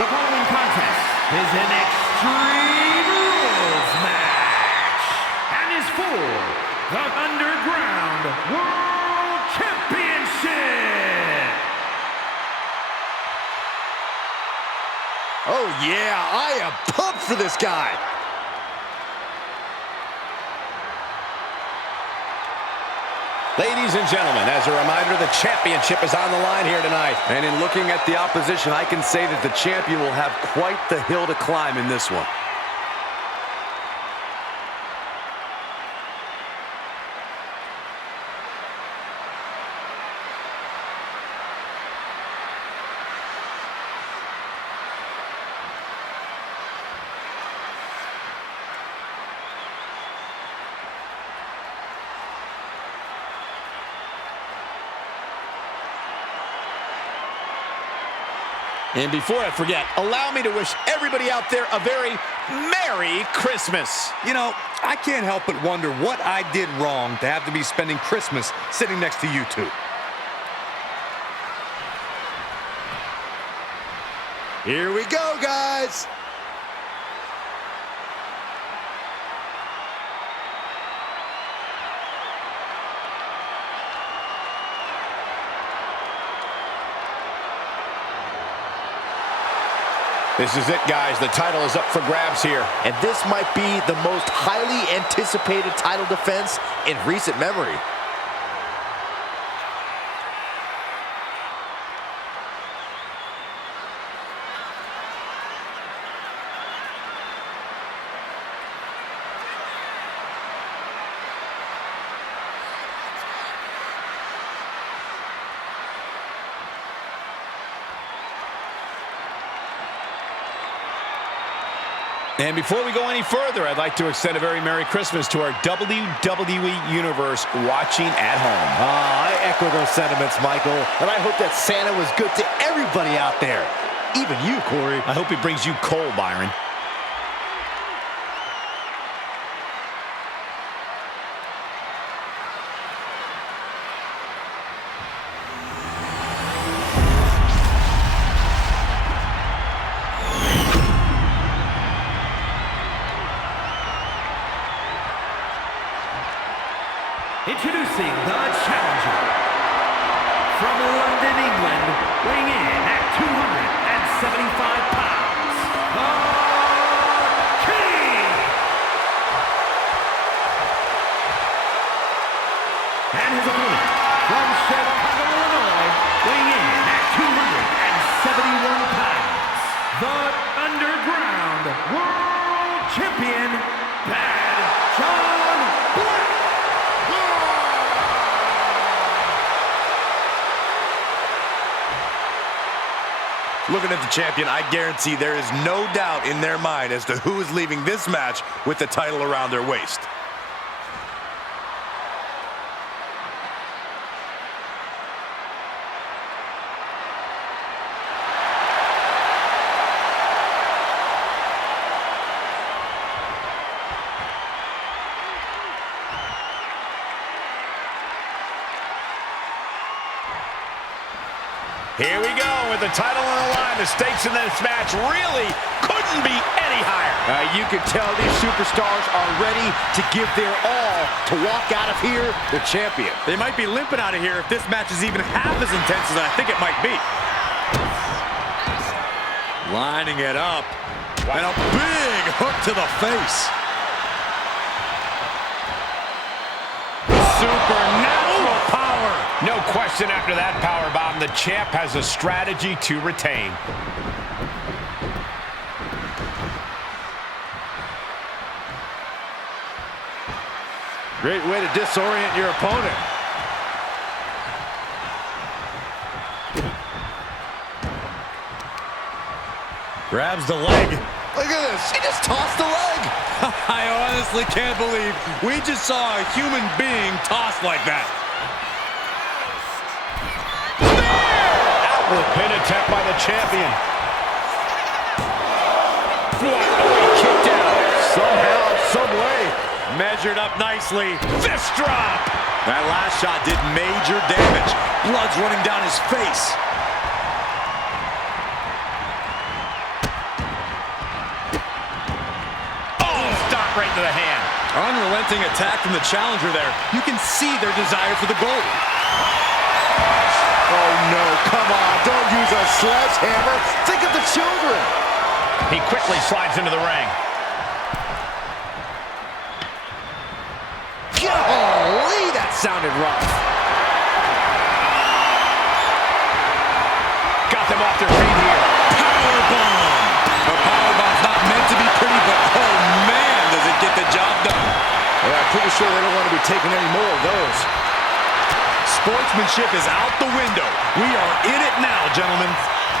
The following contest is an Extreme Rules match and is for the Underground World Championship. Oh yeah, I am pumped for this guy. Ladies and gentlemen, as a reminder, the championship is on the line here tonight. And in looking at the opposition, I can say that the champion will have quite the hill to climb in this one. And before I forget, allow me to wish everybody out there a very Merry Christmas. You know, I can't help but wonder what I did wrong to have to be spending Christmas sitting next to you two. Here we go, guys. This is it, guys. The title is up for grabs here. And this might be the most highly anticipated title defense in recent memory. And before we go any further, I'd like to extend a very Merry Christmas to our WWE Universe watching at home. I echo those sentiments, Michael. And I hope that Santa was good to everybody out there. Even you, Corey. I hope he brings you coal, Byron. Introducing the challenger from London, England, weighing in at 275 pounds, the King! And his opponent from Chicago, Illinois, weighing in at 271 pounds, the Underground World Champion, Bad John Black! Looking at the champion, I guarantee there is no doubt in their mind as to who is leaving this match with the title around their waist. Here we go with the title on the line. The stakes in this match really couldn't be any higher. You can tell these superstars are ready to give their all to walk out of here the champion. They might be limping out of here if this match is even half as intense as I think it might be. Lining it up. And a big hook to the face. Supernatural power. No question after that power bomb, the champ has a strategy to retain. Great way to disorient your opponent. Grabs the leg. Look at this. He just tossed the leg. I honestly can't believe we just saw a human being tossed like that. Outward pin attempt by the champion. Kicked out. Somehow, some way. Measured up nicely. Fist drop. That last shot did major damage. Blood's running down his face. into the hand. Unrelenting attack from the challenger there. You can see their desire for the gold. Oh, no, come on. Don't use a sledgehammer. Think of the children. He quickly slides into the ring. Golly, that sounded rough. Got them off their feet here. Powerbomb. The powerbomb's not meant to be pretty, but oh man, does it get the job done. Yeah, I'm pretty sure they don't want to be taking any more of those. Sportsmanship is out the window. We are in it now, gentlemen.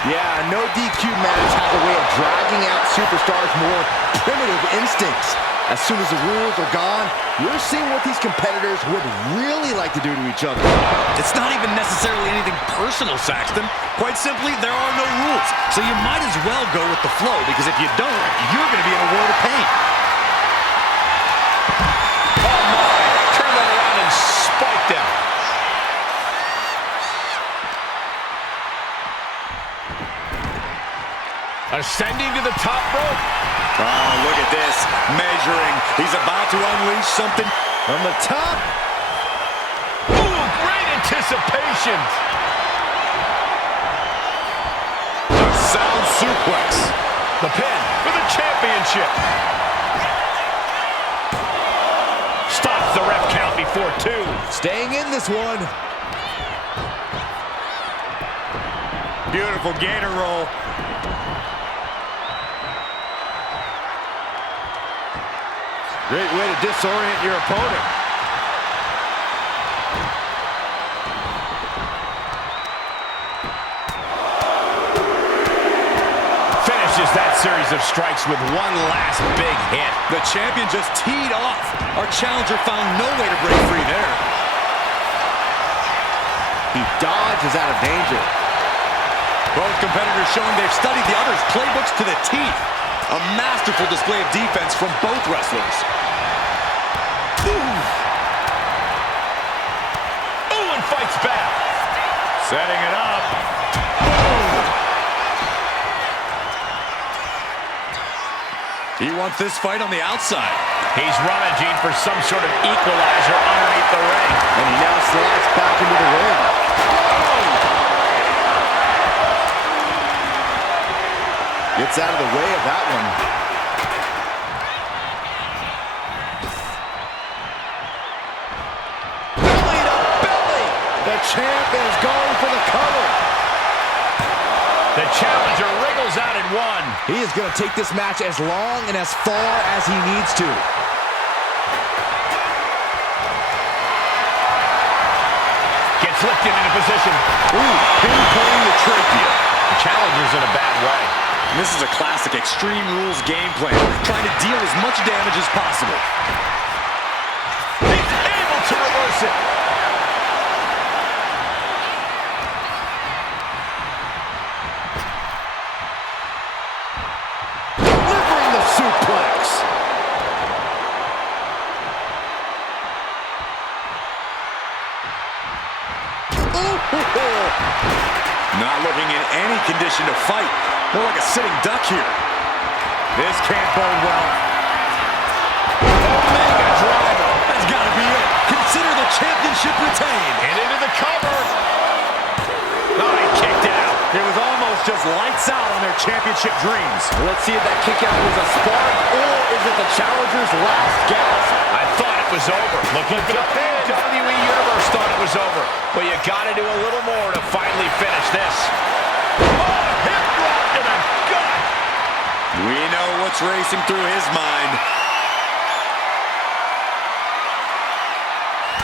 Yeah, no DQ match has a way of dragging out superstars' more primitive instincts. As soon as the rules are gone, you're seeing what these competitors would really like to do to each other. It's not even necessarily anything personal, Saxton. Quite simply, there are no rules. So you might as well go with the flow, because if you don't, you're going to be in a world of pain. Oh, my. Turn that around and spike them. Ascending to the top rope. Oh, look at this. Measuring. He's about to unleash something. From the top. Ooh, great anticipation. A sound suplex. The pin for the championship. Stops the ref count before 2. Staying in this one. Beautiful gator roll. Great way to disorient your opponent. Finishes that series of strikes with one last big hit. The champion just teed off. Our challenger found no way to break free there. He dodges out of danger. Both competitors showing they've studied the other's playbooks to the teeth. A masterful display of defense from both wrestlers. Ooh, and fights back. Setting it up. He wants this fight on the outside. He's rummaging for some sort of equalizer underneath the ring. And he now slides back into the ring. Gets out of the way of that one. Belly to belly. The champ is going for the cover. The challenger wriggles out in one. He is going to take this match as long and as far as he needs to. Gets lifted into position. Ooh, pinpointing the trachea. The challenger's in a bad way. And this is a classic Extreme Rules game plan, trying to deal as much damage as possible. He's able to reverse it. Delivering the suplex. Not looking in any condition to fight. More like a sitting duck here. This can't bode well. Omega driver. That's got to be it. Consider the championship retained. And into the cover. Oh, he kicked out. It was almost just lights out on their championship dreams. Let's see if that kick out was a spark, or is it the challenger's last gasp? I thought it was over. Looking for the pin. WWE Universe thought it was over. But you got to do a little more to finally finish this. Oh, hip drop to the gut. We know what's racing through his mind.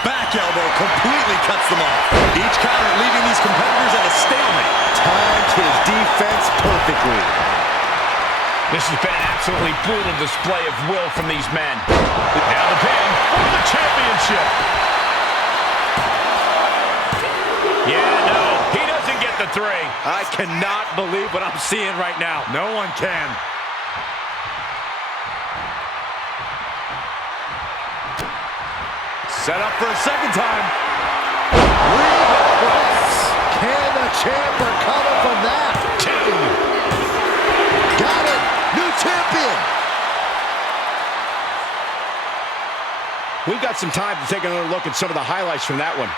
Back elbow completely cuts them off. Each counter leaving these competitors at a stalemate. Timed his defense perfectly. This has been an absolutely brutal display of will from these men. Now the pin for the championship. Yeah, no, he doesn't get the 3. I cannot believe what I'm seeing right now. No one can. Set up for a second time. Can the champ recover from that? 2. Got it. New champion. We've got some time to take another look at some of the highlights from that one.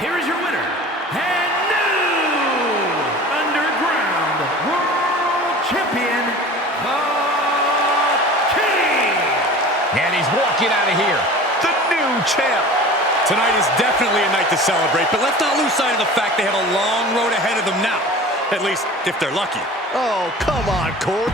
Here is your winner, and new Underground World Champion, the King. And he's walking out of here, the new champ. Tonight is definitely a night to celebrate, but let's not lose sight of the fact they have a long road ahead of them now. At least, if they're lucky. Oh, come on, Cole.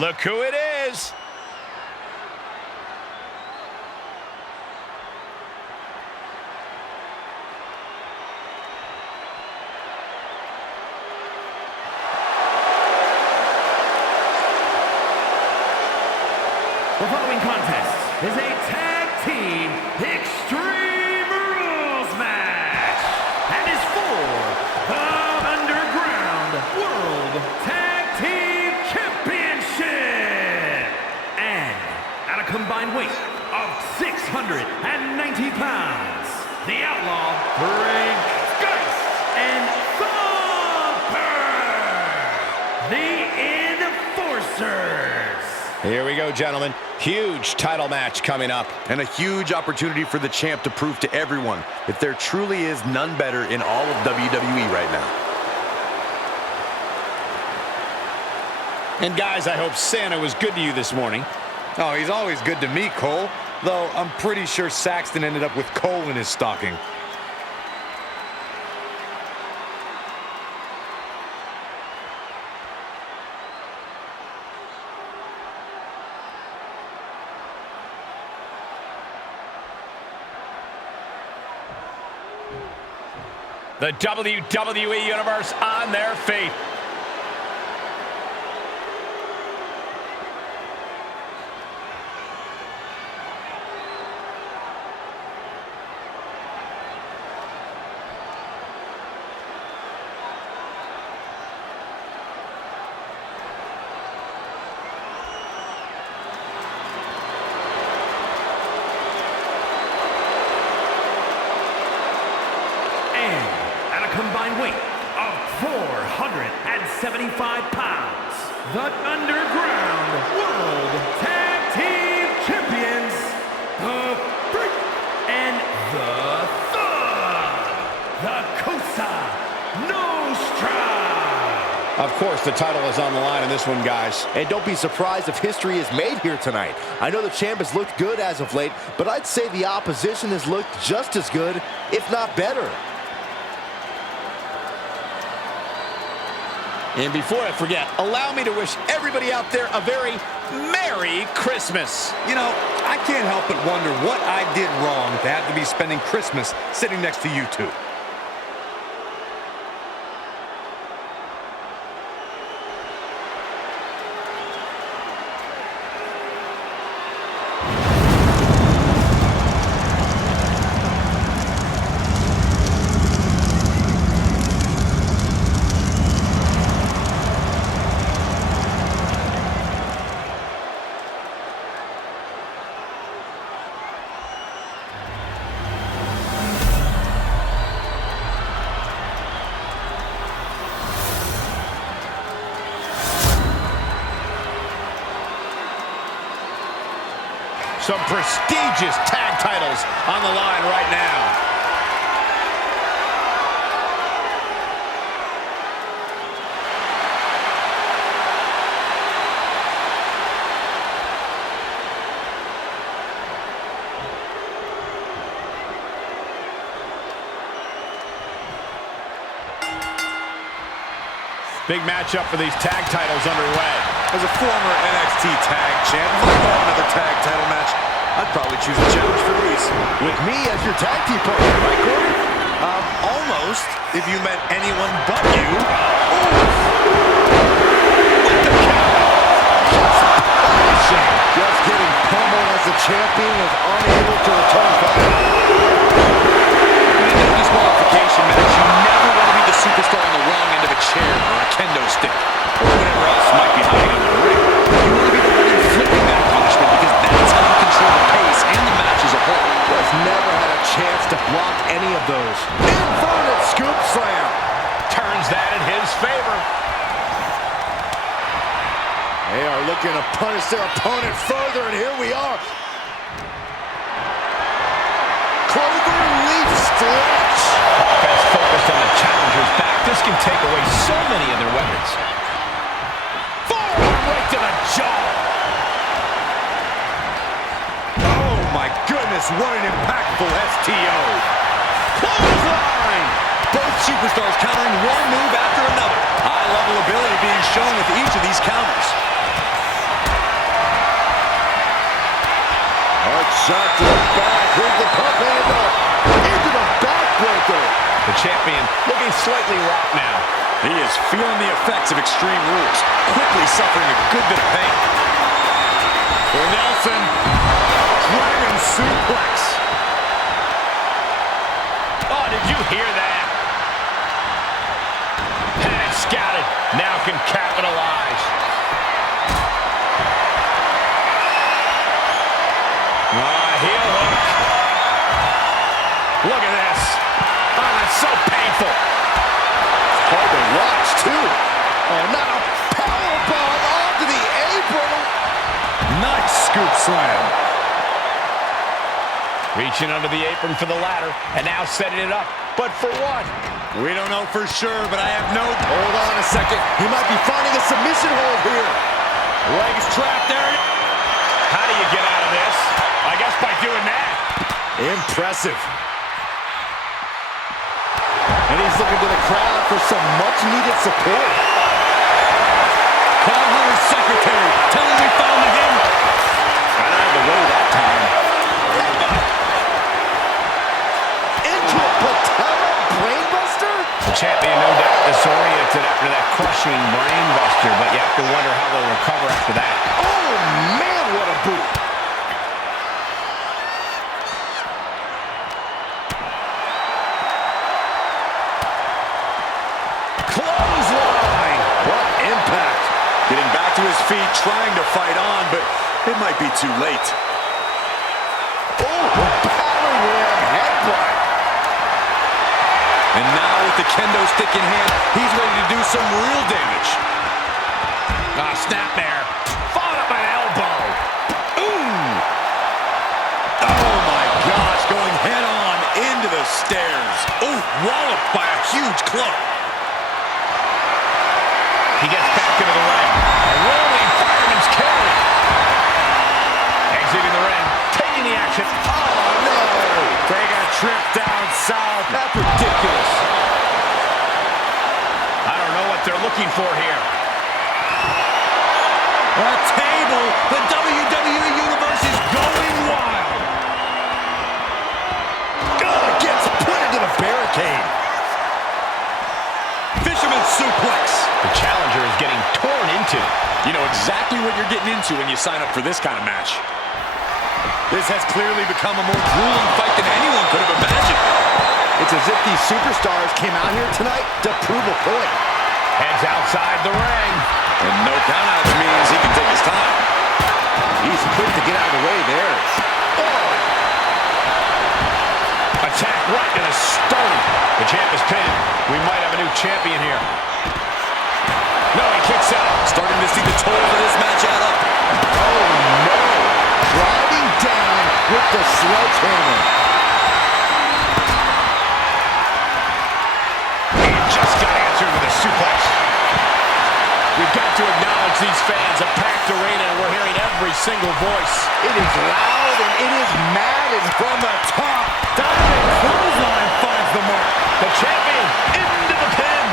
Look who it is. The following contest is a tag team Extreme Rules match and is for the Underground World Tag Team Championship. And at a combined weight of 690 pounds, the Outlaw, Frank Geist, and Thumper, the Enforcers. Here we go, gentlemen. Huge title match coming up. And a huge opportunity for the champ to prove to everyone that there truly is none better in all of WWE right now. And guys, I hope Santa was good to you this morning. Oh, he's always good to me, Cole. Though I'm pretty sure Saxton ended up with coal in his stocking. The WWE Universe on their feet. Combined weight of 475 pounds, the Underground World Tag Team Champions, the Freak and the Thug, the Cosa Nostra. Of course, the title is on the line in this one, guys. And don't be surprised if history is made here tonight. I know the champ has looked good as of late, but I'd say the opposition has looked just as good, if not better. And before I forget, allow me to wish everybody out there a very Merry Christmas. You know, I can't help but wonder what I did wrong to have to be spending Christmas sitting next to you two. Some prestigious tag titles on the line right now. Big matchup for these tag titles underway. As a former NXT tag champ, if I got another tag title match, I'd probably choose a challenge for these. With me as your tag team partner, right, Corey? Almost, if you meant anyone but you. Just getting pummeled as the champion was unable to return fire. In a disqualification match, you never want to be the superstar on the wrong end of a chair or a kendo stick, or whatever else might be hiding under the ring. You want to be the one inflicting that punishment because that's how you control the pace and the match as a whole. Just never had a chance to block any of those. Inverted scoop slam. Turns that in his favor. They are looking to punish their opponent further, and here we are. Clover leaf stretch. Offense focused on the challenger's back. This can take away so many of their weapons. Forearm right to the jaw. Oh my goodness, what an impactful STO. Clothesline. Both superstars countering one move after another. High-level ability being shown with each of these counters. Hard shot to the back. Here's the pump handle. Into the backbreaker. The champion looking slightly rocked now. He is feeling the effects of Extreme Rules, quickly suffering a good bit of pain. For Nelson, Dragon suplex. Oh, did you hear that? Had it scouted. Now can capitalize. Heel hook. Look at this. Oh, that's so painful. Hard to watch, too. Oh, not a powerbomb onto the apron. Nice scoop slam. Reaching under the apron for the ladder, and now setting it up. But for what? We don't know for sure, but I have no... Hold on a second. He might be finding a submission hold here. Legs trapped there. How do you get out of this? I guess by doing that. Impressive. And he's looking to the crowd for some much-needed support. Call Hunter's secretary. Tell him we found the hammer. Got out of the way that time. Into a patella brainbuster? The champion no doubt disoriented after that crushing brainbuster, but you have to wonder how they'll recover after that. Oh, man, what a boot. Clothesline! What impact. Getting back to his feet, trying to fight on, but it might be too late. Oh, power ram headbutt. And now with the kendo stick in hand, he's ready to do some real damage. Snap there. Followed up by an elbow. Ooh! Oh my gosh, going head on into the stairs. Ooh, walloped by a huge club. He gets back into the ring. A rolling fireman's carry. Exiting the ring. Taking the action. Oh, no. Taking a trip down south. That's ridiculous. I don't know what they're looking for here. A table. The WWE Universe is going wild. God, gets put into the barricade. Fisherman suplex. The challenger is getting torn into. You know exactly what you're getting into when you sign up for this kind of match. This has clearly become a more Grueling fight than anyone could have imagined. It's as if these superstars came out here tonight to prove a point. Heads outside the ring. And no countouts means he can take his time. He's quick to get out of the way there. Oh! Attack right to the sternum. The champ is pinned. We might have a new champion here. No, he kicks out. Starting to see the toll of this match add up. Oh, no. Driving down with the sledgehammer. He just got answered with a suplex. We've got to acknowledge these fans, a packed arena, and we're hearing every single voice. It is loud and it is mad, and from the top, diving clothesline finds the mark. The champion into the pin.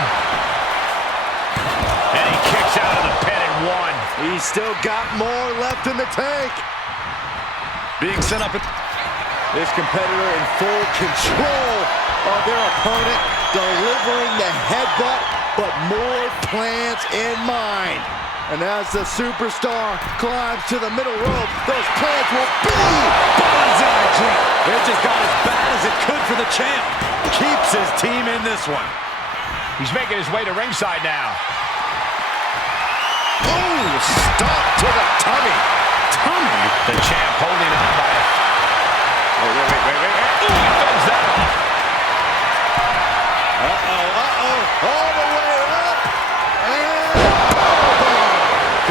And he kicks out of the pin and won. He's still got more left in the tank. Being set up. This competitor in full control of their opponent, delivering the headbutt, but more plans in mind. And as the superstar climbs to the middle rope, those plans will be bonsai drop. It just got as bad as it could for the champ. Keeps his team in this one. He's making his way to ringside now. Oh, stop to the tummy. Tummy? The champ holding on by it. Wait. Ooh, he fends that off. All the way up. And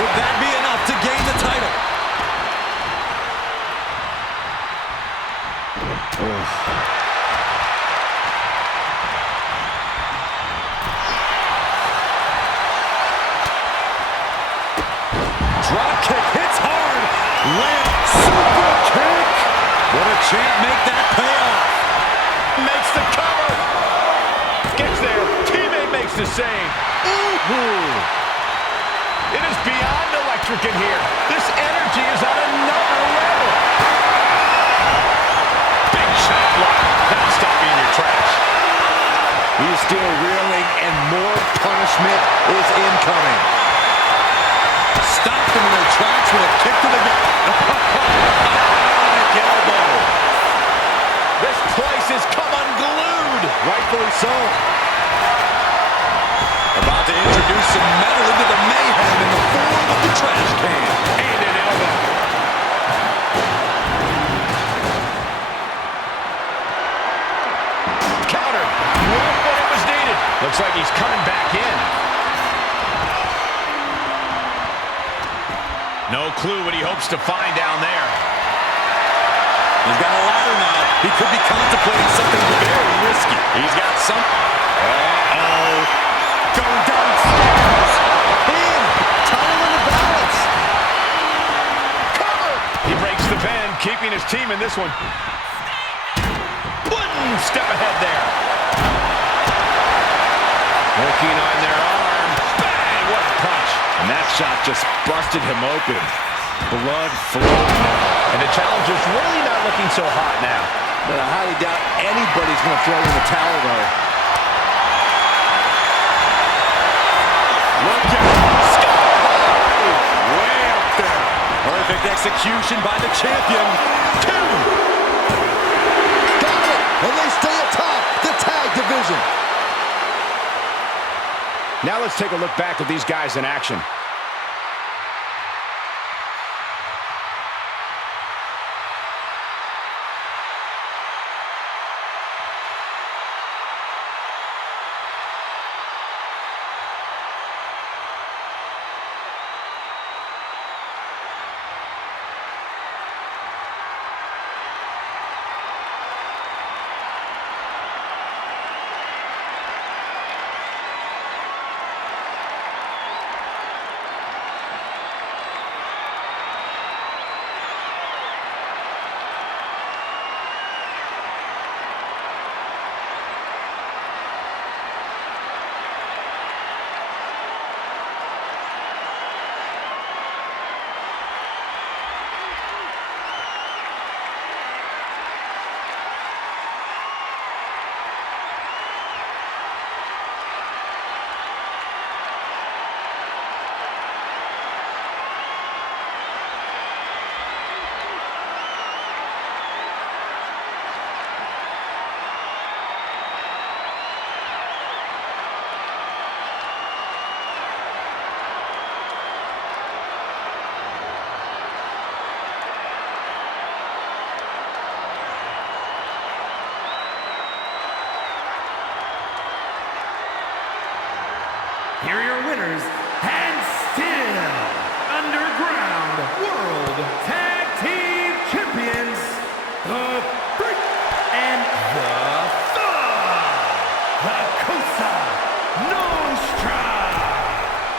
Could that be enough to gain the title? Drop kick hits hard. Land super kick. Will the champ make that pay off? Makes the cover. Gets there. Teammate makes the save. ooh. It is beyond electric in here. This energy is on another level. Big shot block. That'll stop you in your tracks. He's still reeling, and more punishment is incoming. Stop them in their tracks with a kick to the gut. Iconic elbow. This place has come unglued. Rightfully so. About to introduce some metal into the mayhem in the form of the trash can. And an elbow. Counter. Right when it was needed. Looks like he's coming back in. No clue what he hopes to find down there. He's got a ladder now. He could be contemplating something very risky. He's got some. Going downstairs. In. Time in the balance. Cover. He breaks the pin, keeping his team in this one. One step ahead there. Working on their arm. Bang! What a punch. And that shot just busted him open. Blood flowing now. And the challenger's really not looking so hot now. But I highly doubt anybody's going to throw in the towel, though. Look out. Sky high. Way up there. Perfect execution by the champion. 2. Got it. And they stay atop the tag division. Now let's take a look back at these guys in action. the break, and the the Cosa Nostra.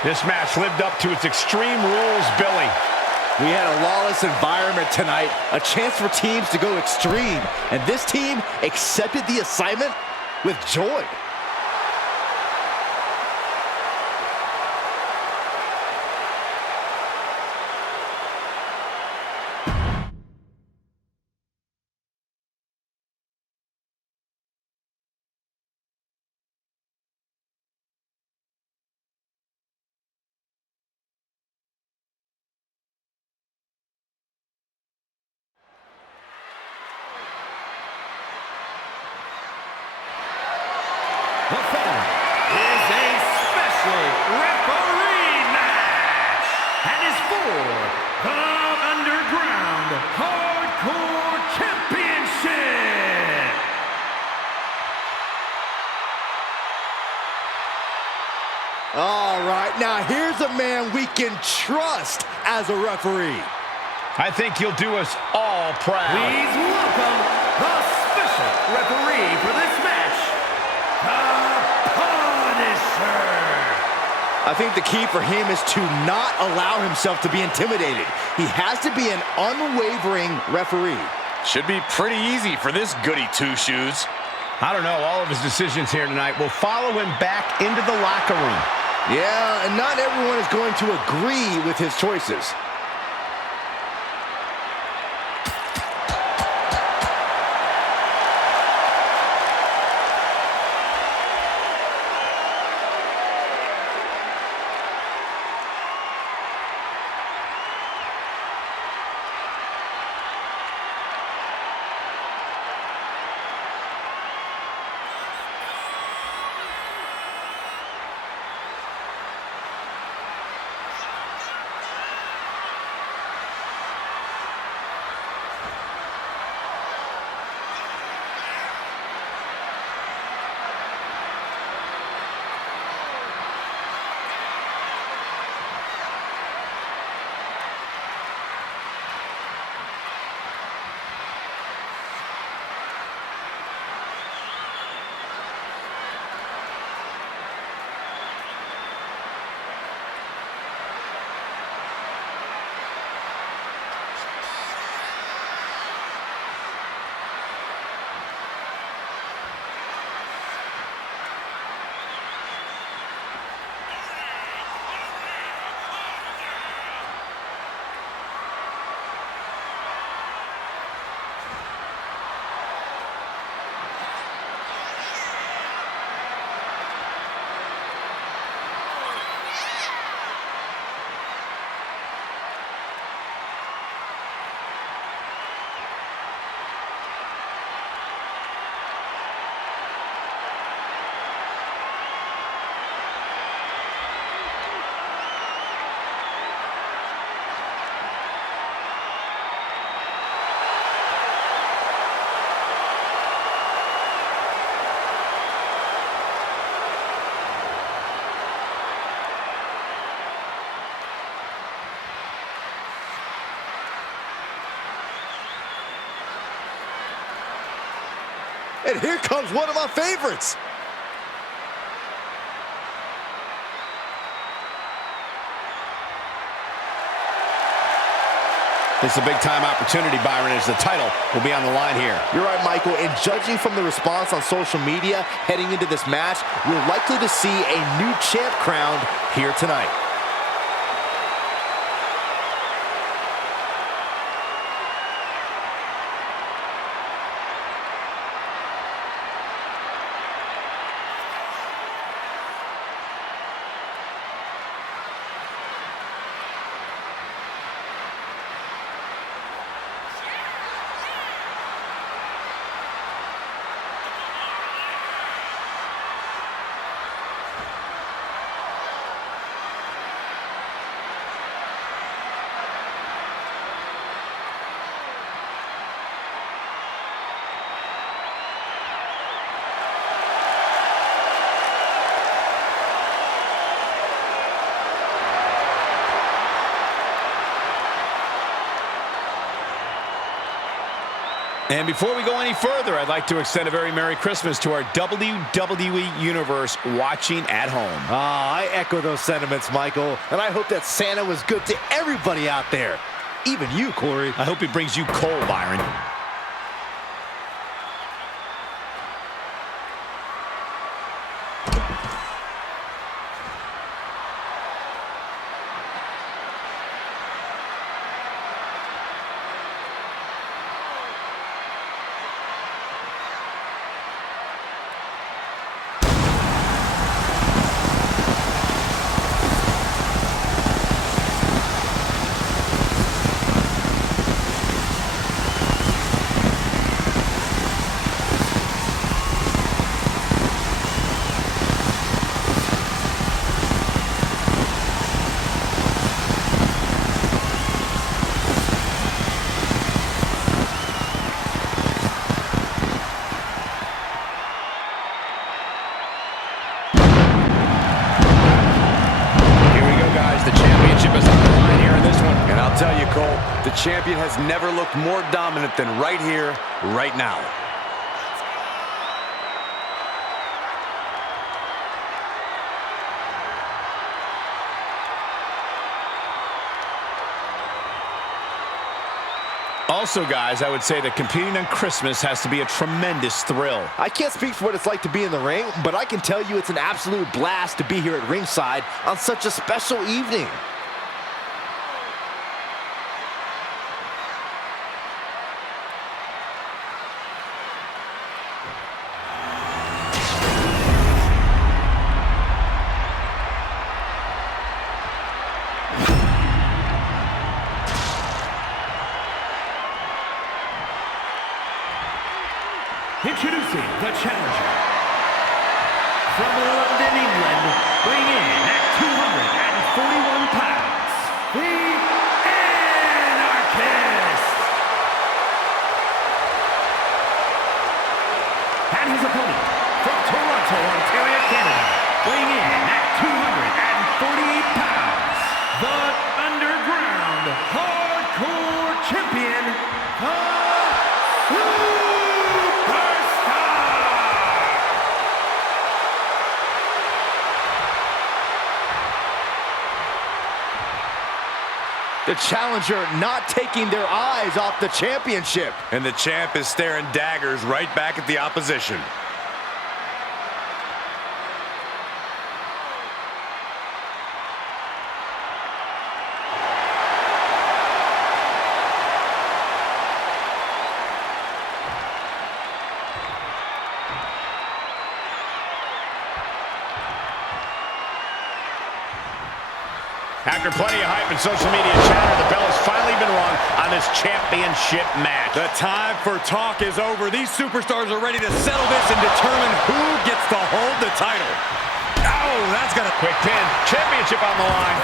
This match lived up to its Extreme Rules billing. We had a lawless environment tonight, a chance for teams to go extreme, and this team accepted the assignment with joy. The following is a special referee match and is for the Underground Hardcore Championship. All right, now here's a man we can trust as a referee. I think you'll do us all proud. Please welcome the special referee for this match, the Punisher. I think the key for him is to not allow himself to be intimidated. He has to be an unwavering referee. Should be pretty easy for this goody two-shoes. I don't know, all of his decisions here tonight will follow him back into the locker room. Yeah, and not everyone is going to agree with his choices. And here comes one of my favorites. This is a big-time opportunity, Byron, as the title will be on the line here. You're right, Michael, and judging from the response on social media heading into this match, we're likely to see a new champ crowned here tonight. And before we go any further, I'd like to extend a very Merry Christmas to our WWE Universe watching at home. I echo those sentiments, Michael. And I hope that Santa was good to everybody out there. Even you, Corey. I hope he brings you coal, Byron. Tell you, Cole, the champion has never looked more dominant than right here, right now. Also, guys, I would say that competing on Christmas has to be a tremendous thrill. I can't speak for what it's like to be in the ring, but I can tell you it's an absolute blast to be here at ringside on such a special evening. Introducing the challenger from London, England, weighing in at 241 pounds, the Anarchist. And his opponent from Toronto, Ontario, Canada, weighing in at 248 pounds, the Underground Hardcore Champion, The challenger not taking their eyes off the championship. And the champ is staring daggers right back at the opposition. After plenty of hype and social media chatter, the bell has finally been rung on this championship match. The time for talk is over. These superstars are ready to settle this and determine who gets to hold the title. Oh, that's got a Quick pin, championship on the line.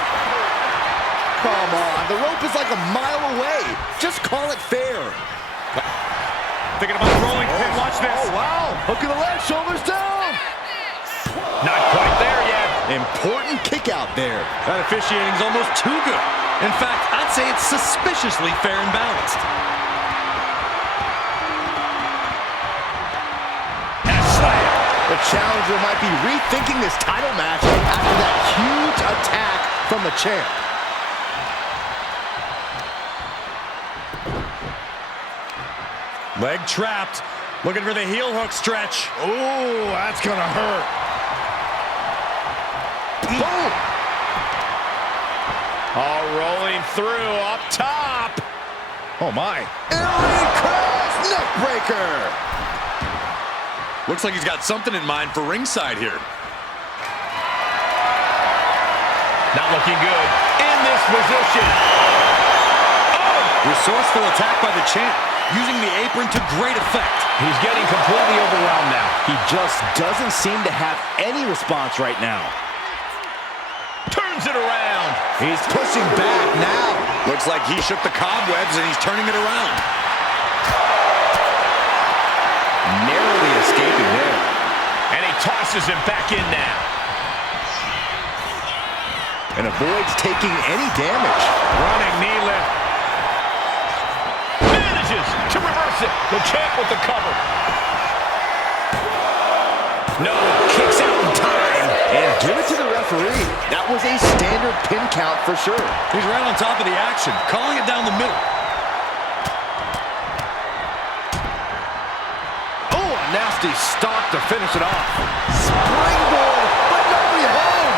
Come on, the rope is like a mile away. Just call it fair. Thinking about rolling pin, watch this. Oh, wow. Hook of the leg, shoulders down. Not quite there yet. Important kick out there. That officiating's almost too good. In fact, I'd say it's suspiciously fair and balanced. And a slam. The challenger might be rethinking this title match after that huge attack from the champ. Leg trapped. Looking for the heel hook stretch. Oh, that's gonna hurt. Boom! All rolling through up top. Oh, my. Aaron Cross neck breaker. Looks like he's got something in mind for ringside here. Not looking good in this position. Oh! Resourceful attack by the champ, using the apron to great effect. He's getting completely overwhelmed now. He just doesn't seem to have any response right now. Turns it around. He's pushing back now. Looks like he shook the cobwebs and he's turning it around. Narrowly escaping there. And he tosses him back in now. And avoids taking any damage. Running knee lift. Manages to reverse drops it. The champ with the cover. No, kicks out in time. And give it to the referee. That was a standard pin count for sure. He's right on top of the action, calling it down the middle. Oh, a nasty stop to finish it off. Springboard, but nobody home.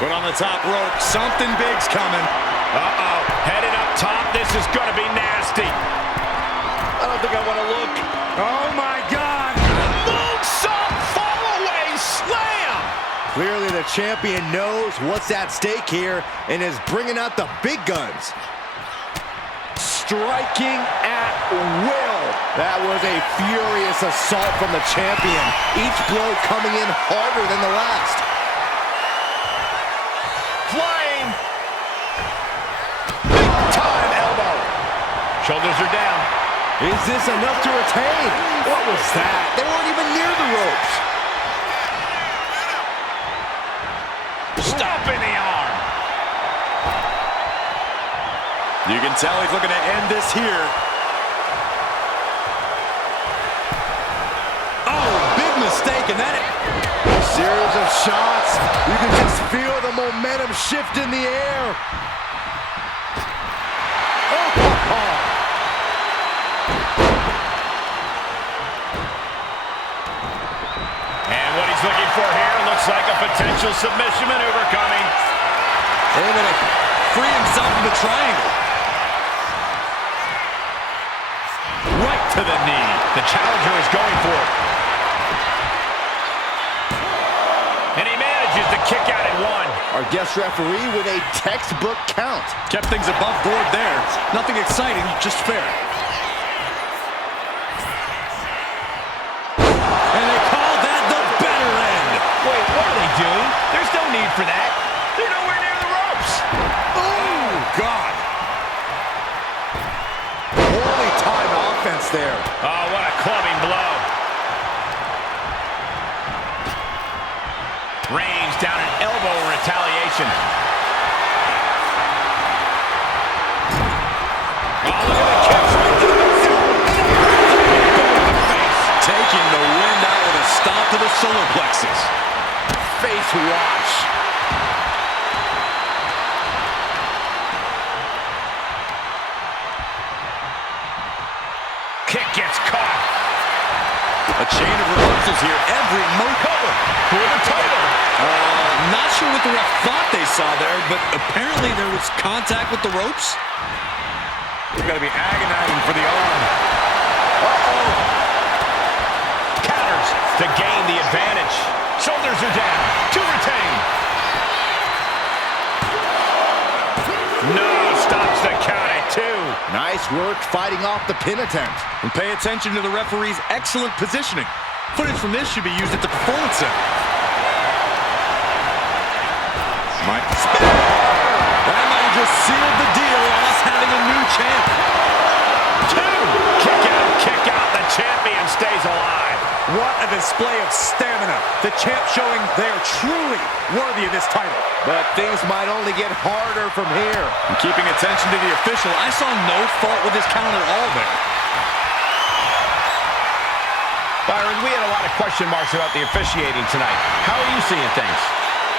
Put on the top rope. Something big's coming. Uh-oh. Headed up top. This is going to be nasty. I don't think I want to look. Oh, my God. Moonsault fall-away slam. Clearly the champion knows what's at stake here and is bringing out the big guns. Striking at will. That was a furious assault from the champion. Each blow coming in harder than the last. Flying. Big time elbow. Shoulders are down. Is this enough to retain? What was that? They weren't even near the ropes. Stop in the arm. You can tell he's looking to end this here. Oh, big mistake, and that... Series of shots. You can just feel the momentum shift in the air. And what he's looking for here looks like a potential submission maneuver coming. Able to free himself from the triangle. Right to the knee. The challenger is going for it. And he manages to kick out at one. Our guest referee with a textbook count. Kept things above board there. Nothing exciting, just fair. And they call that the better end. Wait, what are they doing? There's no need for that. They're nowhere near the ropes. Oh, God. Poorly timed offense there. Oh, what a clubbing blow. Range down an elbow in retaliation. Oh, look at the kicks. Taking the wind out with a stop to the solar plexus. Face wash. Kick gets caught. A chain of reversals here. Every move cover For the title. Not sure what the ref thought they saw there, but apparently there was contact with the ropes. They've got to be agonizing for the arm. Counters to gain the advantage. Shoulders are down. To retain. No, stops the count at two. Nice work fighting off the pin attempt. And pay attention to the referee's excellent positioning. Footage from this should be used at the Performance Center. That might have just sealed the deal on us having a new champ. Two. Kick out. The champion stays alive. What a display of stamina. The champ showing they are truly worthy of this title. But things might only get harder from here. And keeping attention to the official, I saw no fault with his count at all there. Byron, we had a lot of question marks about the officiating tonight. How are you seeing things?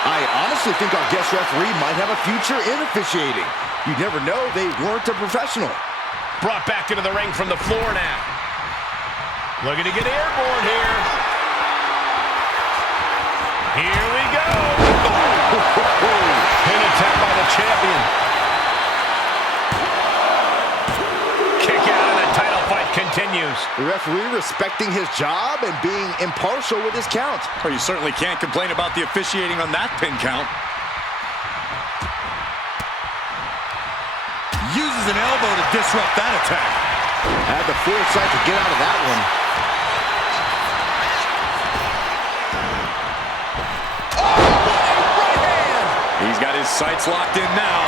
I honestly think our guest referee might have a future in officiating. You never know, they weren't a professional. Brought back into the ring from the floor now. Looking to get airborne here. Here we go. Pin attempt by the champion. Kick out and the title fight continues. The referee respecting his job and being impartial with his count. Well, you certainly can't complain about the officiating on that pin count. Uses an elbow to disrupt that attack. Had the foresight to get out of that one. He's got his sights locked in now.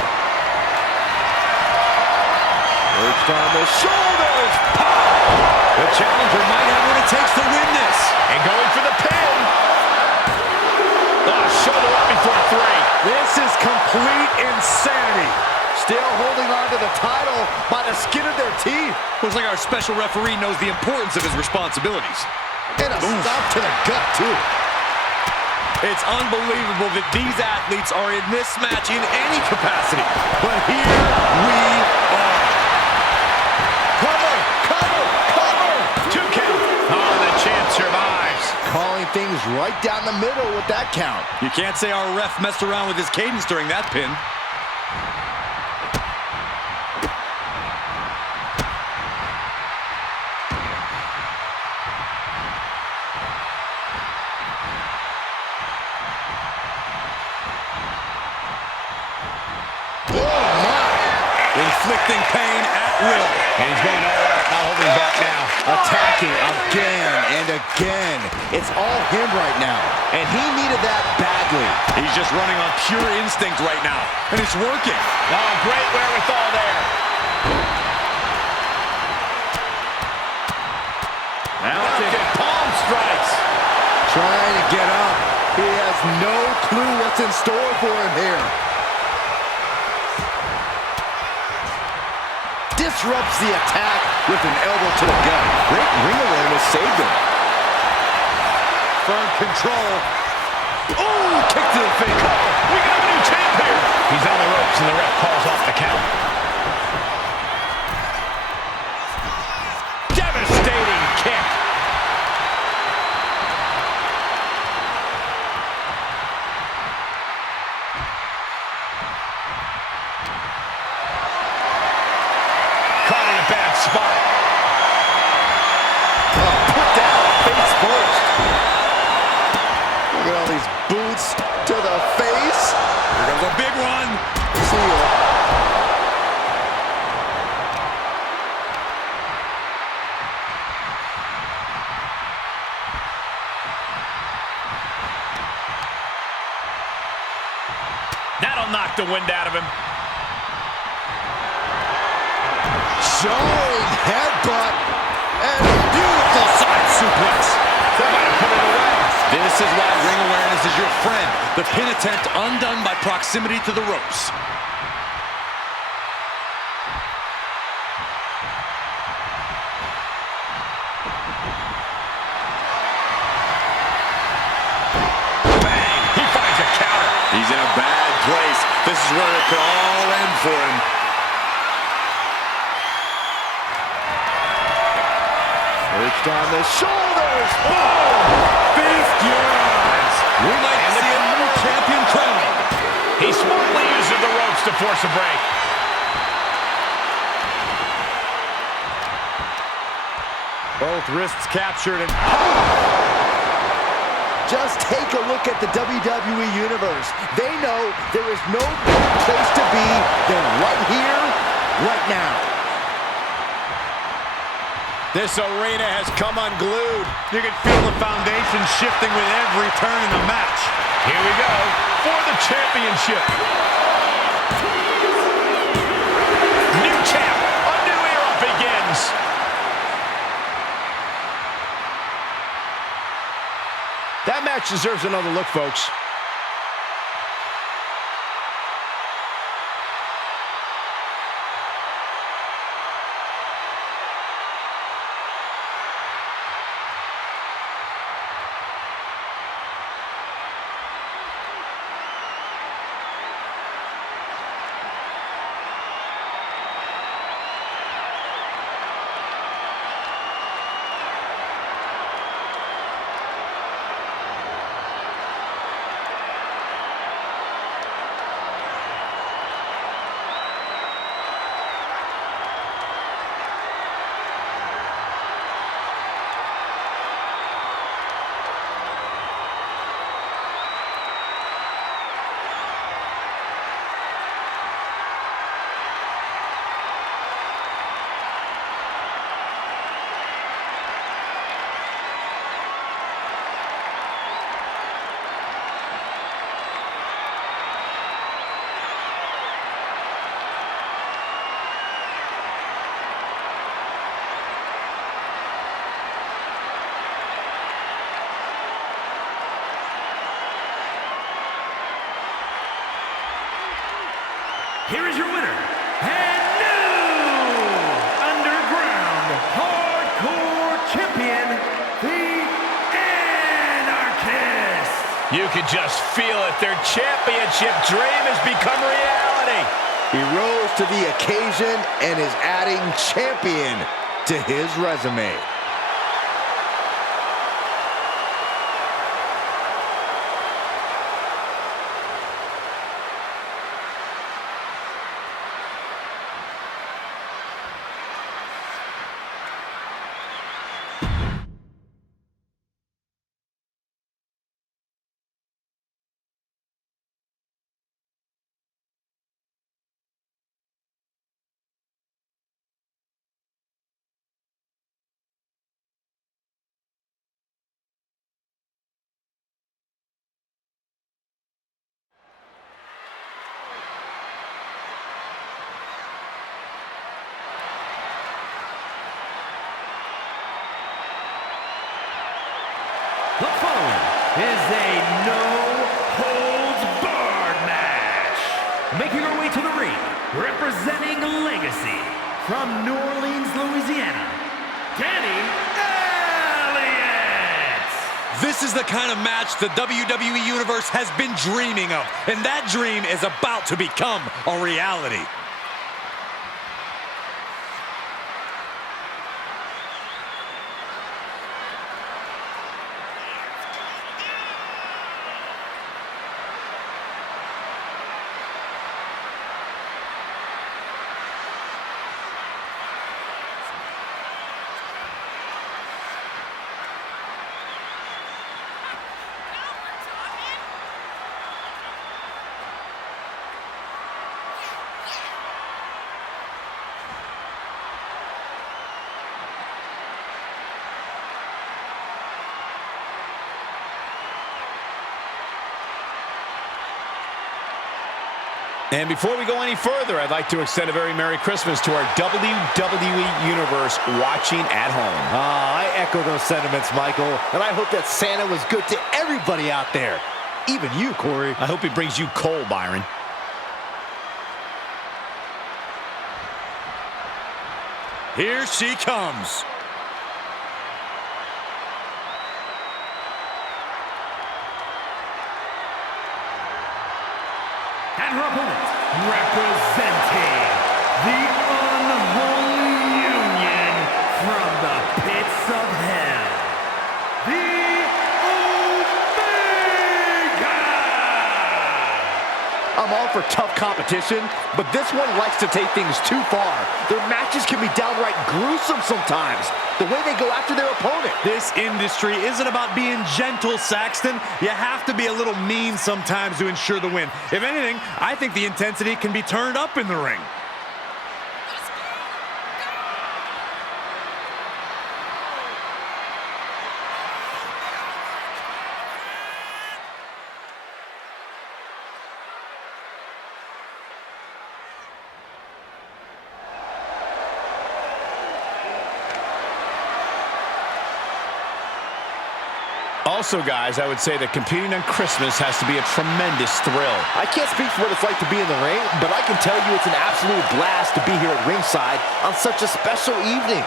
Perched on the shoulders. The challenger might have what it takes to win this. And going for the pin. Oh, shoulder up before 3. This is complete insanity. Still holding on to the title by the skin of their teeth. Looks like our special referee knows the importance of his responsibilities. And a stop to the gut, too. It's unbelievable that these athletes are in this match in any capacity. But here we are. Cover, cover, cover. 2 count. Oh, the champ survives. Calling things right down the middle with that count. You can't say our ref messed around with his cadence during that pin. Inflicting pain at will. And he's going all out, not holding back now. Attacking again and again. It's all him right now. And he needed that badly. He's just running on pure instinct right now. And it's working. Oh, great wherewithal there. Mounted palm strikes. Trying to get up. He has no clue what's in store for him here. Disrupts the attack with an elbow to the gut. Great ring awareness saved him. Firm control. Oh, kick to the face. We got a new champ here. He's on the ropes and the ref calls off the count. Devastating kick. Caught in a bad spot. Oh, put down face first. Look at all these boots to the face. Here comes a big one. See ya. That'll knock the wind out of him. Showing headbutt and a beautiful side suplex. Somebody put it away. This is why ring awareness is your friend. The pin attempt undone by proximity to the ropes. Bang. He finds a counter. He's in a bad place. This is where it could all end for him. Perched on the shoulders. Oh! Feast your eyes. We might see a new champion crown. He smartly uses the ropes to force a break. Both wrists captured and Just take a look at the WWE Universe. They know there is no better place to be than right here, right now. this arena has come unglued. You can feel the foundation shifting with every turn in the match. Here we go for the championship. New champ. A new era begins. That match deserves another look, folks. here is your winner, and new Underground Hardcore Champion, the Anarchist. You can just feel it. Their championship dream has become reality. He rose to the occasion and is adding champion to his resume. The following is a no-holds-barred match. Making her way to the ring, representing Legacy from New Orleans, Louisiana, Danny Elliott. This is the kind of match the WWE Universe has been dreaming of, and that dream is about to become a reality. And before we go any further, I'd like to extend a very Merry Christmas to our WWE Universe watching at home. I echo those sentiments, Michael, and I hope that Santa was good to everybody out there, even you, Corey. I hope he brings you coal, Byron. Here she comes. And her opponent, representing the unholy union from the pits of hell, the Omega! I'm all for tough competition, but this one likes to take things too far. Their matches can be downright gruesome sometimes, the way they go after their opponent. This industry isn't about being gentle, Saxton. You have to be a little mean sometimes to ensure the win. If anything, I think the intensity can be turned up in the ring. Also, guys, I would say that competing on Christmas has to be a tremendous thrill. I can't speak for what it's like to be in the ring, but I can tell you it's an absolute blast to be here at ringside on such a special evening.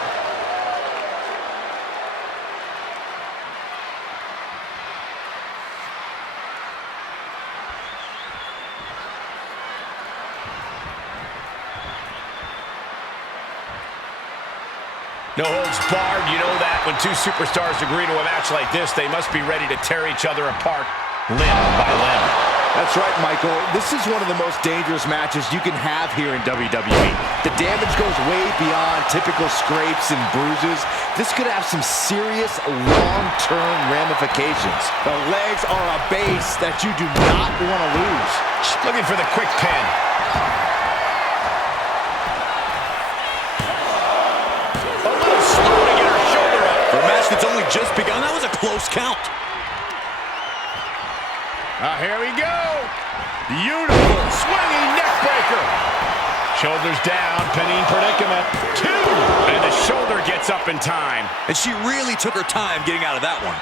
No holds barred, you know that. When two superstars agree to a match like this, they must be ready to tear each other apart limb by limb. That's right, Michael. This is one of the most dangerous matches you can have here in WWE. The damage goes way beyond typical scrapes and bruises. This could have some serious long-term ramifications. The legs are a base that you do not want to lose. Looking for the quick pin. A little slow to get her shoulder up. For a match that's only just begun, that was a close count. Here we go. Beautiful swinging neck breaker. Shoulders down, pinning predicament. 2. And the shoulder gets up in time. And she really took her time getting out of that one.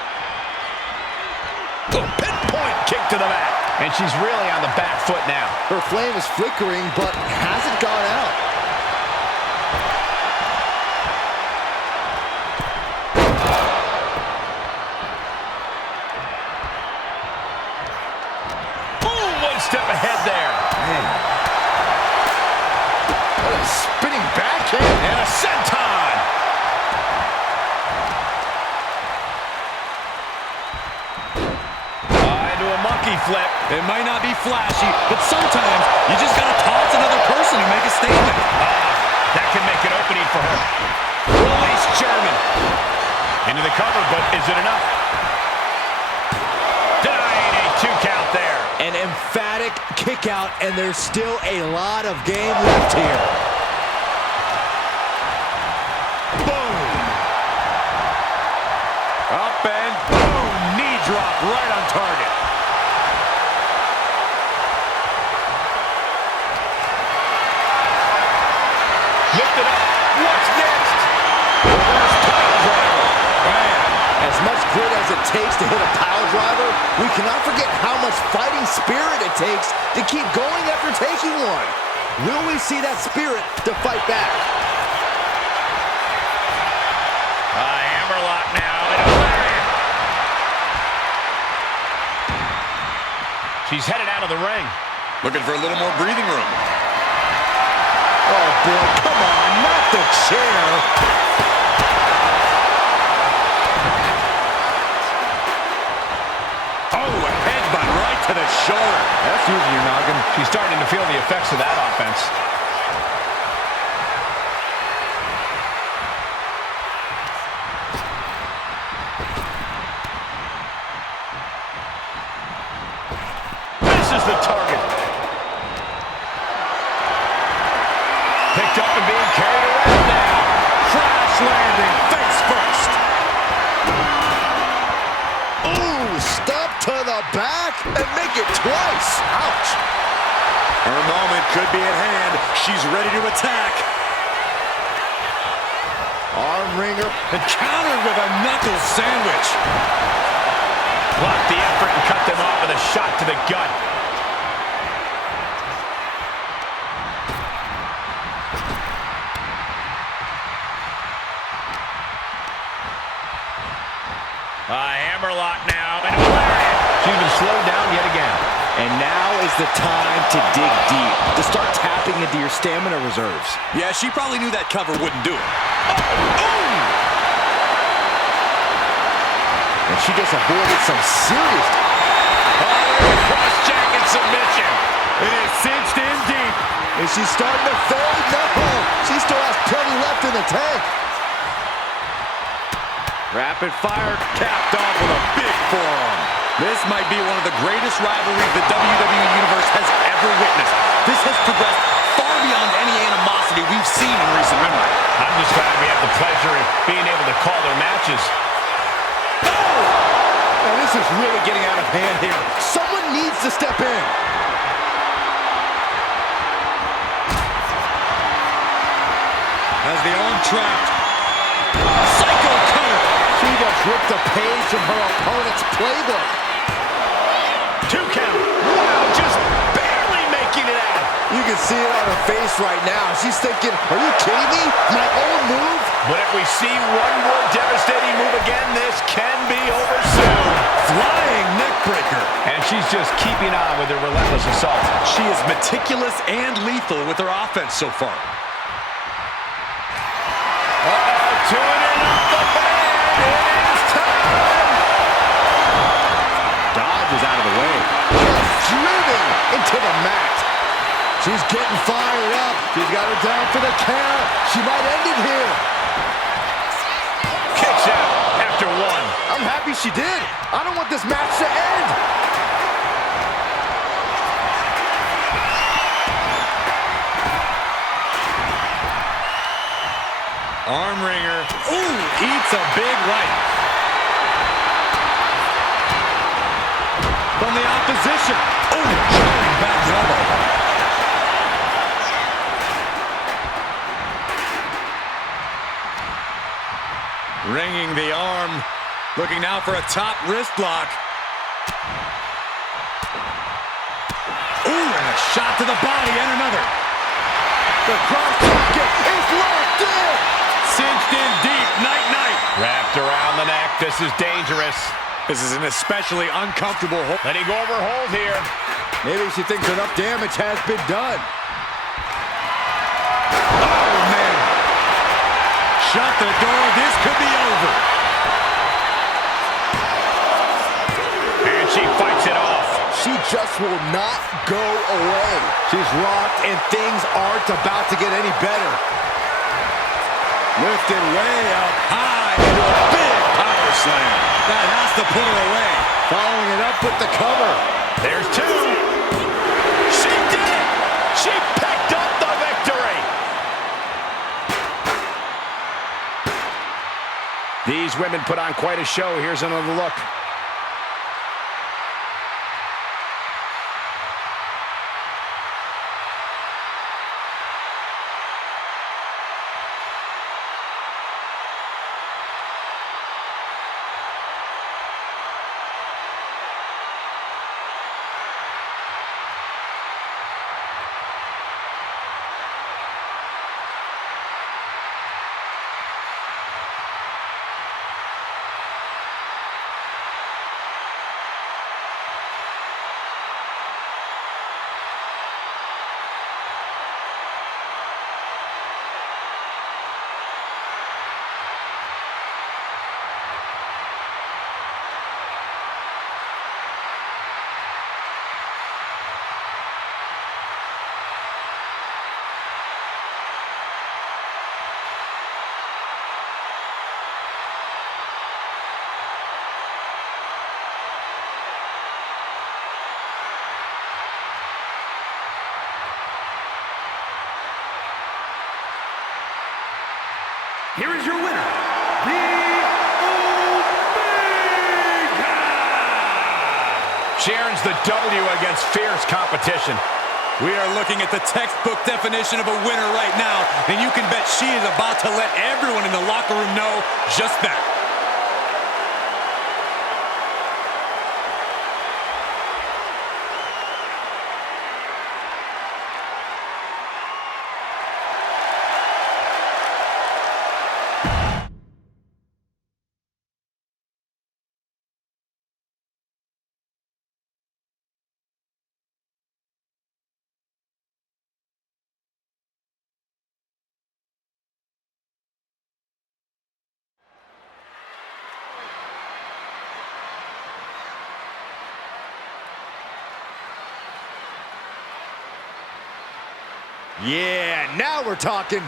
The pinpoint kick to the mat. And she's really on the back foot now. Her flame is flickering, but hasn't gone out. Boom! One step ahead there. Man. What a spinning backhand. And a senton. Into a monkey flip. It might not be flashy, but sometimes you just got to toss another person and make a statement. That can make an opening for her. Nice German. Into the cover, but is it enough? Denying a 2 count there. An emphatic kick out, and there's still a lot of game left here. Boom. Up and boom. Knee drop right on target. Lift it up. What's next? Reverse pile driver. Man, as much grit as it takes to hit a pile driver, we cannot forget how much fighting spirit it takes to keep going after taking one. Will we see that spirit to fight back? Hammerlock now. And a lariat. She's headed out of the ring. Looking for a little more breathing room. Oh boy, come on, not the chair. Oh, a headbutt right to the shoulder. That's using your noggin. She's starting to feel the effects of that offense. This is the target. Picked up and being carried around now. Crash landing, face first. Ooh, stop to the back and make it twice. Ouch. Her moment could be at hand. She's ready to attack. Arm wringer. And countered with a knuckle sandwich. Blocked the effort and cut them off with a shot to the gut. Hammerlock now. And a lariat. She's been slowed down yet again. And now is the time to dig deep, to start tapping into your stamina reserves. Yeah, she probably knew that cover wouldn't do it. And she just avoided some serious... Cross-jacket submission. It is cinched in deep. Is she starting to fade? No! She still has plenty left in the tank. Rapid fire capped off with a big forearm. This might be one of the greatest rivalries the WWE Universe has ever witnessed. This has progressed far beyond any animosity we've seen in recent memory. I'm just glad we have the pleasure of being able to call their matches. Now this is really getting out of hand here. Someone needs to step in. As the arm trapped. Psycho cutter. She just ripped a page from her opponent's playbook. 2 count. Wow, just barely making it out. You can see it on her face right now. She's thinking, are you kidding me? My own move? But if we see one more devastating move again, this can be over soon. Flying neck breaker. And she's just keeping on with her relentless assault. She is meticulous and lethal with her offense so far. Tuning up the band. It is time. Dodge is out of the way. Just driven into the mat. She's getting fired up. She's got her down for the count. She might end it here. Kicks out after 1. I'm happy she did. I don't want this match to end. Arm wringer. Ooh, eats a big right. From the opposition. Ooh, jarring back elbow. Ringing the arm. Looking now for a top wrist lock. a shot to the body and another. The cross jacket is locked in. Cinched in deep. Night-night. Wrapped around the neck. This is dangerous. This is an especially uncomfortable hold. Letting go over hold here. Maybe she thinks enough damage has been done. Oh, man. Shut the door. This could be over. And she fights it off. She just will not go away. She's rocked, and things aren't about to get any better. Lifted way up high into a big power slam. That has to put her away. Following it up with the cover. There's two. She did it! She picked up the victory! These women put on quite a show. Here's another look. Here is your winner, the Omega! She earns the W against fierce competition. We are looking at the textbook definition of a winner right now, and you can bet she is about to let everyone in the locker room know just that. Yeah, now we're talking.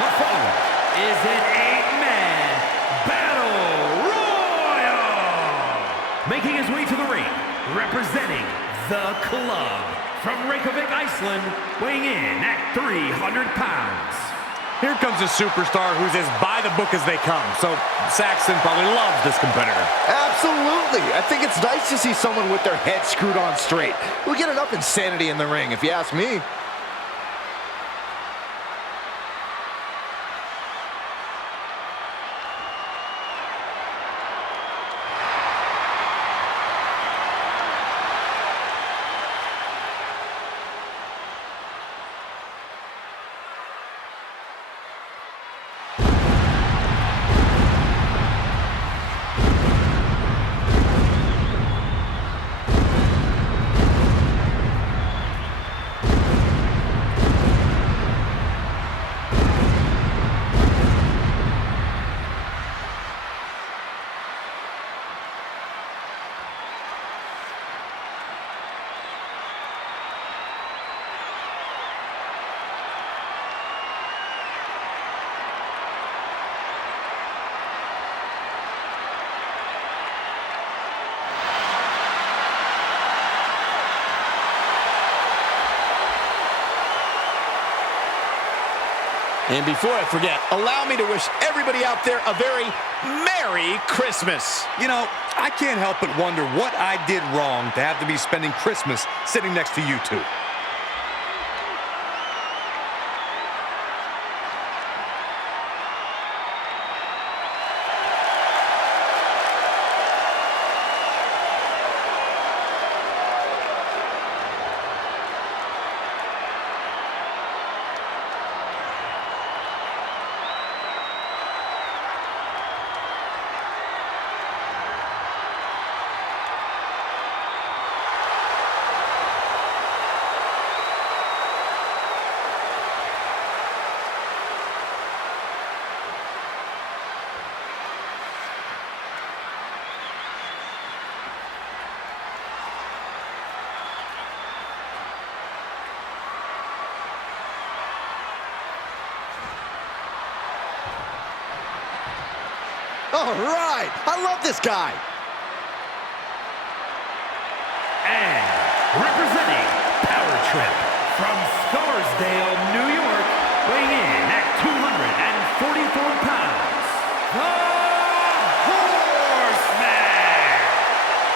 The following is an 8-man battle royal. Making his way to the ring, representing the club from Reykjavik, Iceland, weighing in at 300 pounds. Here comes a superstar who's as by the book as they come, so Saxton probably loves this competitor. Absolutely. I think it's nice to see someone with their head screwed on straight. We'll get enough insanity in the ring, if you ask me. And before I forget, allow me to wish everybody out there a very Merry Christmas. You know, I can't help but wonder what I did wrong to have to be spending Christmas sitting next to you two. All right, I love this guy. And representing Power Trip from Scarsdale, New York, weighing in at 244 pounds, the Horseman!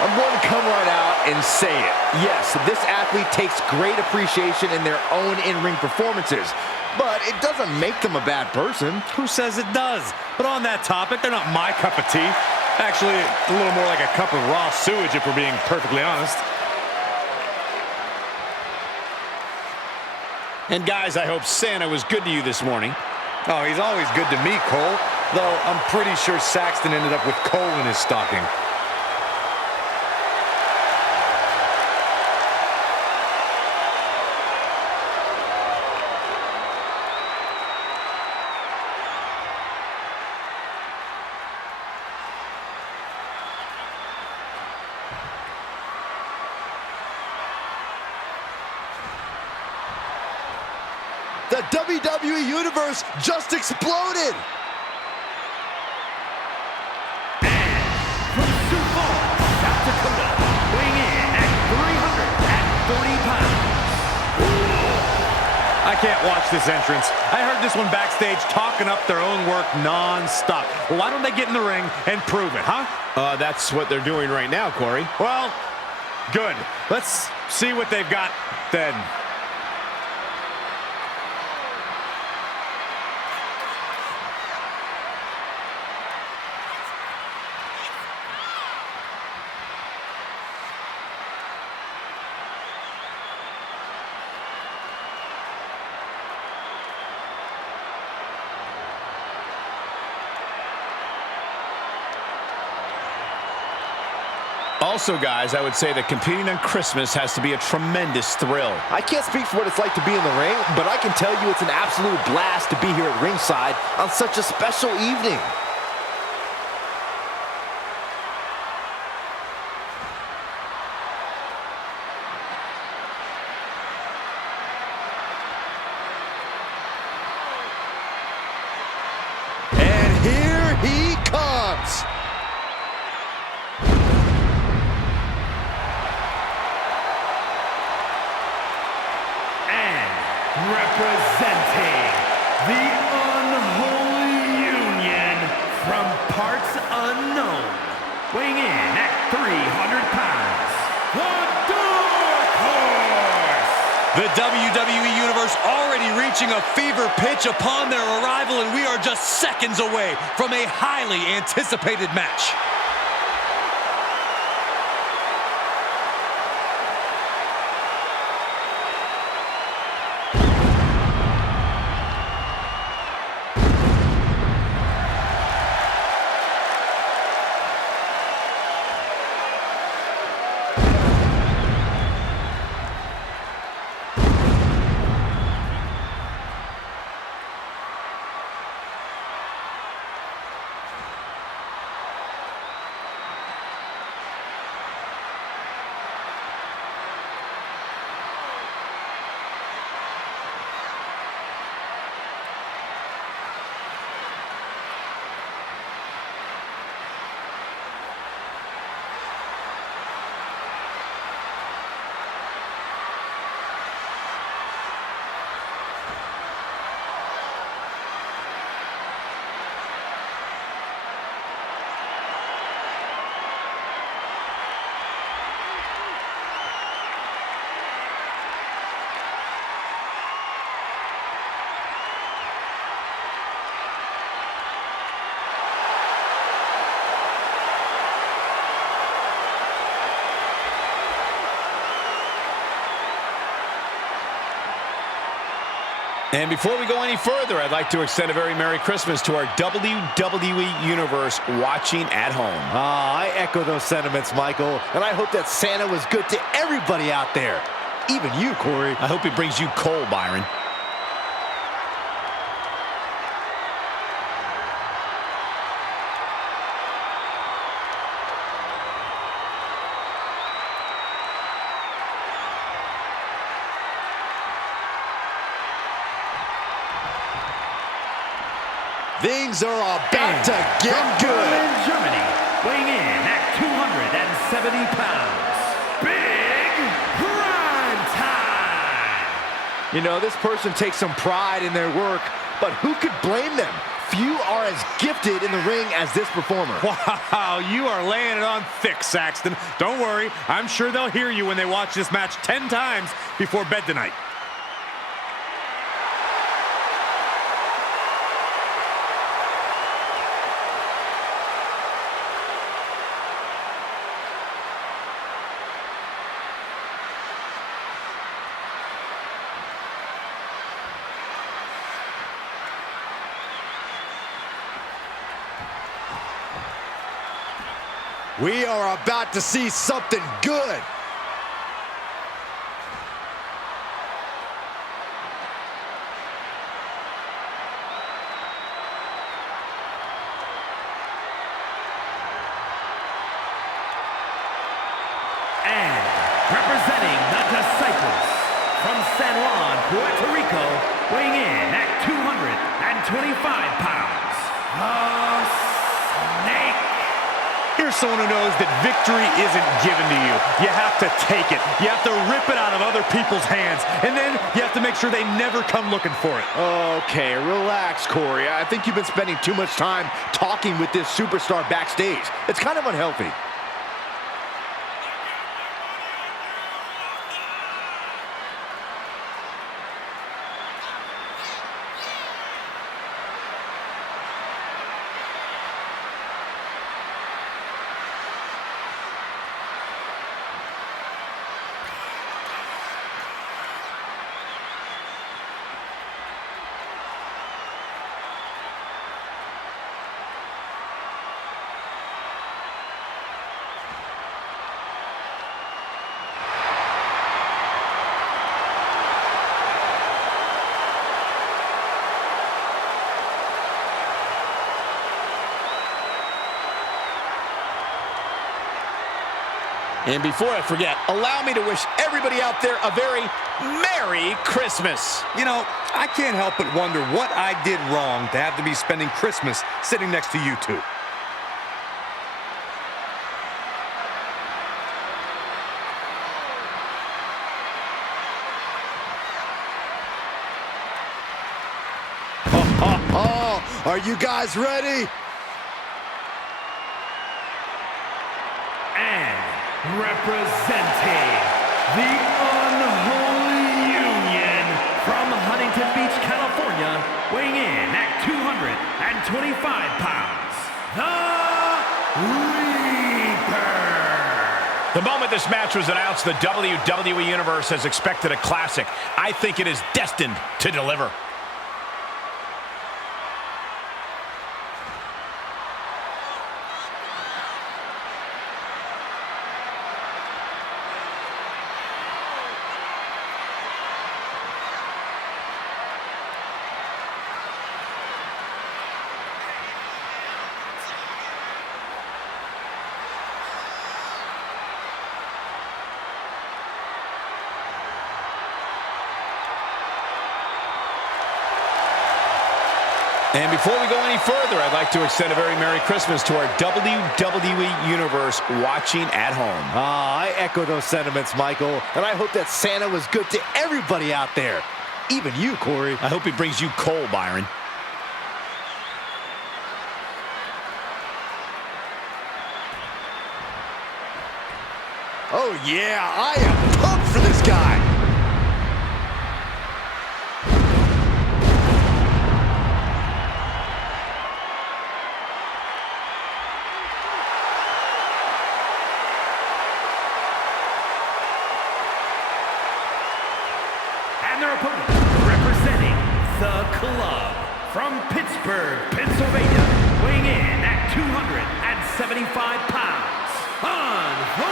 I'm going to come right out and say it. Yes, this athlete takes great appreciation in their own in-ring performances, but it doesn't make them a bad person. Who says it does? But on that topic, they're not my cup of tea. Actually, a little more like a cup of raw sewage, if we're being perfectly honest. And guys, I hope Santa was good to you this morning. Oh, he's always good to me, Cole. Though I'm pretty sure Saxton ended up with coal in his stocking. The WWE Universe just exploded. From Sioux Falls, South Dakota, weighing in at 340 pounds. I can't watch this entrance. I heard this one backstage talking up their own work non-stop. Well, why don't they get in the ring and prove it, huh? That's what they're doing right now, Corey. Well, good. Let's see what they've got then. Also, guys, I would say that competing on Christmas has to be a tremendous thrill. I can't speak for what it's like to be in the ring, but I can tell you it's an absolute blast to be here at ringside on such a special evening. And here he comes. Representing the unholy union from parts unknown, weighing in at 300 pounds, the Dark Horse! The WWE Universe already reaching a fever pitch upon their arrival, and we are just seconds away from a highly anticipated match. And before we go any further, I'd like to extend a very Merry Christmas to our WWE Universe watching at home. I echo those sentiments, Michael. And I hope that Santa was good to everybody out there. Even you, Corey. I hope he brings you coal, Byron. Things are about to get good. Germany, weighing in at 270 pounds, Big Prime Time. You know, this person takes some pride in their work, but who could blame them? Few are as gifted in the ring as this performer. Wow, you are laying it on thick, Saxton. Don't worry, I'm sure they'll hear you when they watch this match 10 times before bed tonight. We are about to see something good. And representing the Disciples from San Juan, Puerto Rico, weighing in at 225 pounds, the Snake. Here's someone who knows that victory isn't given to you. You have to take it. You have to rip it out of other people's hands. And then you have to make sure they never come looking for it. Okay, relax, Corey. I think you've been spending too much time talking with this superstar backstage. It's kind of unhealthy. And before I forget, allow me to wish everybody out there a very Merry Christmas. You know, I can't help but wonder what I did wrong to have to be spending Christmas sitting next to you two. Oh, are you guys ready? And representing the Unholy Union from Huntington Beach, California, weighing in at 225 pounds, the Reaper. The moment this match was announced, the WWE Universe has expected a classic. I think it is destined to deliver. And before we go any further, I'd like to extend a very Merry Christmas to our WWE Universe watching at home. I echo those sentiments, Michael. And I hope that Santa was good to everybody out there. Even you, Corey. I hope he brings you coal, Byron. Oh, yeah, I am pumped for this guy. And their opponent, representing the club, from Pittsburgh, Pennsylvania, weighing in at 275 pounds, Unforgiven!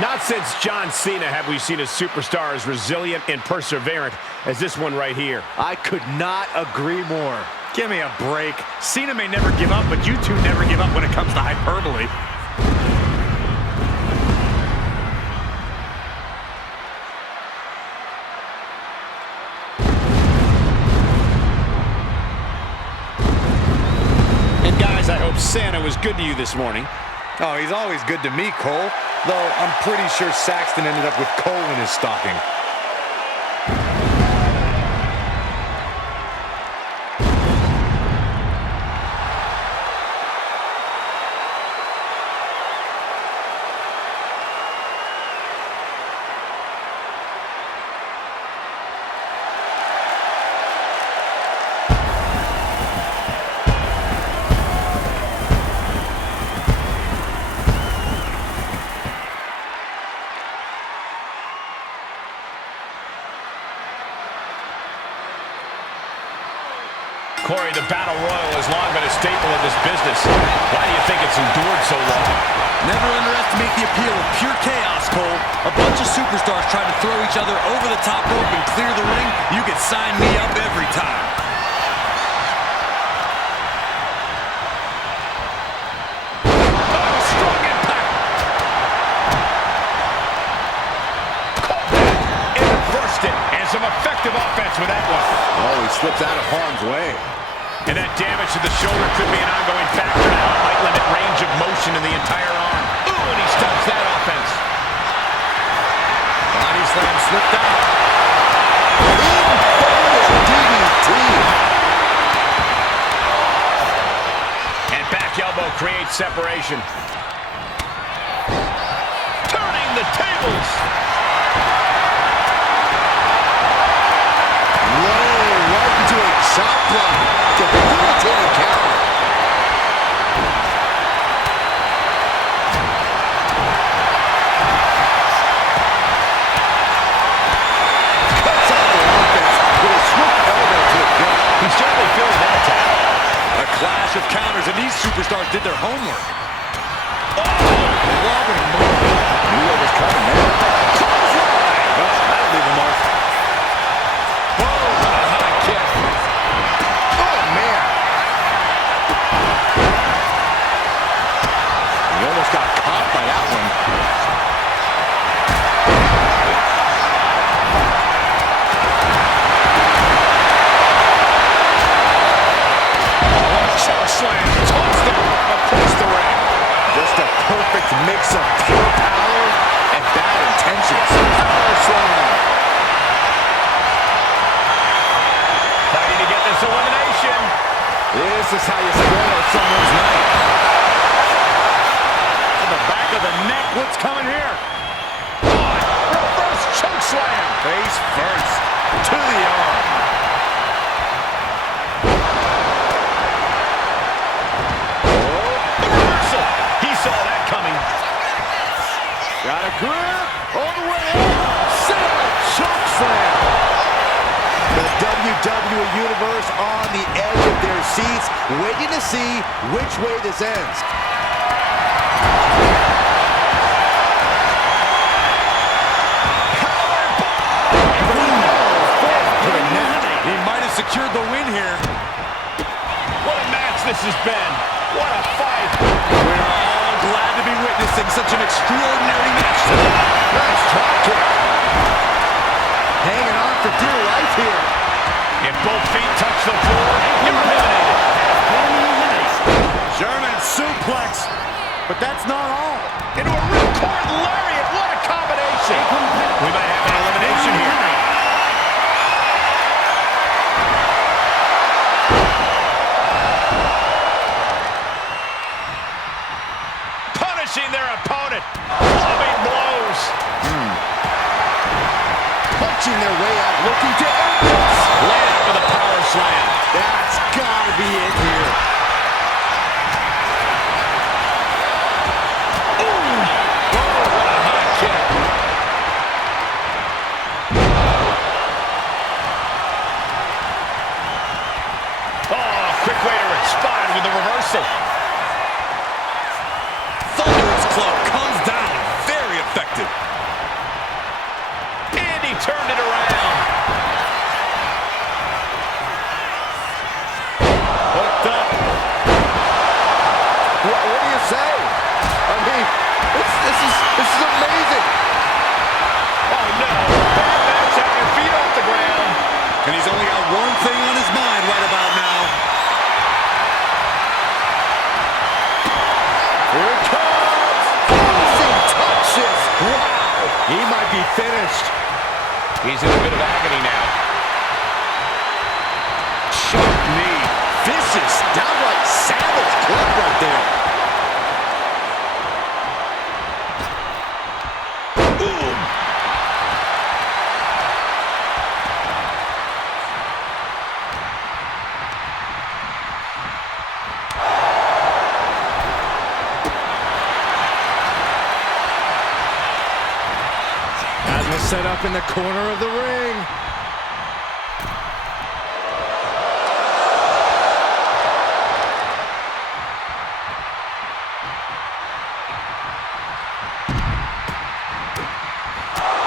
Not since John Cena have we seen a superstar as resilient and perseverant as this one right here. I could not agree more. Give me a break. Cena may never give up, but you two never give up when it comes to hyperbole. And guys, I hope Santa was good to you this morning. Oh, he's always good to me, Cole. Though I'm pretty sure Saxton ended up with coal in his stocking. Corey, the Battle Royal has long been a staple of this business. Why do you think it's endured so long? Never underestimate the appeal of pure chaos, Cole. A bunch of superstars trying to throw each other over the top rope and clear the ring. You can sign me up every time. Oh, strong impact. Caught that and reversed it. And some effective offense with that one. Oh, he slips out of harm's way. And that damage to the shoulder could be an ongoing factor now. It might limit range of motion in the entire arm. Ooh, and he stops that offense. Body slam slipped out. DDT. And back elbow creates separation. Turning the tables. Low, right into a chop block. Debilitating counter. Cuts off the offense with a swift elbow to the gut. He's certainly feeling that attack. A clash of counters, and these superstars did their homework. Loving move. Knew what was coming there. Well, that'll leave a mark. Got caught by that one. Choke slam. Tossed him across the ring. Just a perfect mix of pure power and bad intentions. Power slam. Fighting to get this elimination. This is how you spoil someone's night. Back of the neck, what's coming here? Reverse choke slam. Face first, to the arm. The reversal. He saw that coming. Got a grip, all the way up. Set up, choke slam. The WWE Universe on the edge of their seats, waiting to see which way this ends. He might have secured the win here. What a match this has been. What a fight. We're all glad to be witnessing such an extraordinary match today. Nice drop kick. Hanging on for dear life here. If both feet touch the floor, you're eliminated. German suplex, but that's not all. Into a ripcord lariat. What a combination. We might have an elimination here. Punishing their opponent. Clubbing blows. Punching their way out, looking to end this. Laid out with a power slam. That's gotta be it here. What a high forward with the reversal. Thunderous club comes down. Very effective. And he turned it around. Hooked up. What do you say? I mean, this is amazing. Oh, no. Bad match out your feet off the ground. And he's only got one thing on his mind right about now. Here it comes. Finishing touches. Wow. He might be finished. He's in a bit of agony now. Sharp knee. Vicious, downright savage club right there. Boom. As was set up in the corner of the ring.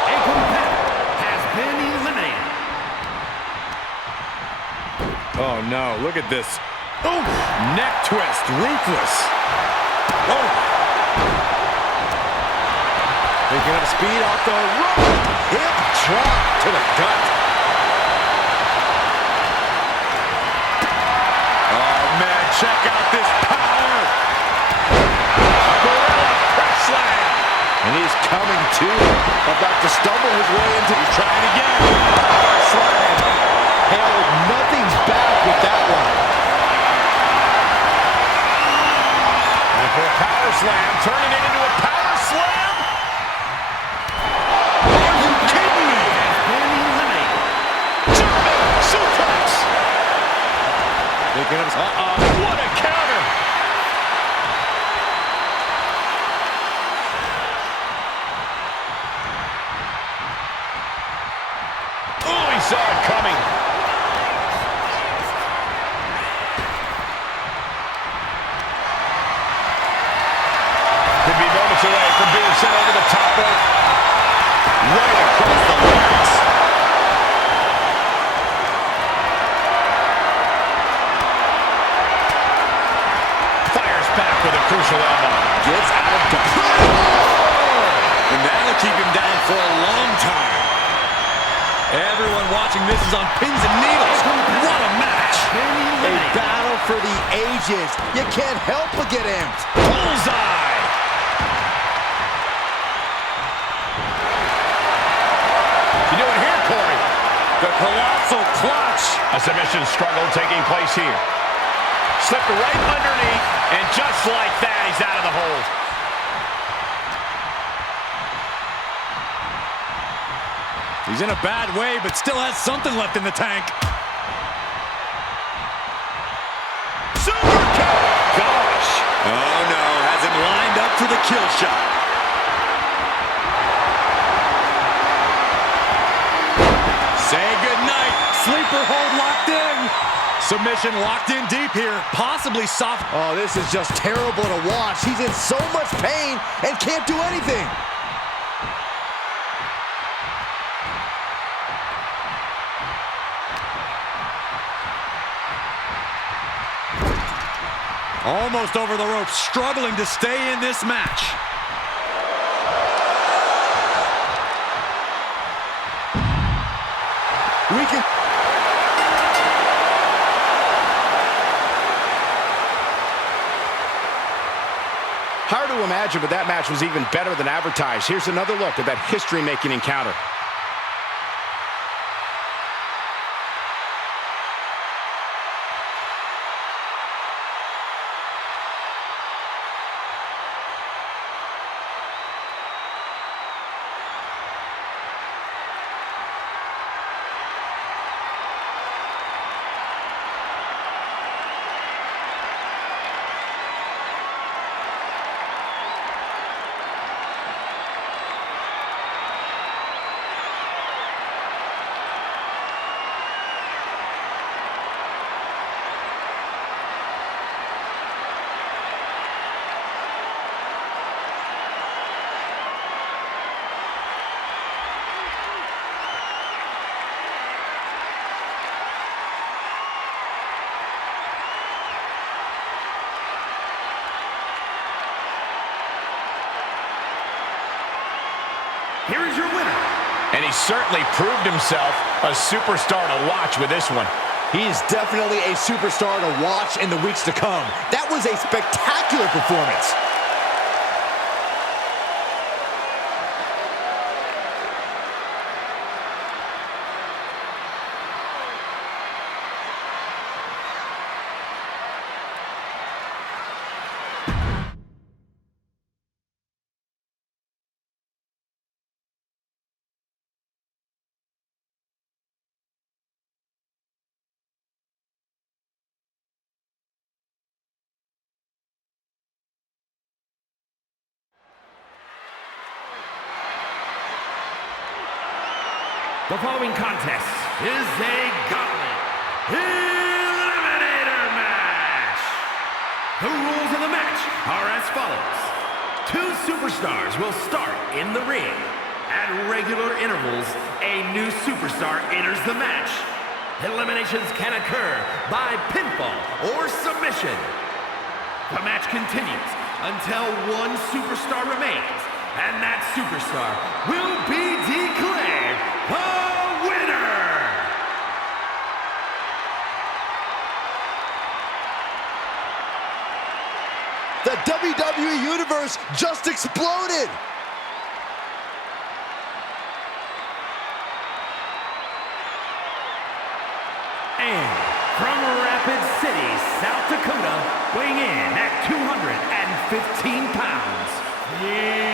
A competitor has been eliminated. Oh, no. Look at this. Oh, neck twist. Ruthless. Oh. Picking up speed off the rope. Hip drop to the gut. Oh, man. Check out this power. Gorilla press slam. And he's coming to. About to stumble his way into. He's trying again. Power slam. Held nothing back with that one. And for a power slam, turning it into a power slam. Are you kidding me? Has been eliminated. German suplex. Picking up. What a counter. Oh, he saw it coming. Could be moments away from being sent over the top rope. Right across the legs. Fires back with a crucial elbow. Gets out of control. And that'll keep him down for a long time. Everyone watching this is on pins and needles. What a match. A battle for the ages. You can't help but get amped. Bullseye. You doing here, Corey? The colossal clutch. A submission struggle taking place here. Slipped right underneath, and just like that, he's out of the hold. He's in a bad way, but still has something left in the tank. Super kick! Gosh! Oh, no. Has him lined up for the kill shot. Say goodnight. Sleeper hold locked in. Submission locked in deep here. Possibly soft. Oh, this is just terrible to watch. He's in so much pain and can't do anything. Almost over the ropes, struggling to stay in this match. We can... Hard to imagine, but that match was even better than advertised. Here's another look at that history-making encounter. he certainly proved himself a superstar to watch with this one. He is definitely a superstar to watch in the weeks to come. That was a spectacular performance. The following contest is a gauntlet eliminator match. The rules of the match are as follows. 2 superstars will start in the ring. At regular intervals, a new superstar enters the match. Eliminations can occur by pinfall or submission. The match continues until one superstar remains, and that superstar will be declared the winner! The WWE Universe just exploded! And from Rapid City, South Dakota, weighing in at 215 pounds, the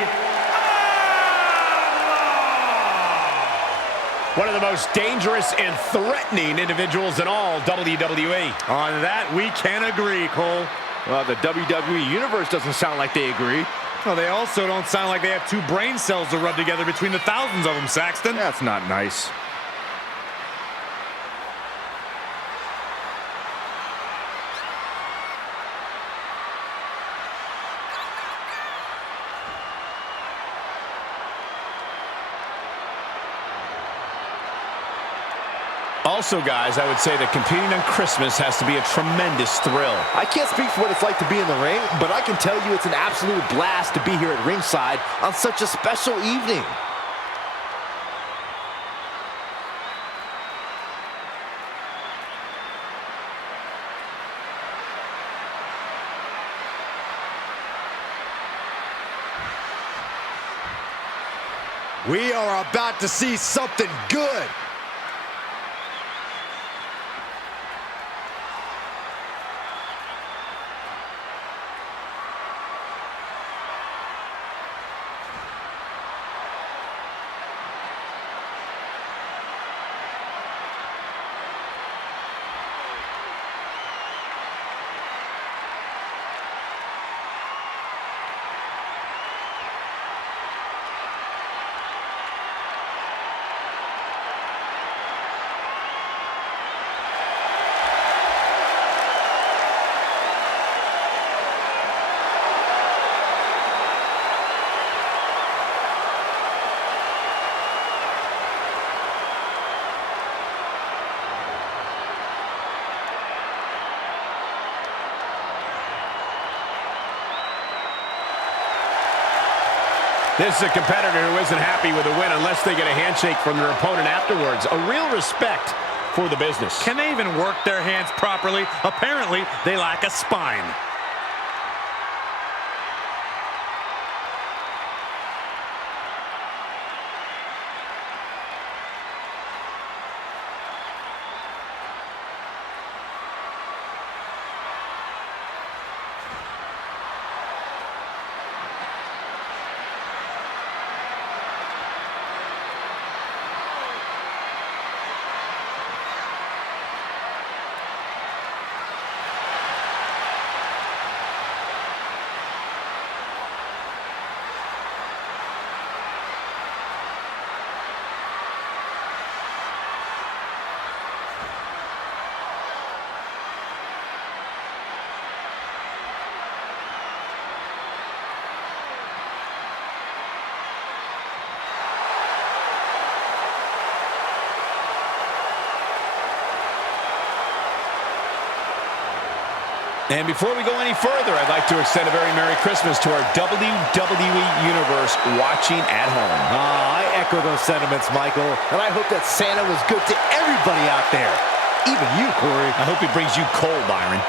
One of the most dangerous and threatening individuals in all WWE. On that, we can agree, Cole. Well, the WWE Universe doesn't sound like they agree. Well, they also don't sound like they have 2 brain cells to rub together between the thousands of them, Saxton. That's not nice. Also, guys, I would say that competing on Christmas has to be a tremendous thrill. I can't speak for what it's like to be in the ring, but I can tell you it's an absolute blast to be here at ringside on such a special evening. We are about to see something good. This is a competitor who isn't happy with a win unless they get a handshake from their opponent afterwards. A real respect for the business. Can they even work their hands properly? Apparently, they lack a spine. And before we go any further, I'd like to extend a very Merry Christmas to our WWE Universe watching at home. I echo those sentiments, Michael. And I hope that Santa was good to everybody out there. Even you, Corey. I hope he brings you coal, Byron.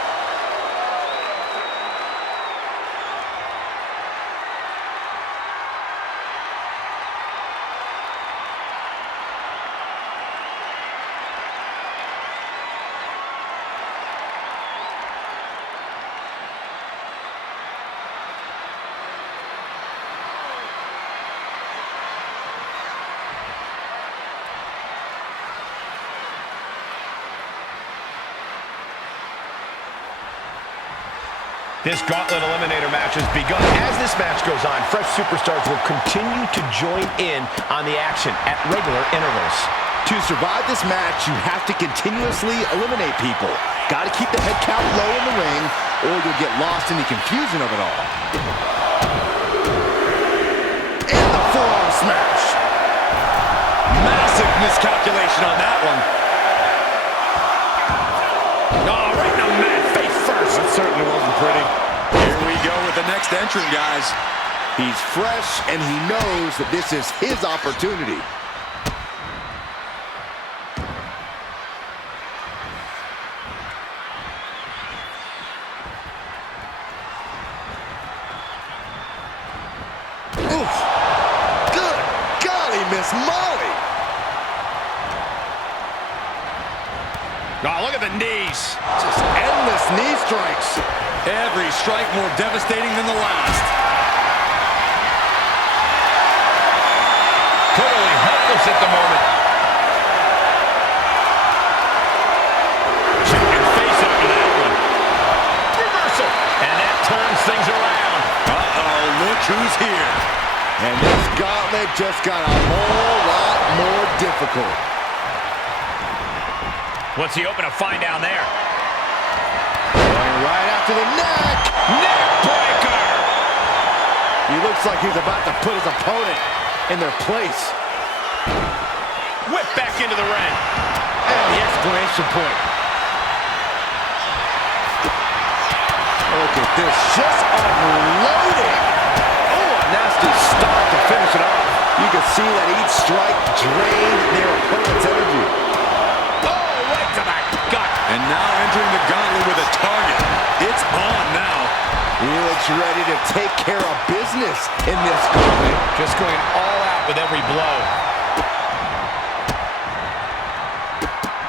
This Gauntlet Eliminator match has begun. As this match goes on, fresh superstars will continue to join in on the action at regular intervals. To survive this match, you have to continuously eliminate people. Got to keep the head count low in the ring, or you'll get lost in the confusion of it all. And the forearm smash. Massive miscalculation on that one. Oh, right in the mat, face first. That certainly wasn't pretty. Here we go with the next entrant, guys. He's fresh, and he knows that this is his opportunity. Oof! Good golly, Miss Molly! Oh, look at the knees. Just endless knee strikes. Every strike more devastating than the last. Totally helpless at the moment. Chicken face after that one. Reversal. And that turns things around. Uh-oh, look who's here. And this gauntlet just got a whole lot more difficult. What's he hoping to find down there? Going right after the neck. Neck breaker! He looks like he's about to put his opponent in their place. Whip back into the ring. And the exclamation point. Look at this, just unloading. Oh, a nasty start to finish it off. You can see that each strike drained their opponent's energy. And now entering the gauntlet with a target. It's on now. He looks ready to take care of business in this gauntlet. Just going all out with every blow.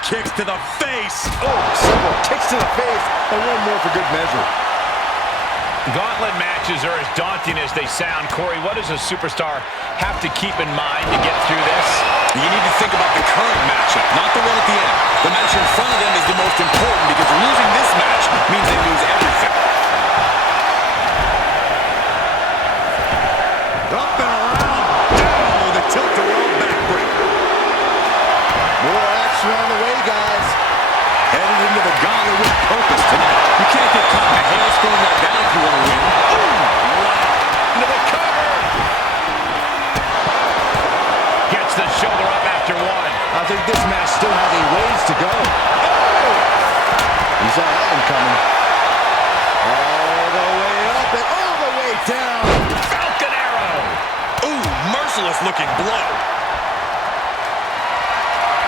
Kicks to the face. Oh, several kicks to the face, and one more for good measure. Gauntlet matches are as daunting as they sound. Corey, what does a superstar have to keep in mind to get through this? You need to think about the current matchup, not the one at the end. The match in front of them is the most important because losing this match means they lose everything. Up and around, down with a tilt-a-whirl backbreaker. More action on the way, guys. Headed into the gauntlet with purpose tonight. You can't get caught in a hailstorm like that if you want to win. Ooh, wow. Into the cover. Gets the shoulder up after one. I think this match still has a ways to go. Oh! You saw that one coming. All the way up and all the way down. Falcon arrow. Ooh, merciless looking blow.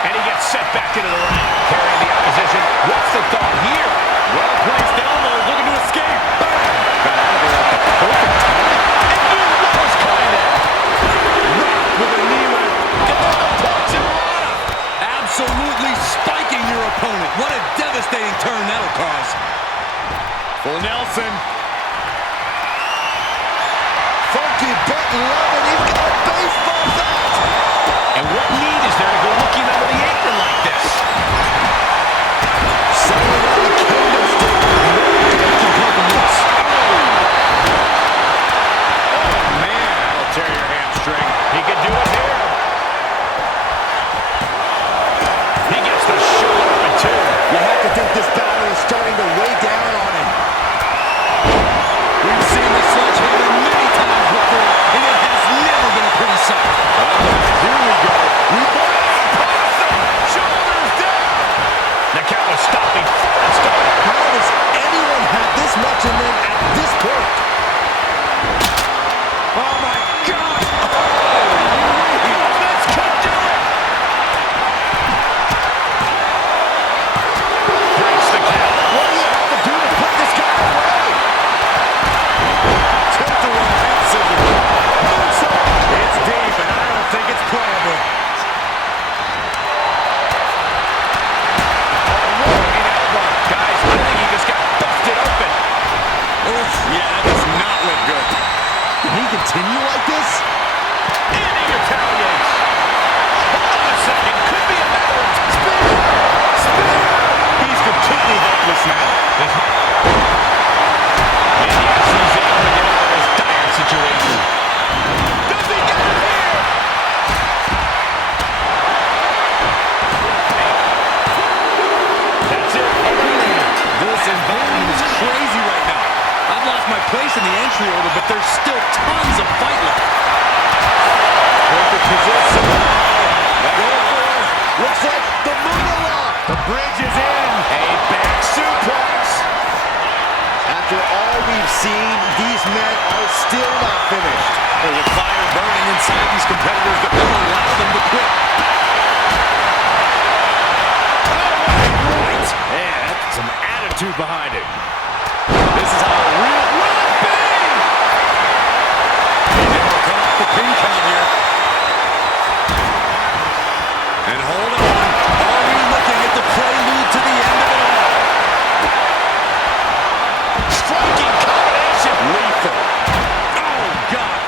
And he gets set back into the ring, carrying the opposition. What's the thought here? Well-placed elbow, looking to escape. Bang! Got out of there at the perfect time. And knew what was coming there. Rock with a knee lift. Absolutely spiking your opponent. What a devastating turn that'll cause. Full Nelson. Funky butt loving. He's got a baseball bat. And what need is there to go looking under the apron like this? Settling on the kendo stick. No compliments. Oh, man. That'll tear your hamstring. He could do it here. He gets the shoulder up in two. You have to think this battle is starting to weigh down on him. We've seen the sledgehammer many times before, and it has never been a pretty sight. Here we go. Shoulders down. The count was stopping before it started. How does anyone have This volume is crazy right now. I've lost my place in the entry order, but there's still tons of fight left. Perfect position. Looks like the moonwalk. The bridge is in. A back suplex. After all we've seen, these men are still not finished. There's a fire burning inside these competitors that won't allow them to quit. Right. Man, that's some attitude behind it. This is how a real will it be. He's able to come off the pin count here. And hold on. Are we looking at the prelude to the end of it all? Striking combination. Lethal. Oh, God.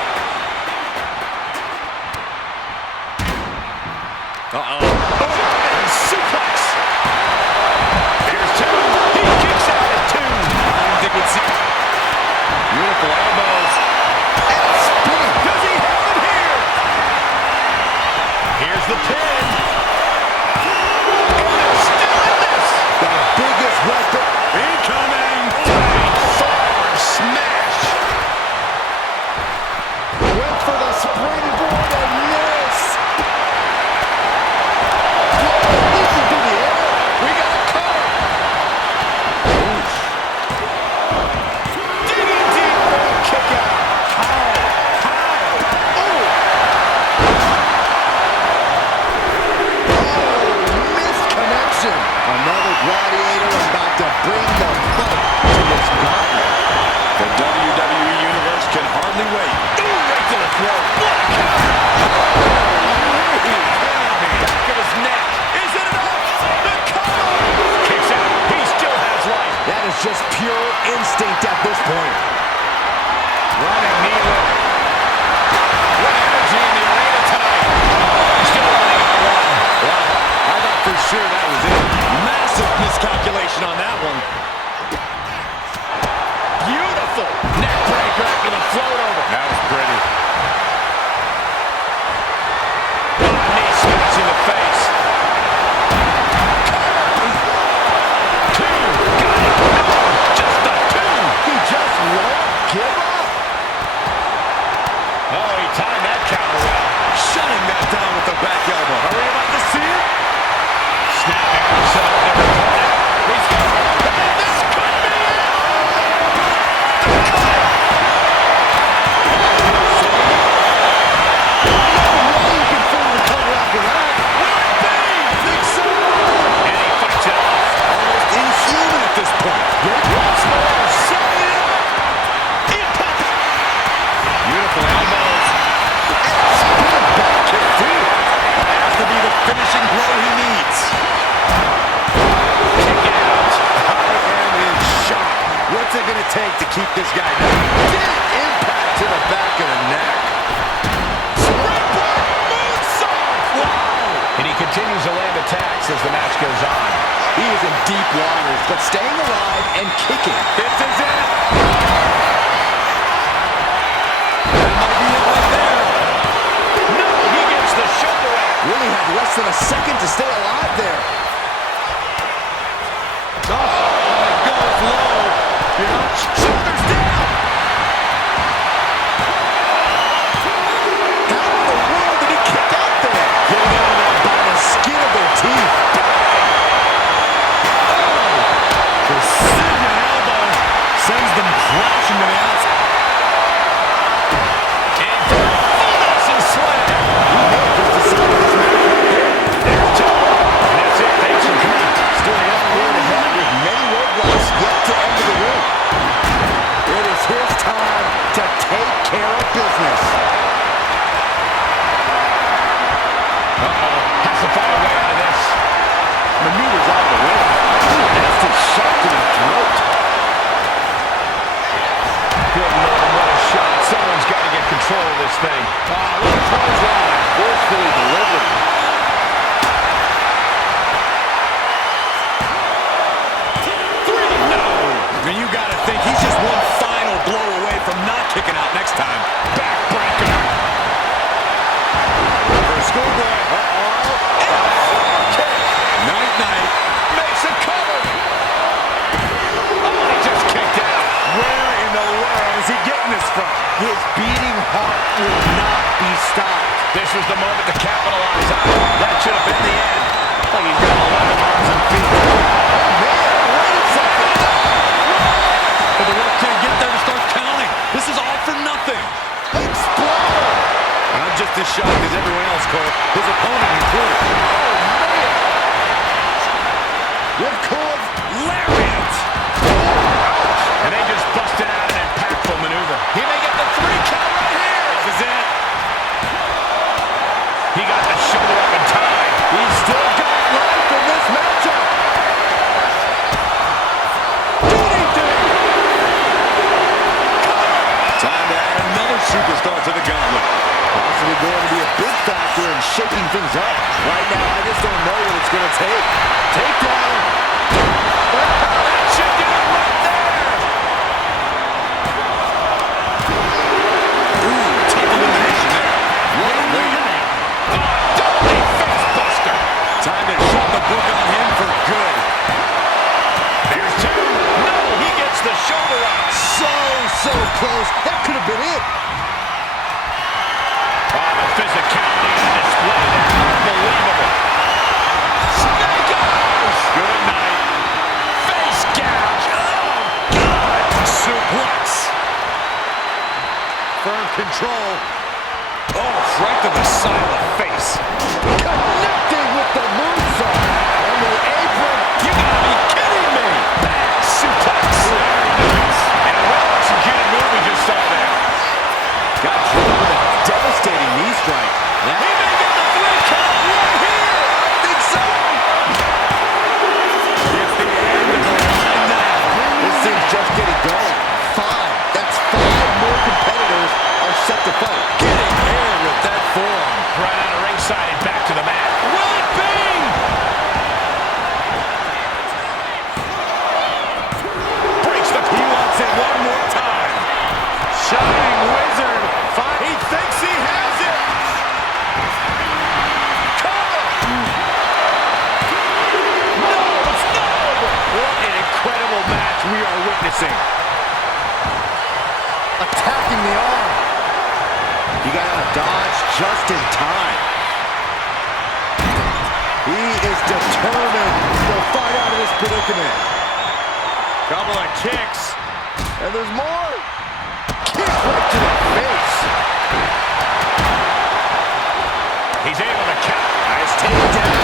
Uh-oh. And suplex. Here's two. He kicks out at two. I didn't think we'd see. Beautiful elbows. And spin. Does he have it here? Here's the pin. And they're still in this. The biggest wrestler. Incoming. Forward smash. Went for the springboard and miss. This is through the air. We got a cover. Digging deep for the kick out. Missed connection. Another gladiator about to bring the fight to its gauntlet. The WWE Universe can hardly wait. Ooh, right to the throat. What a counter. Back of his neck. Is it enough? The cover. Kicks out. He still has life. That is just pure instinct at this point. Running knee lift. What energy in the arena tonight. Still running on one. Wow, I thought for sure that was it. Massive miscalculation on that one. Beautiful. Neck breaker after the float over. That was pretty. One knee smash in the face. Two. Got it. No, just the two. He just won't give up. Oh, he timed that counter well. Shutting that down with the back elbow. Are we about to see it? Snapping himself in the corner. He's got it. This could be it. The cover. You can fully recover after that. Will it be? I think so. And he fights it off. Almost inhuman at this point. Once more. Set it up. Impact. Beautiful elbows. Back kick, too. Has to be the finishing blow he needs. Kick out. I am in shock. What's it going to take to keep this guy down? Big impact to the back of the neck. Springboard moonsault. Wow. And he continues to land attacks as the match goes on. He is in deep waters, but staying alive and kicking. This is it. That might be it right there. No, he gets the shoulder up. Really had less than a second to stay alive there. Oh, it goes low. Shoulders down. How in the world did he kick out there? Getting out of there by the skin of their teeth. Precision elbow sends them crashing to the outside. And for a full Nelson slam. He may have just decided this match right there. There's two. And that's it. His beating heart will not be stopped. This was the moment to capitalize on. That should have been the end. Like he's got 11 arms and feet. Oh, man, wait a second. But the ref can't get there to start counting. This is all for nothing. Exploder. I'm just as shocked as everyone else, Cole. His opponent included. Oh, man. Ripcord. Lariat. And they just busted out an impactful maneuver. He may get the 3 count right here. This is it. He got the shoulder up in time. He's still got life in this matchup. Time to add another superstar to the gauntlet. Possibly going to be a big factor in shaking things up. Right now, I just don't know what it's going to take. Takedown. That should do it right there. Ooh, tough elimination there. What a weight. Double face buster. Time to shut the book on him for good. There's 2. No, he gets the shoulder up. So close. That could have been it. Oh, the physicality on display there. Unbelievable. Snake eyes. Good night. Face gouge. Oh, God. Suplex. Firm control. Oh, right to the side of the face. Connecting with the moonsault on the apron. You gotta be kidding me. Back suplex. Very nice. And a well-executed move we just saw there. Got drilled with a devastating knee strike. He may get the 3 count right here. I think so. It's the end of the line now. This thing's just getting going. 5. That's 5 more competitors are set to fight. Getting air with that forearm. Right out of ringside and back to the mat. Will it be? Breaks the... He wants it one more time. Shining Wizard. He thinks he has it. Cover. No, it's not over. What an incredible match we are witnessing. Attacking the arm. You got out of dodge just in time. He is determined to fight out of this predicament. Couple of kicks. And there's more. Kick right to the face. He's able to count. Nice takedown.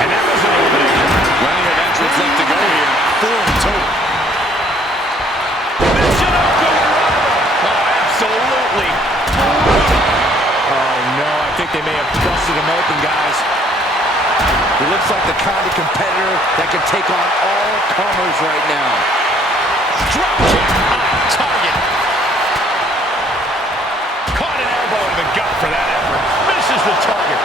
And that was an elimination. Plenty of entrants left to go here. 4 in total. Mission Oklahoma. Oh, absolutely. Oh, no. I think they may have busted him open, guys. He looks like the kind of competitor that can take on all comers right now. Drop kick on target. Caught an elbow in the gut for that effort. Misses the target.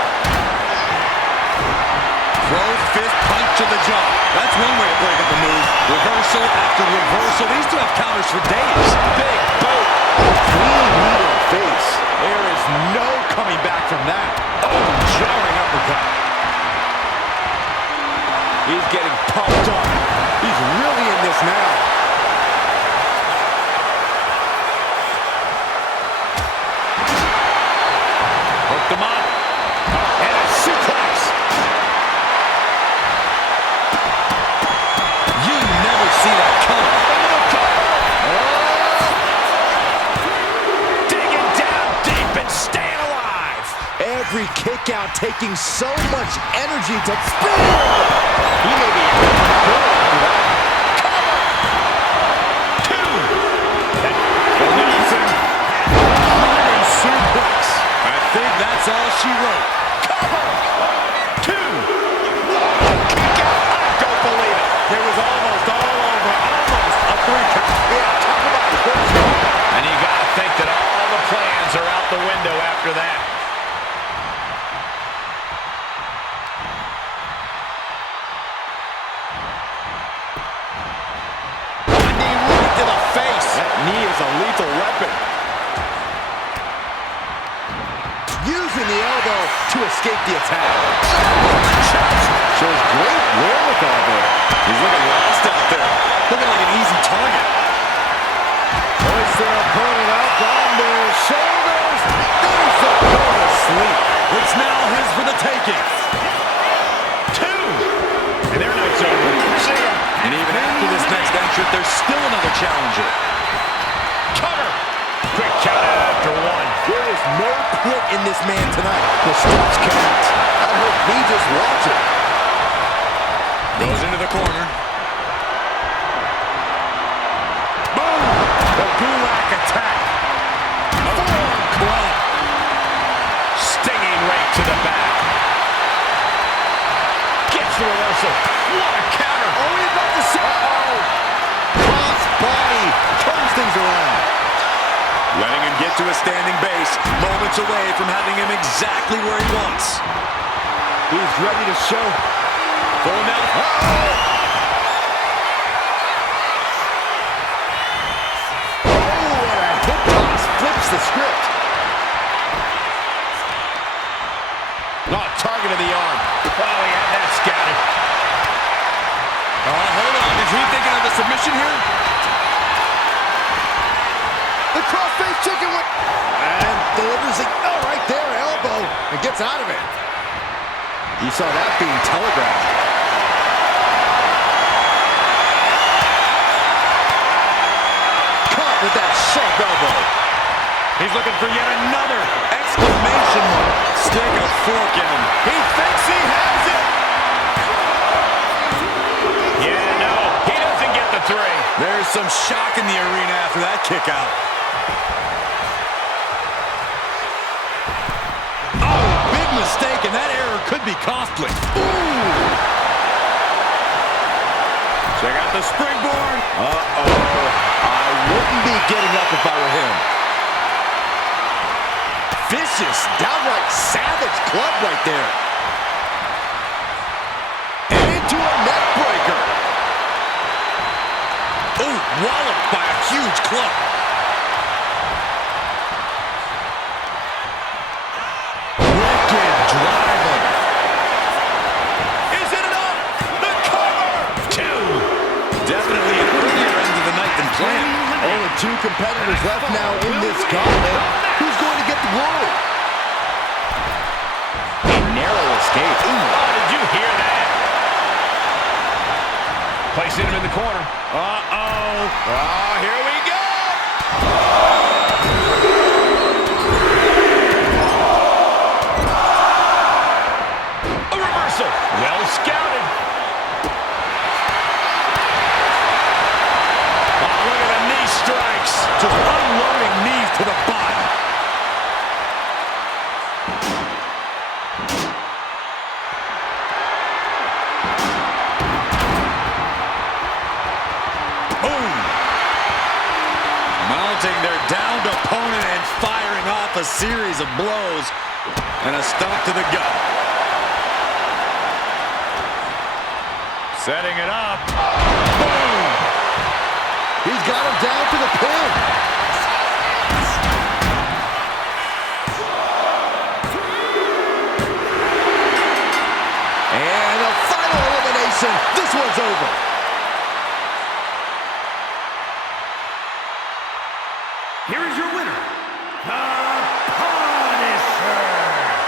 Closed fist punch to the jaw. That's one way to break up a move. Reversal after reversal. These two have counters for days. Big boot. Clean knee to the face. There is no coming back from that. Oh, jarring uppercut. He's getting pumped up. He's really in this now. Hooked him up. And a suplex. You never see that coming. Digging down deep and staying alive. Every kick out taking so much energy to spear. He may be out for good after that. Nelson. Running suplex. I think that's all she wrote. Cover. 2. Kick out. I don't believe it. There was almost all over, almost a 3 count. Yeah, talk about personal. And you got to think that all the plans are out the window after that. One knee right to the face. That knee is a lethal weapon. Using the elbow to escape the attack. Chest. Shows great wherewithal there. He's looking lost out there. Looking like an easy target. Hoist their opponent up on their shoulders. There's the go to sleep. It's now his for the taking. 2. And their night's over. See ya. And even after this next entrant, there's still another challenger. Cover. Quick count out after 1. There is no quit in this man tonight. The steps count. I hope we just watch it. Goes into the corner. Boom! The Gulak attack. Forearm club. Stinging right to the back. Gets the reversal. What a counter. Oh, he's about to say. Uh-oh. Cross body. Turns things around. Letting him get to a standing base. Moments away from having him exactly where he wants. He's ready to show. Full now. Uh-oh. Oh, and a hip toss flips the script. Oh, target of the arm. Oh, he had that scouted. Hold on. Is he thinking of the submission here? The crossface chicken went and delivers it. Oh, right there, elbow, and gets out of it. You saw that being telegraphed. Caught with that sharp elbow. He's looking for yet another. Exclamation mark. Stick a fork in him. He thinks he has it. Yeah, no, he doesn't get the 3. There's some shock in the arena after that kick out. Oh, big mistake, and that error could be costly. Ooh. Check out the springboard. Uh-oh. I wouldn't be getting up if I were him. Vicious, downright savage club right there. And into a neck breaker. Ooh, walloped by a huge club. Wicked driver. Is it enough? The cover. 2. Definitely an earlier end of the night than planned. Only 2 competitors left now in this gauntlet. Who's going to get the glory? A narrow escape. Oh, did you hear that? Placing him in the corner. Uh-oh. Oh, here we go. A reversal. Well scouted. Oh, look at the knee strikes. Just unloading knees to the body. Boom. Mounting their downed opponent and firing off a series of blows and a stomp to the gut. Setting it up. Boom! He's got him down to the pin. And a final elimination. This one's over. Here is your winner, the Punisher.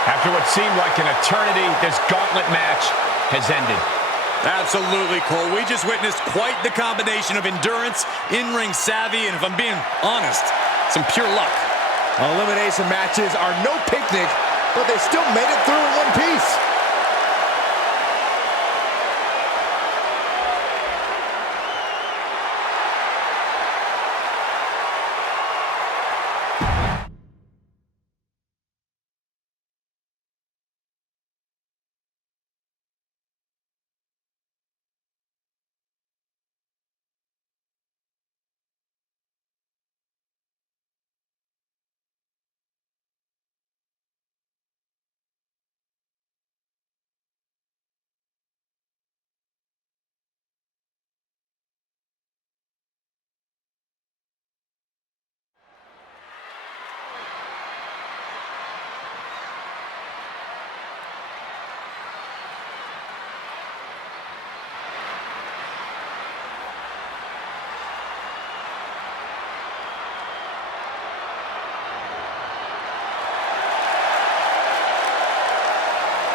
After what seemed like an eternity, this gauntlet match has ended. Absolutely, Cole. We just witnessed quite the combination of endurance, in-ring savvy, and if I'm being honest, some pure luck. Elimination matches are no picnic, but they still made it through in one piece.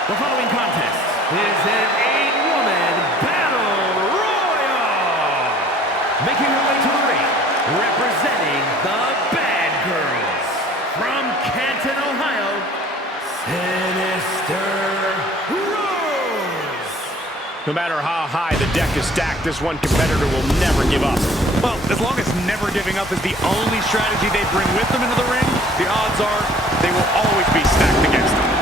The following contest is an 8-woman battle royal. Making her way to the ring, representing the Bad Girls. From Canton, Ohio, Sinister Rose. No matter how high the deck is stacked, this one competitor will never give up. Well, as long as never giving up is the only strategy they bring with them into the ring, the odds are they will always be stacked against them.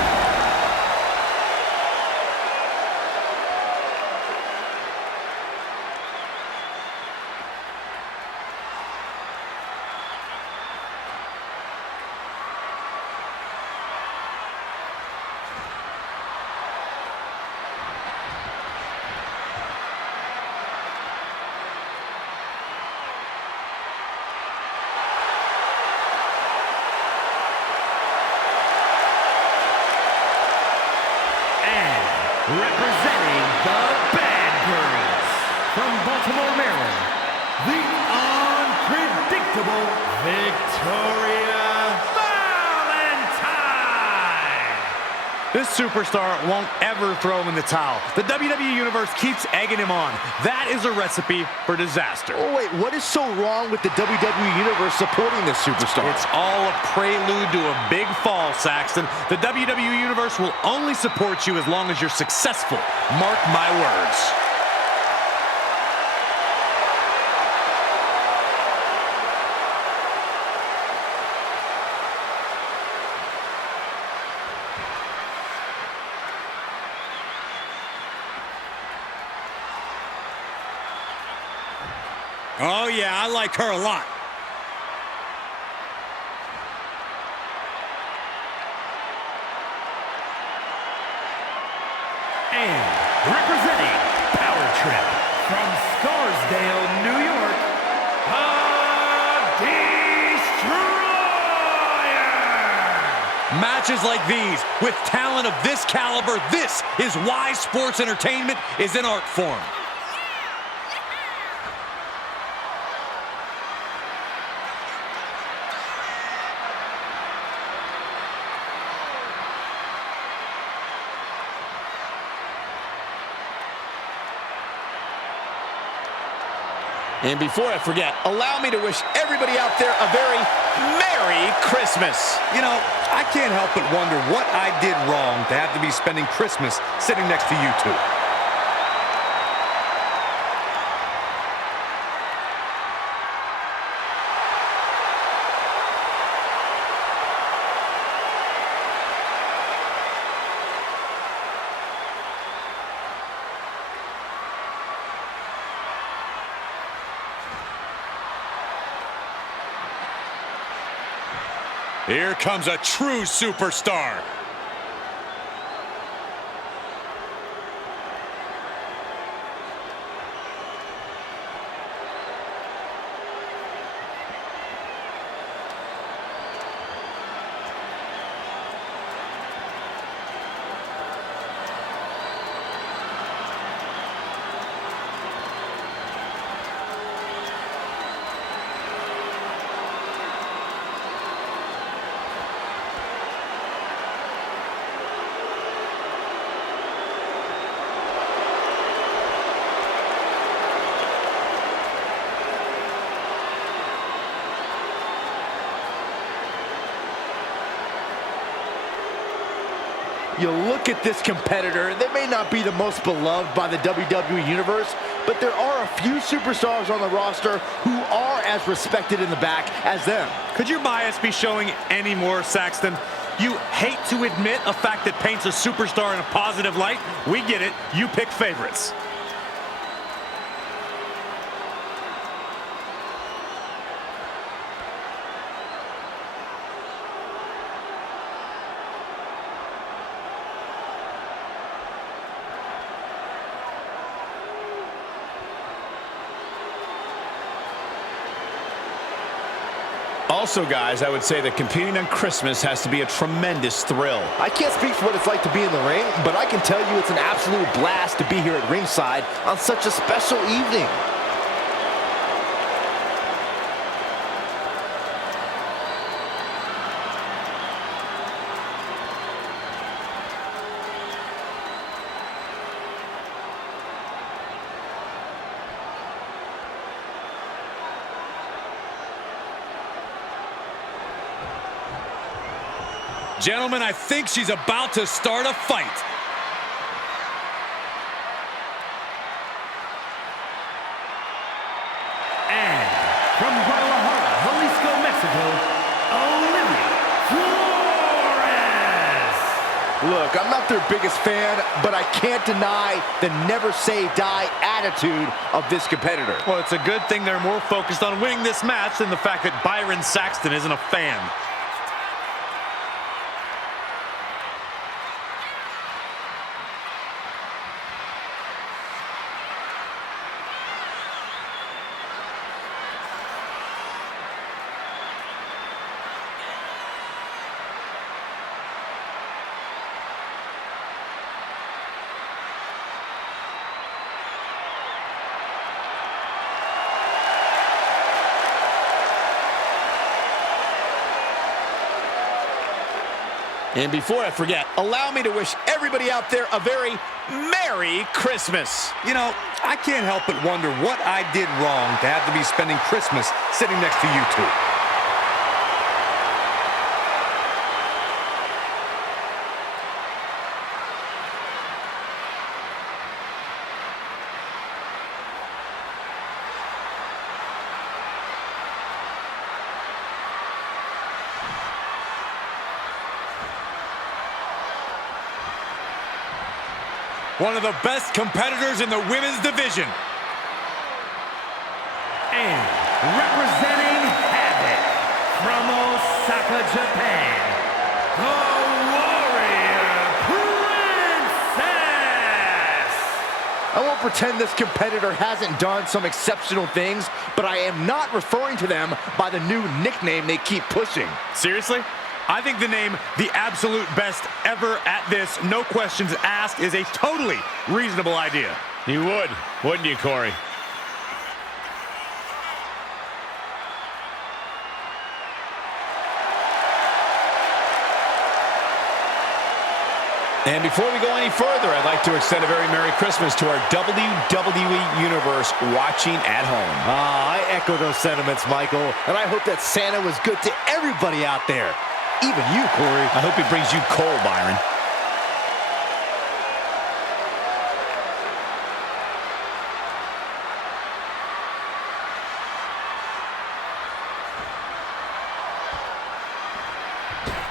Representing the Bad Girls, from Baltimore, Maryland, the unpredictable Victoria Valentine. This superstar won't ever throw him in the towel. The WWE Universe keeps egging him on. That is a recipe for disaster. Oh, wait, what is so wrong with the WWE Universe supporting this superstar? It's all a prelude to a big fall, Saxton. The WWE Universe will only support you as long as you're successful. Mark my words. Oh, yeah, I like her a lot. And representing Power Trip, from Scarsdale, New York, the Destroyer. Matches like these, with talent of this caliber, this is why sports entertainment is an art form. And before I forget, allow me to wish everybody out there a very Merry Christmas. You know, I can't help but wonder what I did wrong to have to be spending Christmas sitting next to you two. Here comes a true superstar. You look at this competitor, they may not be the most beloved by the WWE Universe, but there are a few superstars on the roster who are as respected in the back as them. Could your bias be showing any more, Saxton? You hate to admit a fact that paints a superstar in a positive light. We get it. You pick favorites. Also, guys, I would say that competing on Christmas has to be a tremendous thrill. I can't speak for what it's like to be in the ring, but I can tell you it's an absolute blast to be here at ringside on such a special evening. gentlemen, I think she's about to start a fight. And from Guadalajara, Jalisco, Mexico, Olivia Flores. Look, I'm not their biggest fan, but I can't deny the never say die attitude of this competitor. Well, it's a good thing they're more focused on winning this match than the fact that Byron Saxton isn't a fan. And before I forget, allow me to wish everybody out there a very Merry Christmas. You know, I can't help but wonder what I did wrong to have to be spending Christmas sitting next to you two. One of the best competitors in the women's division. And representing Havoc from Osaka, Japan, the Warrior Princess. I won't pretend this competitor hasn't done some exceptional things, but I am not referring to them by the new nickname they keep pushing. Seriously? I think the name the absolute best ever at this, no questions asked, is a totally reasonable idea. You would, wouldn't you, Corey? And before we go any further, I'd like to extend a very Merry Christmas to our WWE Universe watching at home. I echo those sentiments, Michael, and I hope that Santa was good to everybody out there. Even you, Corey. I hope he brings you coal, Byron.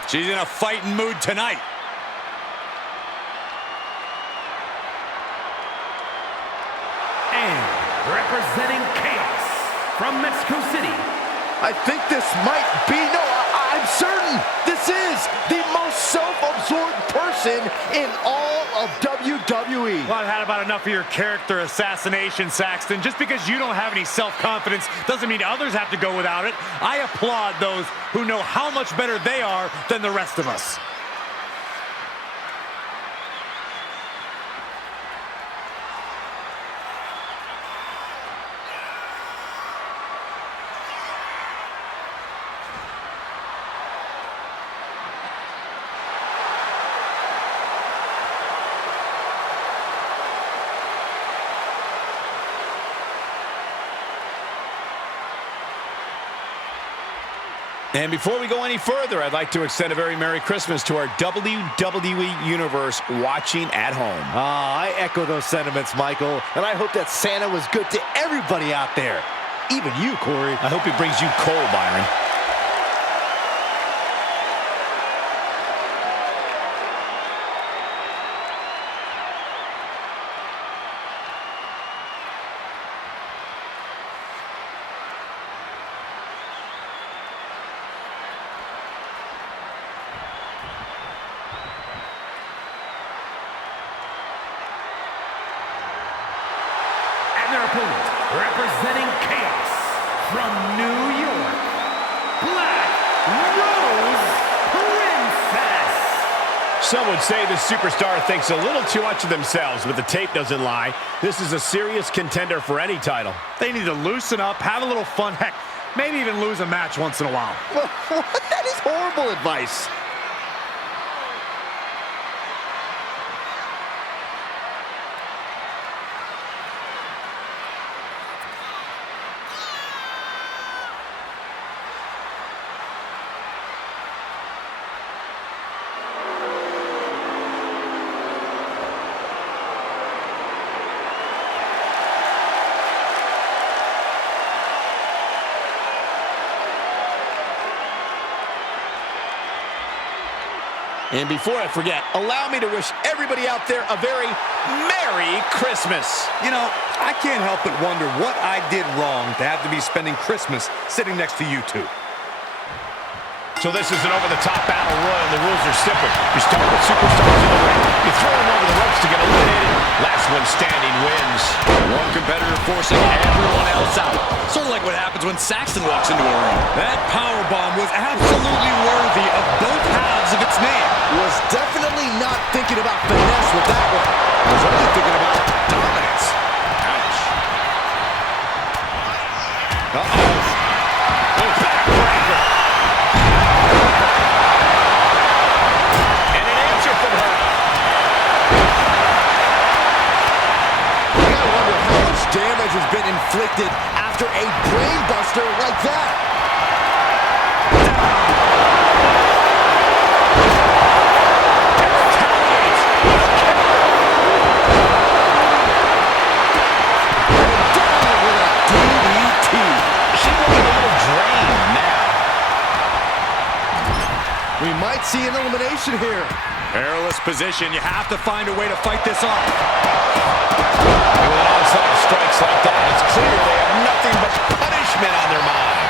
She's in a fighting mood tonight. And representing Chaos from Mexico City, I think this might be, no, I'm certain this is the most self-absorbed person in all of WWE. Well, I've had about enough of your character assassination, Saxton. Just because you don't have any self-confidence doesn't mean others have to go without it. I applaud those who know how much better they are than the rest of us. And before we go any further, I'd like to extend a very Merry Christmas to our WWE Universe watching at home. I echo those sentiments, Michael, and I hope that Santa was good to everybody out there. Even you, Corey. I hope he brings you coal, Byron. their opponent, representing Chaos from New York, Black Rose Princess. Some would say the superstar thinks a little too much of themselves, but the tape doesn't lie. This is a serious contender for any title. They need to loosen up, have a little fun, heck, maybe even lose a match once in a while. That is horrible advice. And before I forget, allow me to wish everybody out there a very Merry Christmas. You know, I can't help but wonder what I did wrong to have to be spending Christmas sitting next to you two. So this is an over-the-top battle royal. The rules are simple. You start with superstars in the ring. You throw them over the ropes to get eliminated. Last one standing wins. One competitor forcing everyone else out. Sort of like what happens when Saxton walks into a ring. That powerbomb was absolutely worthy of both halves of its name. Was definitely not thinking about finesse with that one. Was only thinking about dominance. Ouch. Uh-oh. Oh, backbreaker. And an answer from her. You gotta wonder how much damage has been inflicted after a brain buster like that. We might see an elimination here. Perilous position. You have to find a way to fight this off. And with onslaught strikes like that, it's clear they have nothing but punishment on their mind.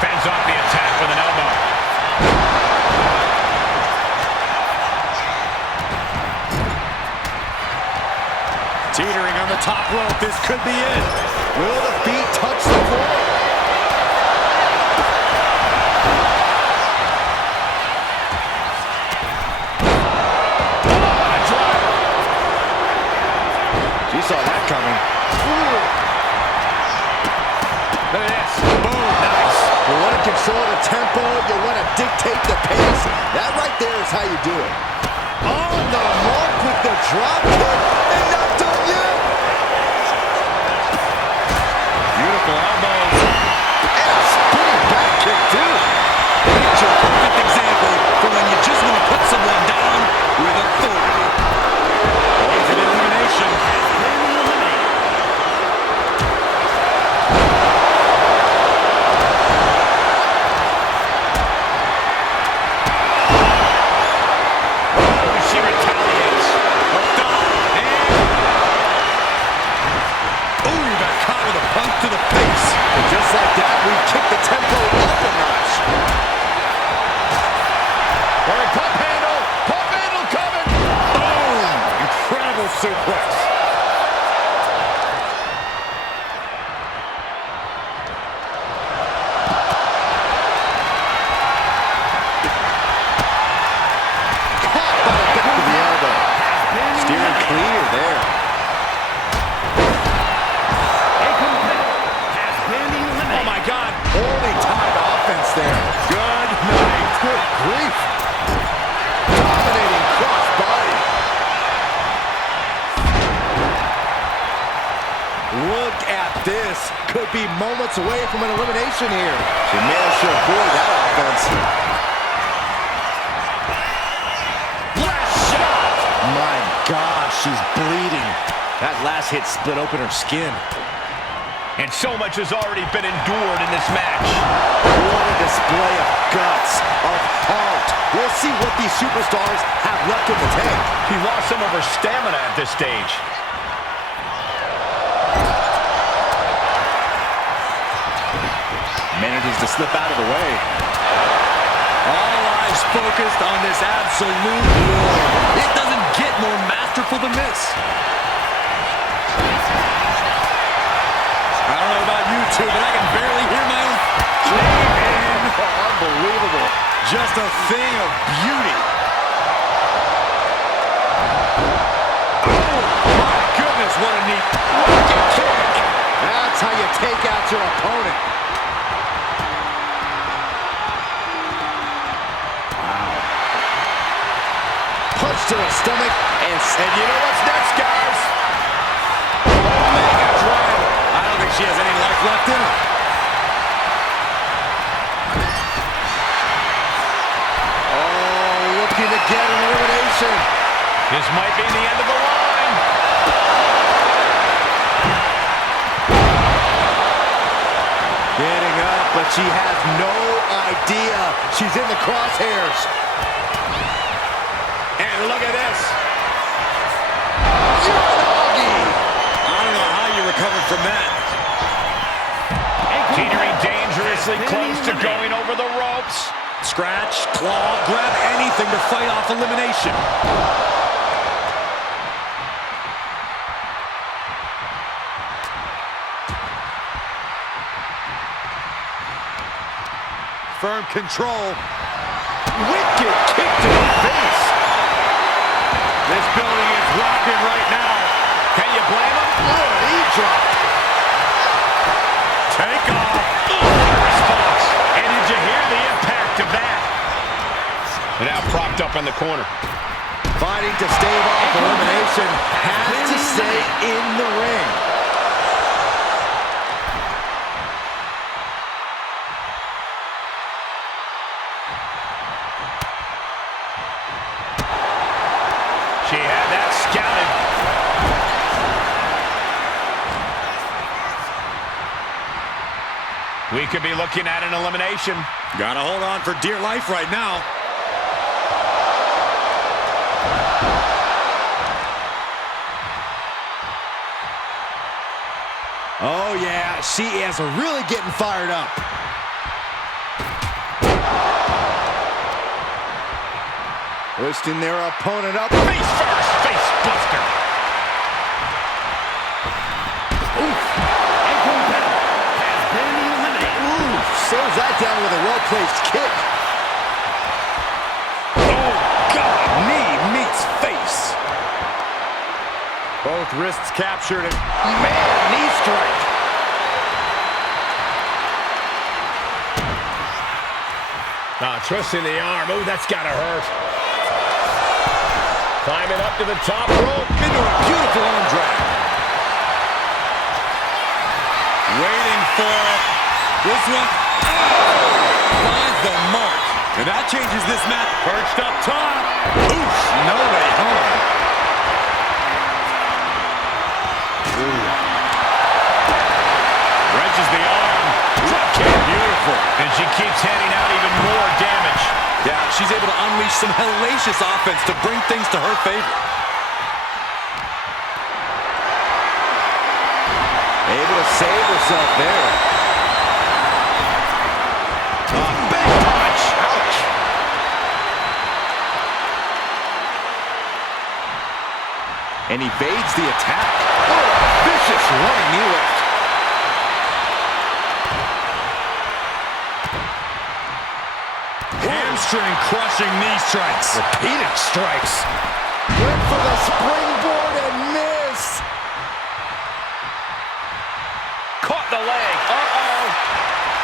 Fends off the attack with an elbow. Teetering on the top rope. This could be it. Will the feet touch the floor? She saw that coming. Look at this. Boom. Nice. You want to control the tempo. You want to dictate the pace. That right there is how you do it. On the mark with the drop kick. And not done yet. Beautiful elbows. And a spinning back kick, too. Picture perfect example for when you just want to put someone down with authority. Going for the elimination. She retaliates. Hooked on. And... ooh, got caught with a punch to the face. And just like that, we kick the tempo up a notch. Or a pump handle. Pump handle coming. Boom! Incredible suplex. Caught by the back of the elbow. Steering clear there. Oh, my God. Only tied offense there. Good night. Good grief. Dominating cross body. Look at this. Could be moments away from an elimination here. She managed to avoid that offense. Last shot. My gosh, she's bleeding. That last hit split open her skin. And so much has already been endured in this match. What a display of guts, of heart. We'll see what these superstars have left in the tank. He lost some of her stamina at this stage. Manages to slip out of the way. All eyes focused on this absolute war. It doesn't get more masterful than this. I don't know about you two, but I can barely hear my own cave-in. Unbelievable. Just a thing of beauty. Oh, my goodness, what a neat rocket kick. That's how you take out your opponent. Wow. Punch to the stomach, And you know what's next, guys? Mega drive. I don't think she has any life left in her. oh, looking to get an elimination. This might be the end of the line. Yeah, but she has no idea she's in the crosshairs. And look at this. I don't know how you recovered from that. Teetering dangerously close to going over the ropes. Scratch, claw, grab anything to fight off elimination. Firm control. Wicked kick to the face. This building is rocking right now. Can you blame him? Oh, knee drop. Take off. What a response. And did you hear the impact of that? Now propped up in the corner. Fighting to stave off elimination. Has to stay in the ring. She had that scouted. We could be looking at an elimination. Gotta hold on for dear life right now. Oh, yeah, she is really getting fired up. Lifting their opponent up. Face first, face buster. Slows that down with a well-placed kick. Oh, God. Knee meets face. Both wrists captured and man, knee strike. Twisting the arm. Oh, that's gotta hurt. Climbing up to the top rope. Into a beautiful arm drag. Waiting for this one. Finds the mark. And that changes this match. Perched up top. Oof, no way home. Wrenches the arm. Drop kick. Beautiful. And she keeps handing out even more damage. Yeah, she's able to unleash some hellacious offense to bring things to her favor. Able to save herself there. Big punch. Ouch. And evades the attack. Oh, vicious running knee lift. Hamstring crushing knee strikes. Repeated strikes. Went for the springboard and missed. Caught the leg.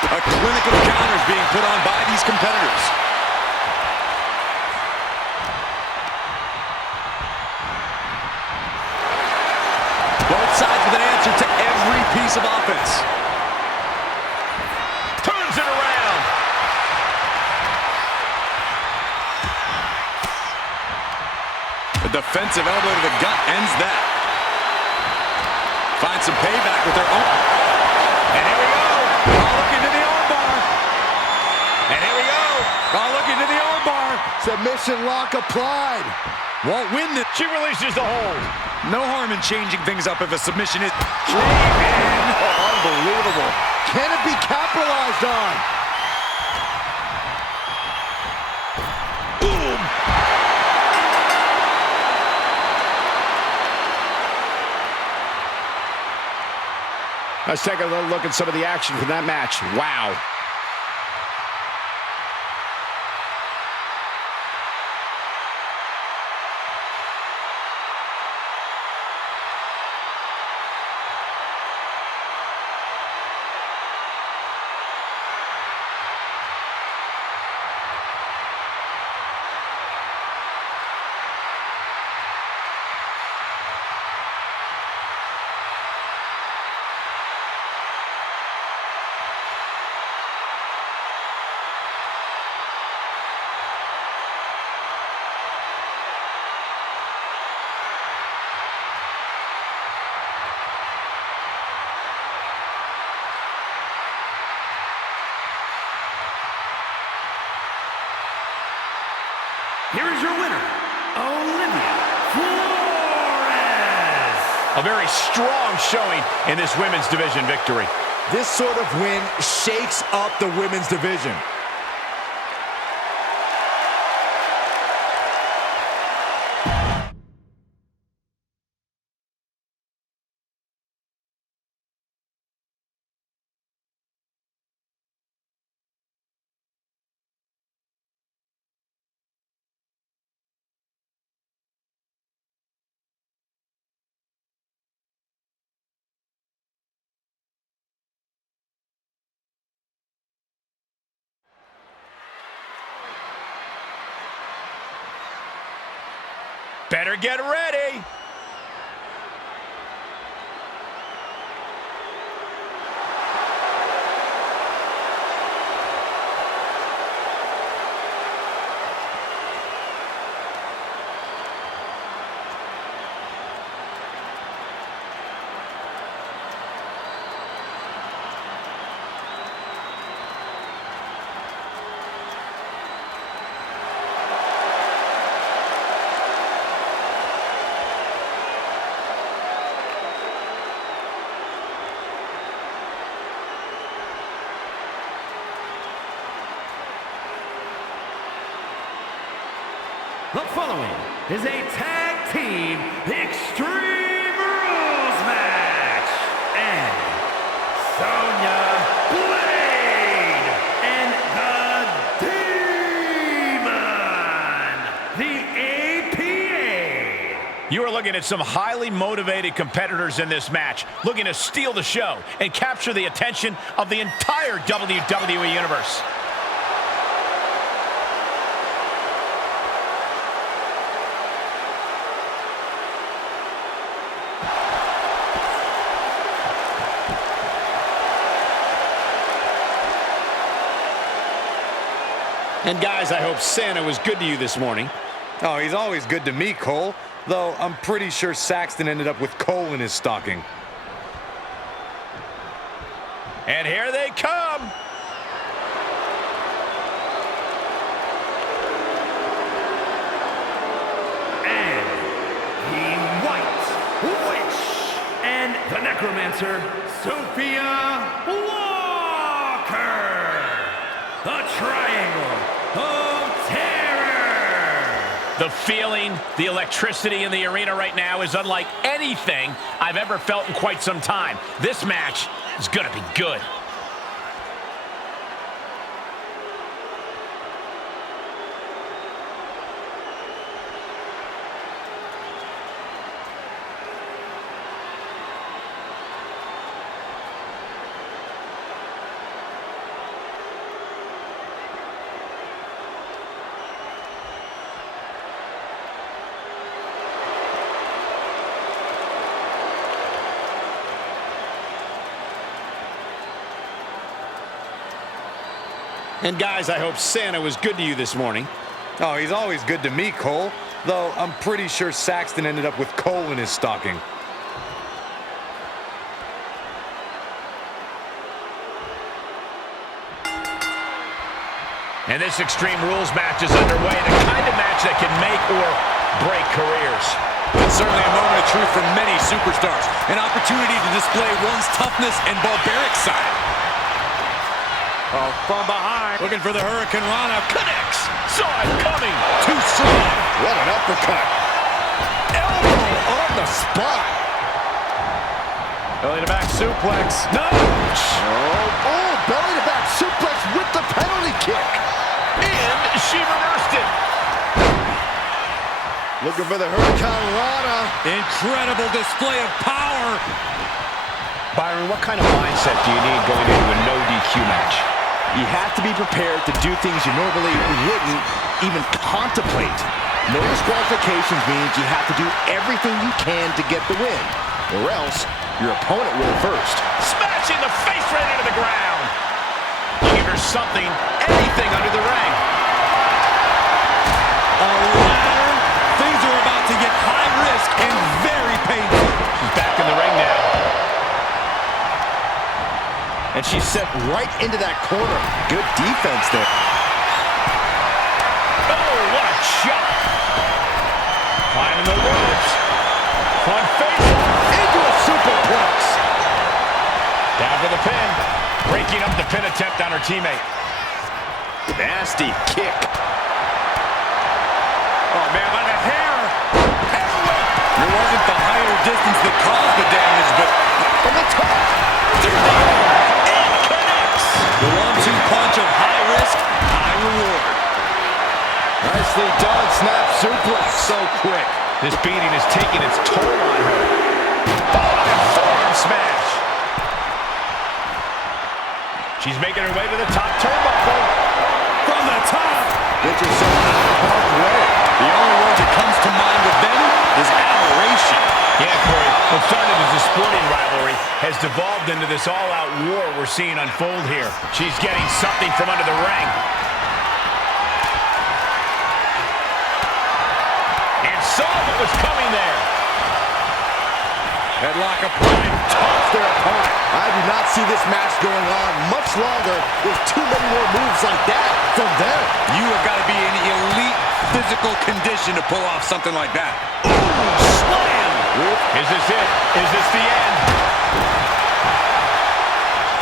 A clinic of counters being put on by these competitors. Both sides with an answer to every piece of offense. Turns it around. A defensive elbow to the gut ends that. Find some payback with their own. And here we go. Oh, look into the armbar. And here we go. Oh, look into the armbar. Submission lock applied. Won't win this. She releases the hold. No harm in changing things up if a submission is. Unbelievable. Can it be capitalized on? Boom. Let's take a little look at some of the action from that match. Wow. here is your winner, Olivia Flores. A very strong showing in this women's division victory. This sort of win shakes up the women's division. Better get ready. The following is a tag team Extreme Rules match. And Sonya Blade and the Demon, the APA. You are looking at some highly motivated competitors in this match, looking to steal the show and capture the attention of the entire WWE Universe. And guys, I hope Santa was good to you this morning. Oh, he's always good to me, Cole. Though I'm pretty sure Saxton ended up with coal in his stocking. And here they come. And the White Witch and the Necromancer, Sophia Walker. The Triangle of Terror. The feeling, the electricity in the arena right now is unlike anything I've ever felt in quite some time. This match is going to be good. And guys, I hope Santa was good to you this morning. Oh, he's always good to me, Cole. Though I'm pretty sure Saxton ended up with coal in his stocking. And this Extreme Rules match is underway, the kind of match that can make or break careers. It's certainly a moment of truth for many superstars. An opportunity to display one's toughness and barbaric side. Oh, from behind. Looking for the Hurricane Rana. Connects. Saw it coming. Too strong. What an uppercut. Elbow on the spot. Belly to back suplex. No. Oh, belly to back suplex with the penalty kick. And she reversed it. Looking for the Hurricane Rana. Incredible display of power. Byron, what kind of mindset do you need going into a no DQ match? You have to be prepared to do things you normally wouldn't even contemplate. No disqualifications means you have to do everything you can to get the win, or else your opponent will first. Smashing the face right into the ground. Looking for something, anything under the ring. A ladder. Things are about to get high risk and very painful. She's back in the ring now. And she's set right into that corner. Good defense there. Oh, what a shot. Climbing the ropes. Front face. Into a superplex. Down for the pin. Breaking up the pin attempt on her teammate. Nasty kick. Oh, man, by the hair. It wasn't the higher distance that caused the damage, but from the top. It connects. The 1-2 punch of high risk, high reward. Nicely done, snap suplex. So quick. This beating is taking its toll on her. Oh, forearm smash. She's making her way to the top turnbuckle. From the top. Get yourself out of harm's way. The only word that comes to mind with them is aberration. Yeah, Corey, what started as a sporting rivalry has devolved into this all-out war we're seeing unfold here. She's getting something from under the ring. And saw what was coming there. Headlock applied. Toss their opponent. I do not see this match going on much longer with too many more moves like that from them. You have got to be in elite physical condition to pull off something like that. Slam! Is this it? Is this the end?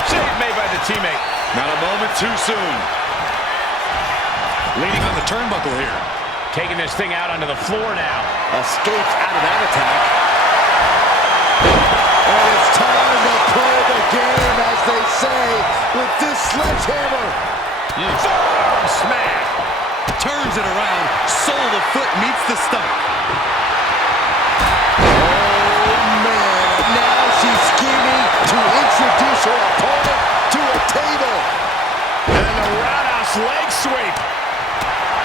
Save made by the teammate. Not a moment too soon. Leaning on the turnbuckle here. Taking this thing out onto the floor now. Escapes out of that attack. And it's time to play the game, as they say, with this sledgehammer. Forearm smash. Turns it around. Sole of foot meets the stomach. Oh, man. Now she's scheming to introduce her opponent to a table. And a roundhouse leg sweep.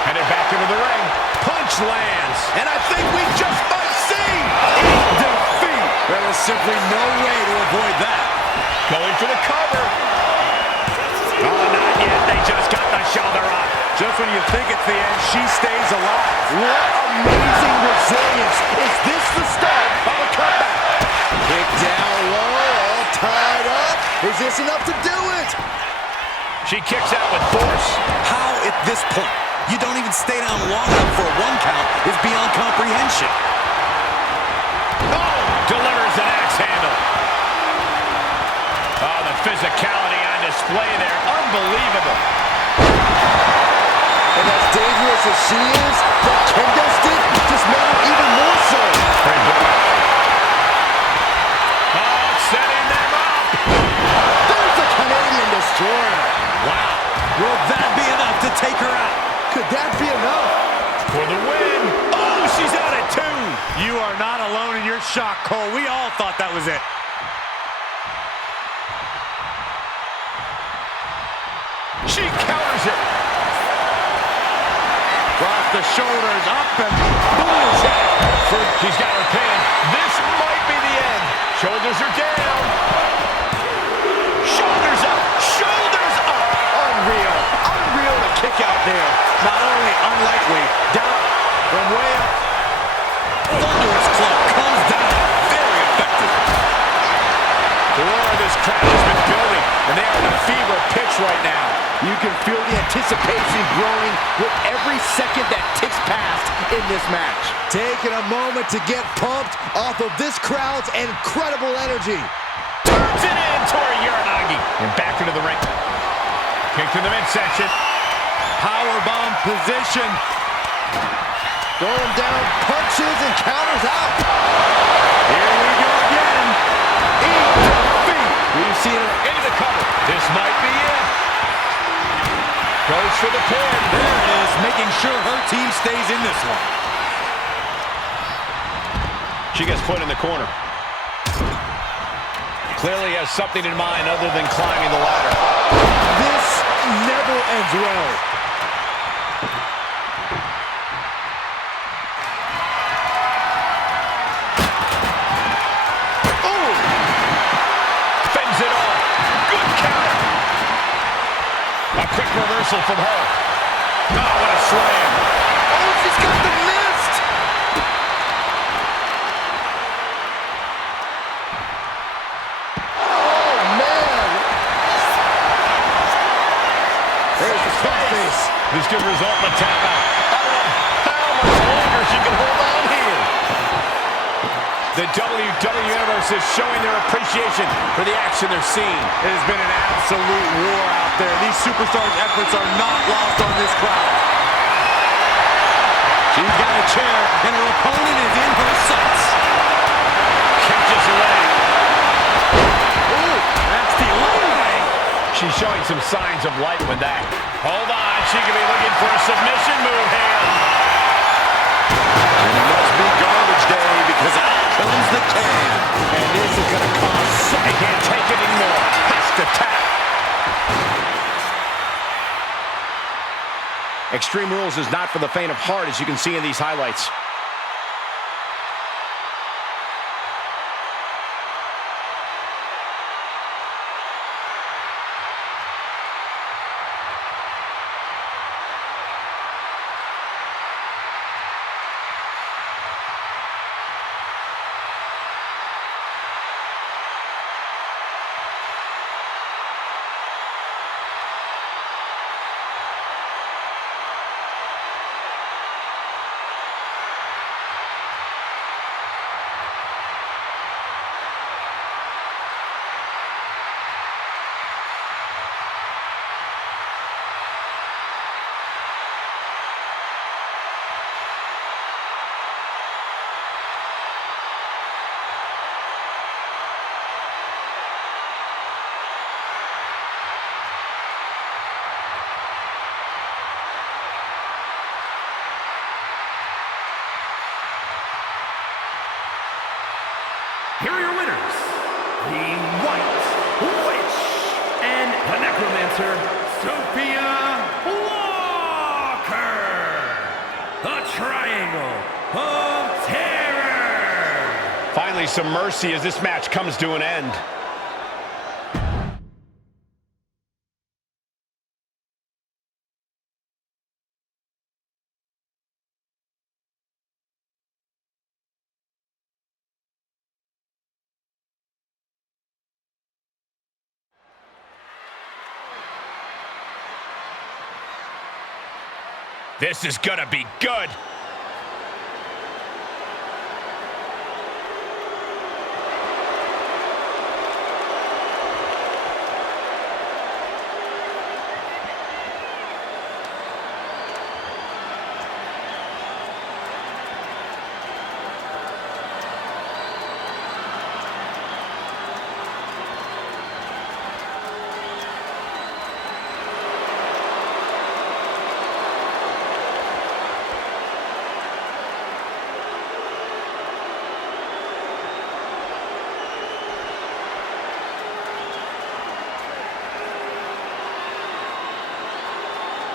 Headed back into the ring. Punch lands. And I think we just might see defeat. There is simply no way to avoid that. Going for the cover. Oh, not yet. They just got the shoulder up. Just when you think it's the end, she stays alive. What amazing resilience. Is this the start of a comeback? Kick down low, all tied up. Is this enough to do it? She kicks out with force. How at this point you don't even stay down long enough for a 1 count is beyond comprehension. Oh, delivers an axe handle. Oh, the physicality on display there. Unbelievable. And as dangerous as she is, the kendo stick just made her even more so. Oh, setting them up. There's the Canadian Destroyer. Wow. Will that be enough to take her out? Could that be enough? For the win. Oh, she's out at 2. You are not alone in your shock, Cole. We all thought that was it. She counters it. Across the shoulders, up and boom. She's got her pin. This might be the end. Shoulders are down. Shoulders up. Shoulders up. Unreal. Unreal to kick out there. Not only unlikely, down from way up. Thunderous club comes down. Very effective. The roar of this crowd has been building, and they are in a fever pitch right now. You can feel the anticipation growing with every second that ticks past in this match. Taking a moment to get pumped off of this crowd's incredible energy. Turns it into her Uranagi. And back into the ring. Kick to the midsection. Powerbomb position. Throwing down punches and counters out. Here we go again. Eat defeat. We've seen her into the cover. This might be it. Goes for the pin. There it is, making sure her team stays in this one. She gets put in the corner. Clearly has something in mind other than climbing the ladder. This never ends well. Oh! Fends it off. Good counter. A quick reversal from her. Oh, what a slam. Oh, she's got the mist. Oh, man. There's the face. This could result in a tap out. I don't know how much longer she can hold on here. the WWE Universe is showing their appreciation for the action they're seeing. It has been an absolute war out there. These superstars' efforts are not lost on this crowd. She's got a chair, and her opponent is in her sights. Catches a leg. Ooh, that's the leg. She's showing some signs of life with that. Hold on, she could be looking for a submission move here. And it must be garbage day because out comes the can. And this is going to cost. They can't take it anymore. Has to tap. Extreme Rules is not for the faint of heart, as you can see in these highlights. Here are your winners, the White Witch and the Necromancer, Sophia Walker. The Triangle of Terror. Finally, some mercy as this match comes to an end. This is gonna be good.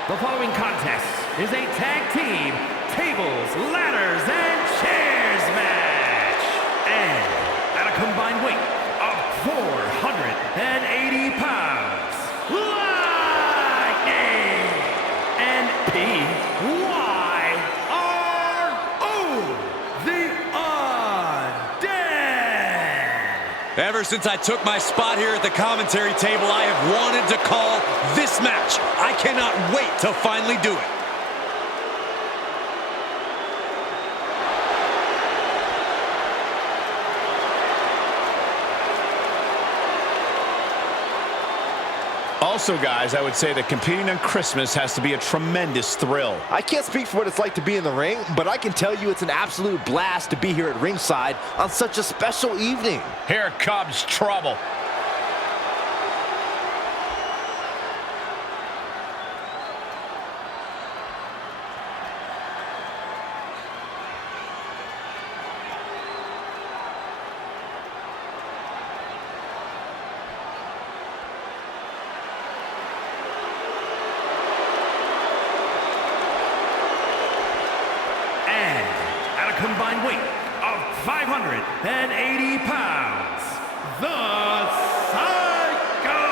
The following contest is a tag team tables, ladders, and chairs match. And at a combined weight of 480 pounds, Lightning and PYRO, the Undead. Ever since I took my spot here at the commentary table, I have wanted to call this match. I cannot wait to finally do it. Also, guys, I would say that competing on Christmas has to be a tremendous thrill. I can't speak for what it's like to be in the ring, but I can tell you it's an absolute blast to be here at ringside on such a special evening. Here comes trouble. Combined weight of 580 pounds, the Psycho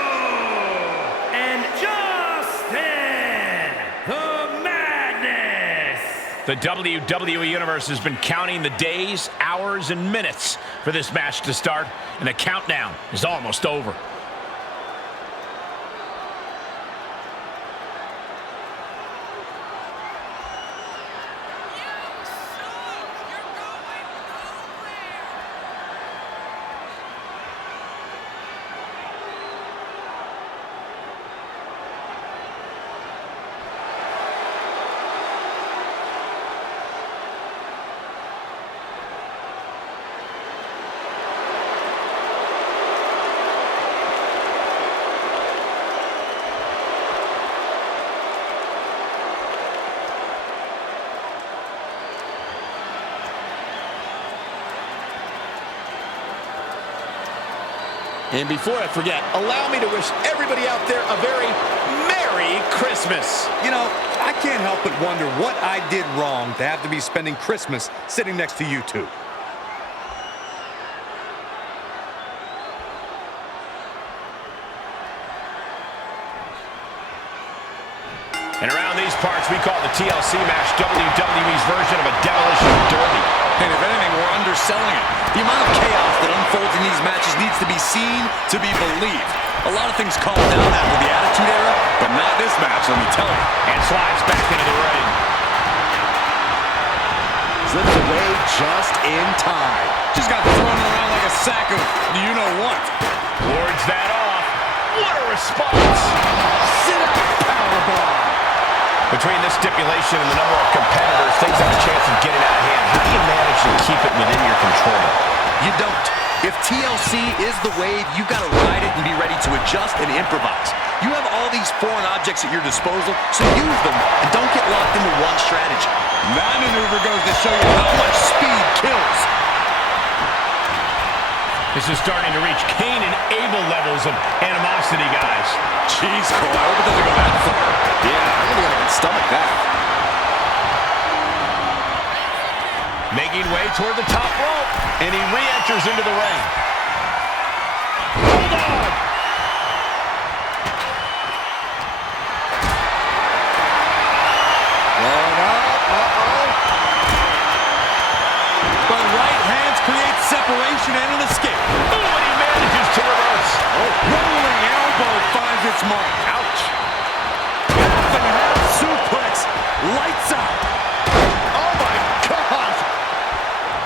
and Justin, the Madness. The WWE Universe has been counting the days, hours, and minutes for this match to start, and the countdown is almost over. And before I forget, allow me to wish everybody out there a very Merry Christmas. You know, I can't help but wonder what I did wrong to have to be spending Christmas sitting next to you two. And around these parts, we call the TLC match WWE's version of a demolition derby. And if anything, we're underselling it. The amount of chaos that unfolds in these matches needs to be seen to be believed. A lot of things calmed down after the Attitude Era, but not this match, let me tell you. And slides back into the ring. Slips away just in time. Just got thrown around like a sack of you-know-what. Wards that off. What a response. Sit out powerbomb. Between this stipulation and the number of competitors, things have a chance of getting out of hand. How do you manage to keep it within your control? You don't. If TLC is the wave, you've got to ride it and be ready to adjust and improvise. You have all these foreign objects at your disposal, so use them and don't get locked into one strategy. That maneuver goes to show you how much speed kills. This is starting to reach Cain and Abel levels of animosity, guys. Jeez, Cole, I hope it doesn't go that far. Yeah, I don't think I can stomach that. Making way toward the top rope, and he re-enters into the ring. Hold on! Going up, But right hands create separation and an escape. Oh, and he manages to reverse. Rolling elbow finds its mark. Ouch. Half and half suplex. Lights out. Oh my gosh!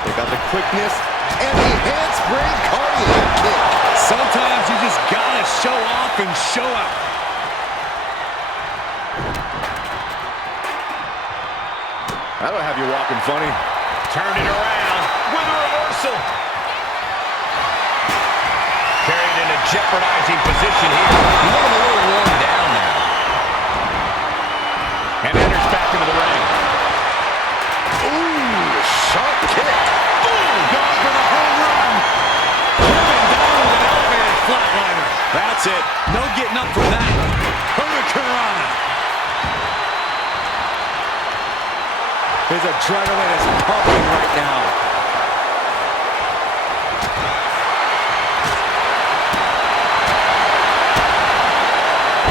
They got the quickness and the handspring cardiac kick. Sometimes you just gotta show off and show out. That'll have you walking funny. Turn it around with a reversal. Carried in a jeopardizing position here. He's looking a little worn down now. And enters back into the ring. Ooh, sharp kick. Boom! Gone for the home run. Driven down with an elevated flatliner. That's it. No getting up from that. Hurricanrana. His adrenaline is pumping right now.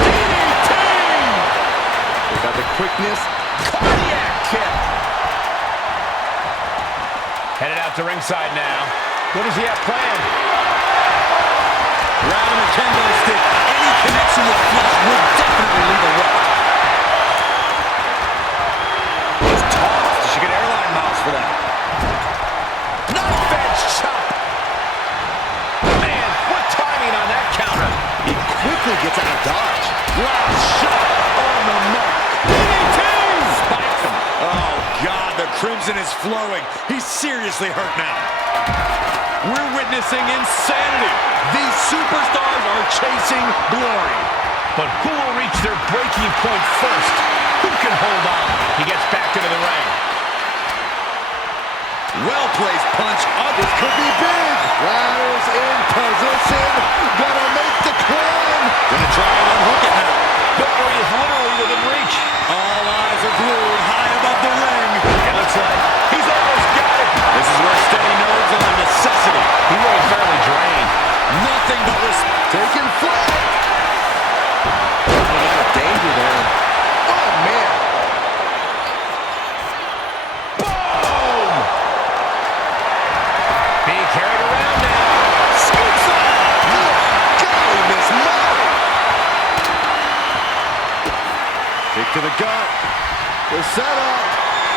DDT! They got the quickness. Cardiac kick. Headed out to ringside now. What does he have planned? Grabbing the kendo stick. Any connection with flesh will definitely leave a wreck. He's tossed. She get airline miles for that. Knife edge chop. Man, what timing on that counter. He quickly gets out of dodge. Last shot on the mark. DDT! Spikes him. Oh, God, the crimson is flowing. He's seriously hurt now. We're witnessing insanity. These superstars are chasing glory. But who will reach their breaking point first? Who can hold on? He gets back into the ring. Well-placed punch. Up. This could be big. Ladders in position. Gonna make the climb. Gonna try and unhook it now. Victory is literally within reach. All eyes are glued high above the ring. It looks like he's almost got it. This is where steady nerves are a necessity. He really fairly drained. Nothing but respect. Taking flight. A lot of danger there. Oh, man. Boom! Being carried around now. Scoops on. Golly, Miss Molly. Kick to the gut. The setup.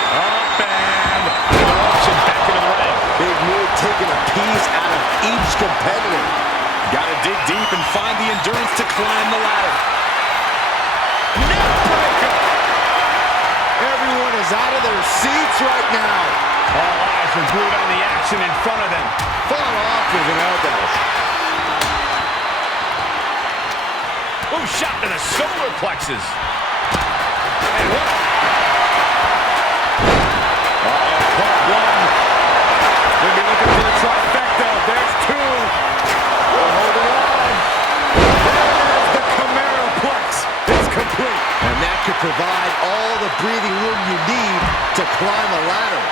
Up and Interruption back into the ring. Big move taking a piece out of each competitor. gotta dig deep and find the endurance to climb the ladder. Neckbreaker. Everyone is out of their seats right now. All eyes are glued on the action in front of them. Fought off with an elbow. Ooh, shot to the solar plexus. And what? Part one. We'll be looking for the trifecta. There's two. We'll hold it on. provide all the breathing room you need to climb a ladder.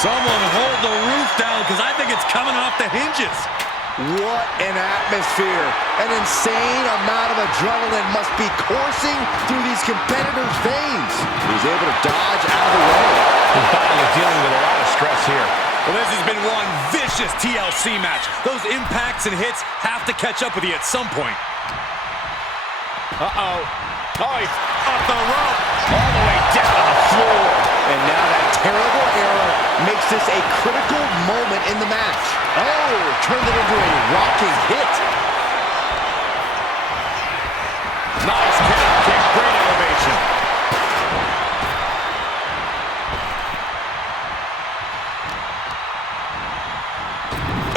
Someone hold the roof down, because I think it's coming off the hinges. What an atmosphere. An insane amount of adrenaline must be coursing through these competitors' veins. He's able to dodge out of the way. His body is dealing with a lot of stress here. Well, this has been one vicious TLC match. Those impacts and hits have to catch up with you at some point. Uh-oh. Oh, he's off the rope. All the way down to the floor. And now that terrible error makes this a critical moment in the match. Oh, turned it into a rocking hit. Nice calf kick. Great elevation.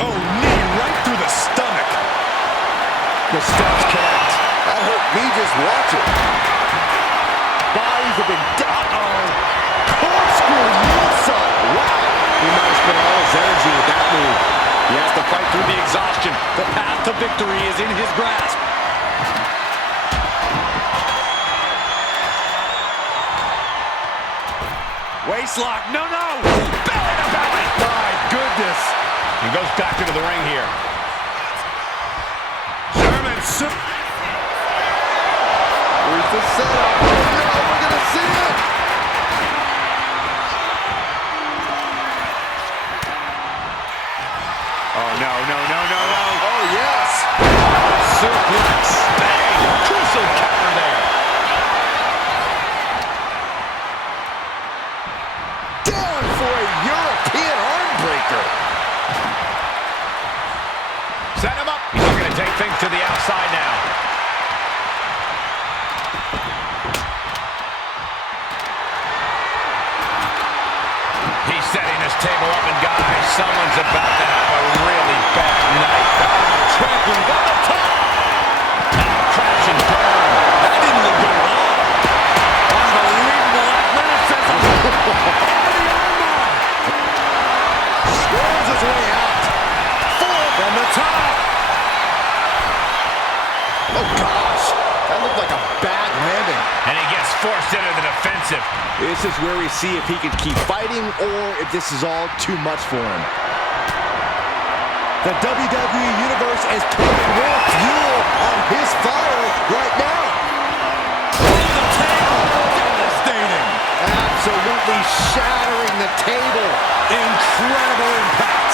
Oh, knee right through the stomach. The steps connect. That hurt me just watching. Bodies have been... Corkscrew moonsault. Wow. He might have spent all his energy with that move. He has to fight through the exhaustion. The path to victory is in his grasp. Waistlock. No, no. Belly to belly. My goodness. He goes back into the ring here. German Here's the setup. Oh, no, we're going to see it. Oh, no, no, no, no, no. Oh, yes. Suplex. Bang! Crucial counter there. Down for a European arm breaker. Set him up. He's looking to take things to the outside now. He's setting this table up, and guys, someone's about to have a really bad night. Trampling on the top. Crash and burn. That didn't look good at all. Unbelievable athleticism. Squirms his way out. Four from the top. Oh, gosh. That looked like a bad landing. And he gets forced into the defensive. This is where we see if he can keep fighting or if this is all too much for him. The WWE Universe is putting more fuel on his fire right now. The table. Devastating. Absolutely shattering the table. Incredible impact.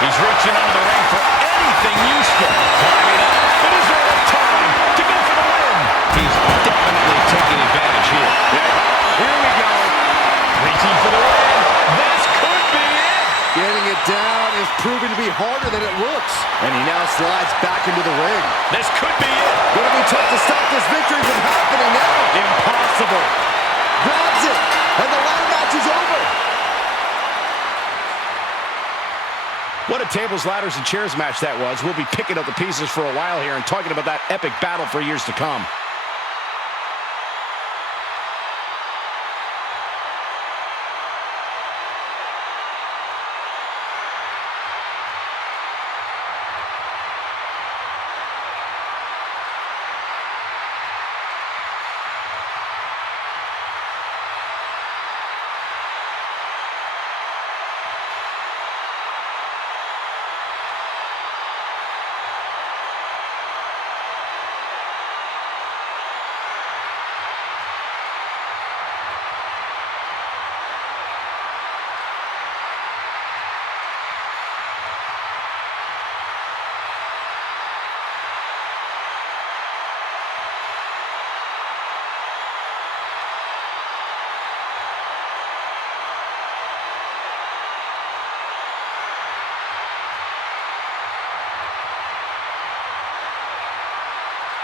He's reaching under the ring for anything useful. Climbing up. It is all time to go for the win. He's definitely taking advantage here. Here we go. Reaching for the win. This could be it. Getting it down is proving to be harder than it looks. And he now slides back into the ring. This could be it. Gonna be tough to stop this victory from happening now. Impossible. Grabs it, and the ladder match is over. What a tables, ladders, and chairs match that was. We'll be picking up the pieces for a while here and talking about that epic battle for years to come.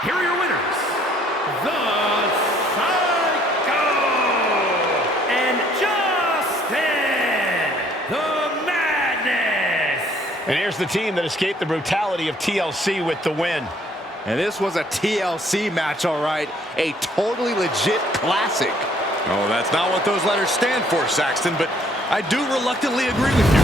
Here are your winners, the Psycho and Justin, the Madness. And here's the team that escaped the brutality of TLC with the win. And this was a TLC match, all right. A totally legit classic. Oh, that's not what those letters stand for, Saxton, but I do reluctantly agree with you.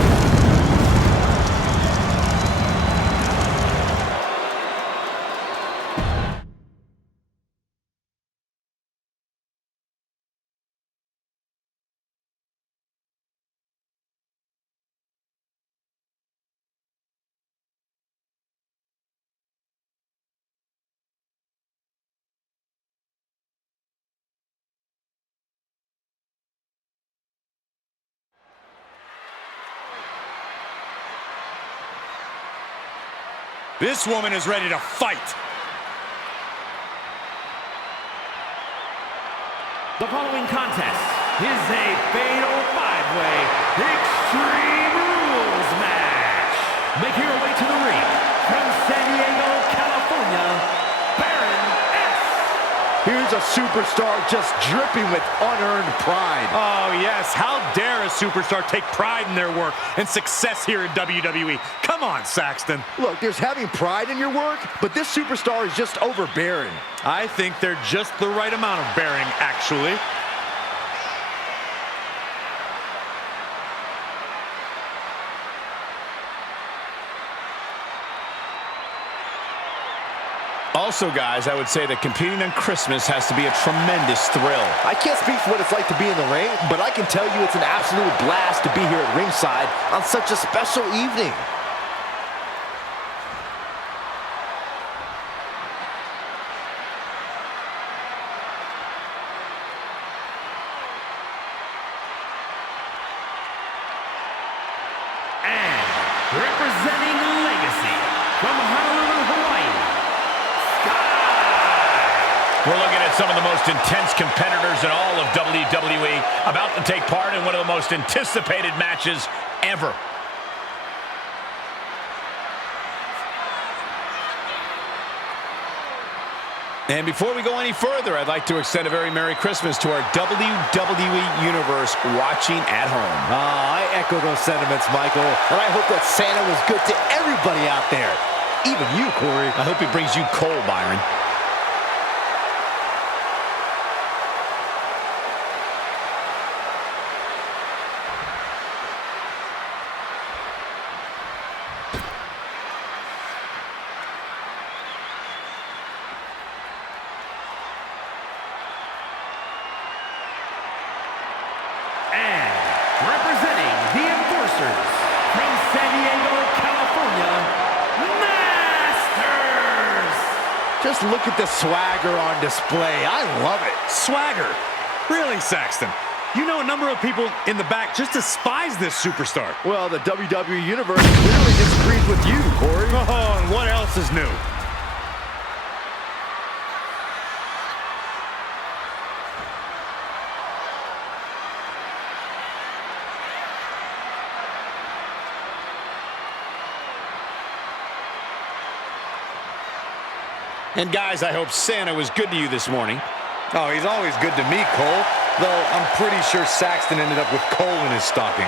This woman is ready to fight. The following contest is a fatal five-way Extreme Rules match. Making her way to the ring from San Diego, California, Baron S. Here's a superstar just dripping with unearned pride. Oh, yes. How dare a superstar take pride in their work and success here in WWE? Come on, Saxton. Look, there's having pride in your work, but this superstar is just overbearing. I think they're just the right amount of bearing, actually. Also, guys, I would say that competing on Christmas has to be a tremendous thrill. I can't speak for what it's like to be in the ring, but I can tell you it's an absolute blast to be here at ringside on such a special evening. And representing Legacy from Honolulu, Hawaii, We're looking at some of the most intense competitors in all of WWE about to take part in one of the most anticipated matches ever. And before we go any further, I'd like to extend a very Merry Christmas to our WWE Universe watching at home. I echo those sentiments, Michael, and I hope that Santa was good to everybody out there. Even you, Corey. I hope he brings you coal, Byron. and representing the Enforcers from San Diego, California, Masters. Just look at the swagger on display. I love it. Swagger. Really, Saxton? You know a number of people in the back just despise this superstar. Well, the WWE Universe clearly disagrees with you, Corey. Oh, and what else is new? And guys, I hope Santa was good to you this morning. Oh, he's always good to me, Cole. Though I'm pretty sure Saxton ended up with coal in his stocking.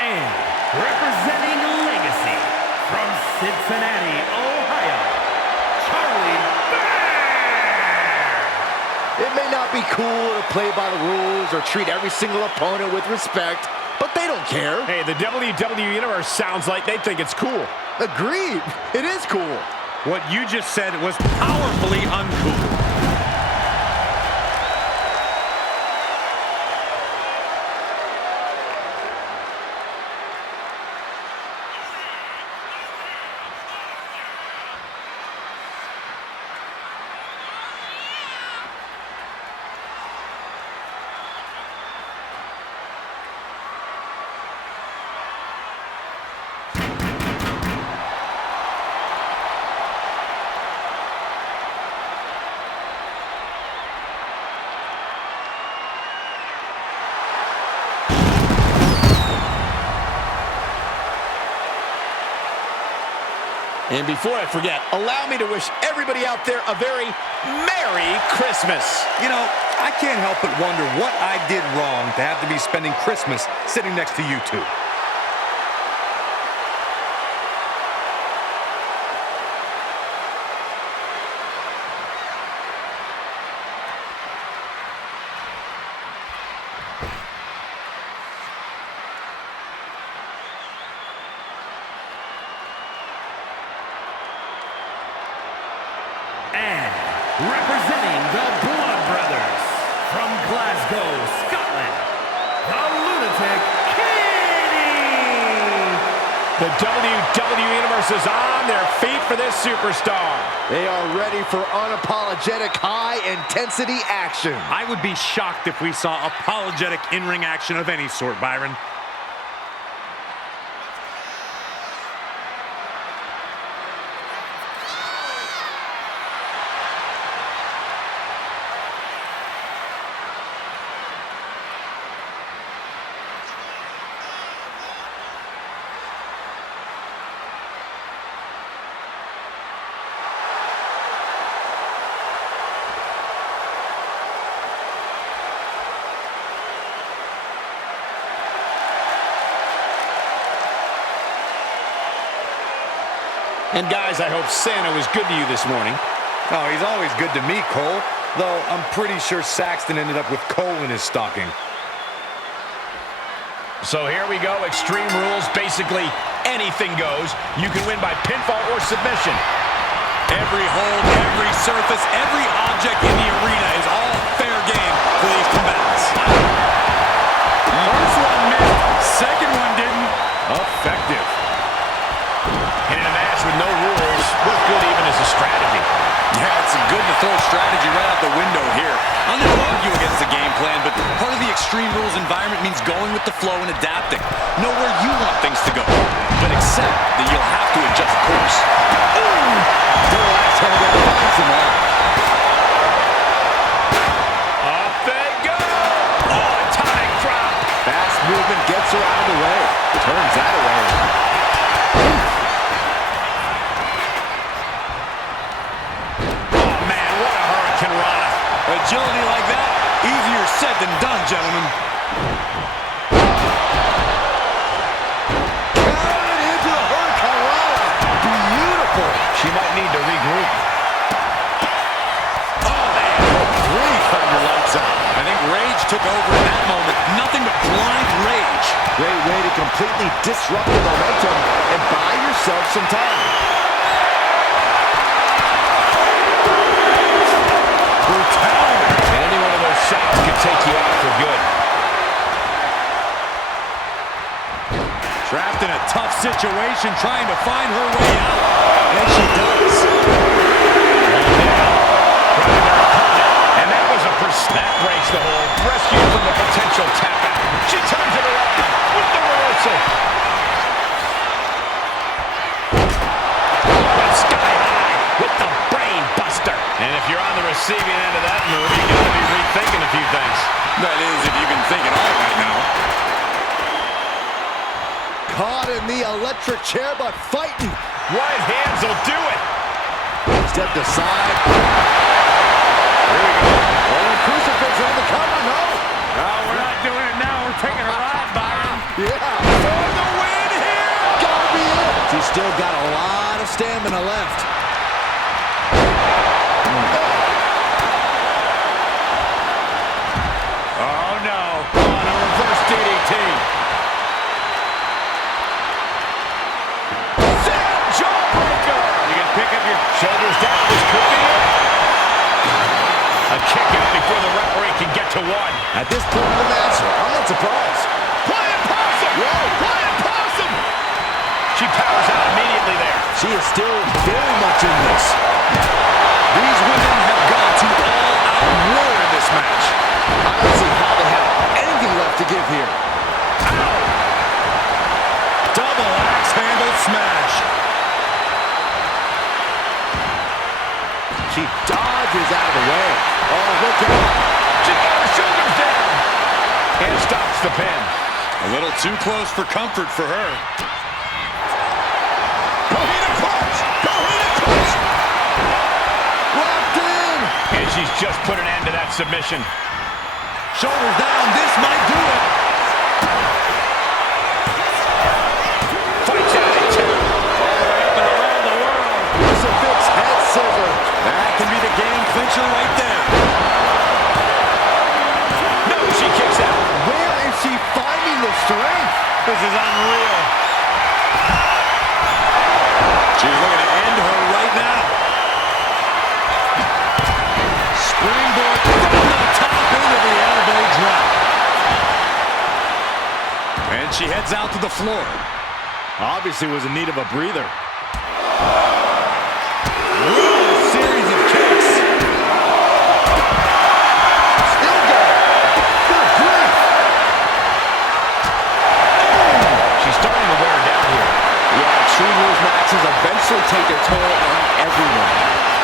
And representing Legacy from Cincinnati, Ohio, Charlie Bear. It may not be cool to play by the rules or treat every single opponent with respect, but they don't care. Hey, the WWE Universe sounds like they think it's cool. Agreed. It is cool. What you just said was powerfully uncool. And before I forget, allow me to wish everybody out there a very Merry Christmas. You know, I can't help but wonder what I did wrong to have to be spending Christmas sitting next to you two. And representing the Blood Brothers from Glasgow, Scotland, the Lunatic Kitty! The WWE Universe is on their feet for this superstar. They are ready for unapologetic high-intensity action. I would be shocked if we saw apologetic in-ring action of any sort, Byron. And guys, I hope Santa was good to you this morning. Oh, he's always good to me, Cole. Though I'm pretty sure Saxton ended up with coal in his stocking. So here we go, Extreme Rules. Basically, anything goes. You can win by pinfall or submission. Every hold, every surface, every object in the arena is all fair game for these combatants. First one missed, second one didn't. Effective. And in a match with no rules, what good even is a strategy? Yeah, it's good to throw strategy right out the window here. I'll never argue against the game plan, but part of the Extreme Rules environment means going with the flow and adapting. Know where you want things to go, but accept that you'll have to adjust course. Ooh! Double axe handle finds them all. Up they go! Oh, atomic drop! Fast movement gets her out of the way. Turns that away. Agility like that, easier said than done, gentlemen. Carried into the Hurricanrana. Beautiful. She might need to regroup. Oh, man. Really turned your lights out. I think rage took over in that moment. Nothing but blind rage. Great way to completely disrupt the momentum and buy yourself some time. And any one of those shots could take you out for good. Trapped in a tough situation, trying to find her way out. And she does. And that was that breaks the hold. Rescued from the potential tap out. She turns it around with the reversal. But sky high with the brain buster. And if you're on the receiving end of that move, you got to be rethinking a few things. That is, if you can think it all right now. Caught in the electric chair, but fighting. Right hands will do it. Stepped aside. Here we go. Oh, crucifix on the cover, no. We're not doing it now. We're taking a ride, Byron. Yeah. For the win here. Gotta be it. She's still got a lot of stamina left. Oh, no. On a reverse DDT. Sand jawbreaker. You can pick up your shoulders down. This could be it. A kick out before the referee can get to one. At this point in the match, I'm not surprised. Flying possum. Whoa. Flying possum. She powers out immediately there. She is still very much in this. These women have gone to all-out war in this match. I don't see how they have anything left to give here. Ow. Double axe handle smash. She dodges out of the way. Oh, look out. She got her shoulders down. And stops the pin. A little too close for comfort for her. Kohina clutch. she's just put an end to that submission. Shoulders down, this might do it. Fights out at 2. Around the world. Crucifix head scissor. That can be the game clincher right there. No, she kicks out. Where is she finding the strength? This is unreal. She's looking to end her right now. Springboard from the top into the elbow drop. And she heads out to the floor. Obviously was in need of a breather. Ooh, series of kicks. Still going. Good grief. She's starting to wear her down here. Yeah, Extreme Rules matches eventually take their toll on everyone.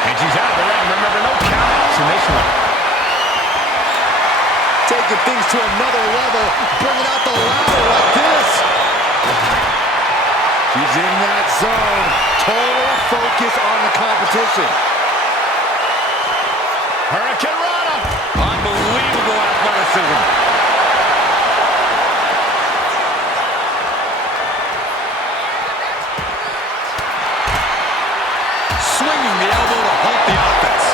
And she's out of the ring. Remember, no countouts in this one. Taking things to another level, bringing out the ladder like this. She's in that zone. Total focus on the competition. Hurricane Rana. Unbelievable athleticism. Swinging the elbow to halt the offense.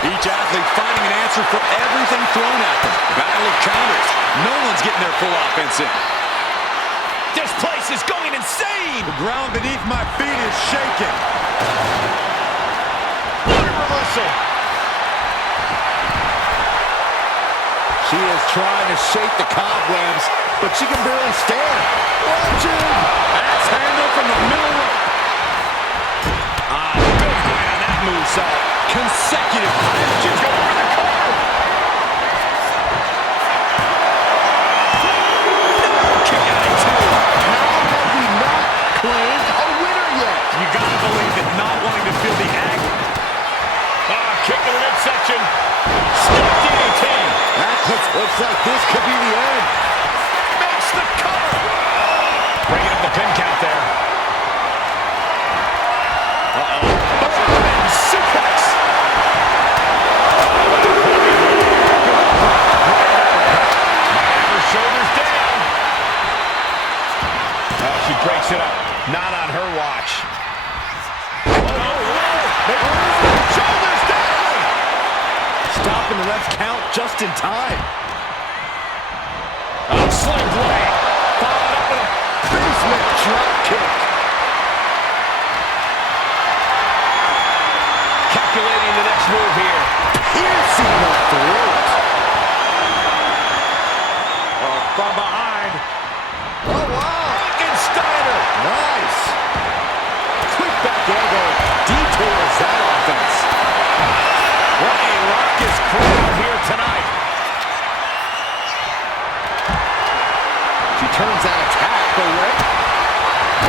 Each athlete finding an answer for everything thrown at them. Battle of counters. No one's getting their full offense in. This place is going insane. The ground beneath my feet is shaking. What a reversal. She is trying to shake the cobwebs, but she can barely stand. Watching. Axe handle from the middle rope. Big high on that movesaw. Consecutive punches. Go over the car. Kick out at 2. How have we not claimed a winner yet? You gotta believe that not wanting to feel the agony. Kick to the midsection. Step DDT. That looks like this could be the end. Makes the cover. Bringing up the pin count there. Suplex. Her shoulders down. She breaks it up. Not on her watch. Shoulders down. Stopping the ref's count just in time. Sling blade. Followed up with a Basement drop kick. calculating the next move here. Piercing the throat. From behind. Oh, wow. Steiner. Nice. Quick back elbow details that offense. What a raucous crowd here tonight. She turns that attack, but wait.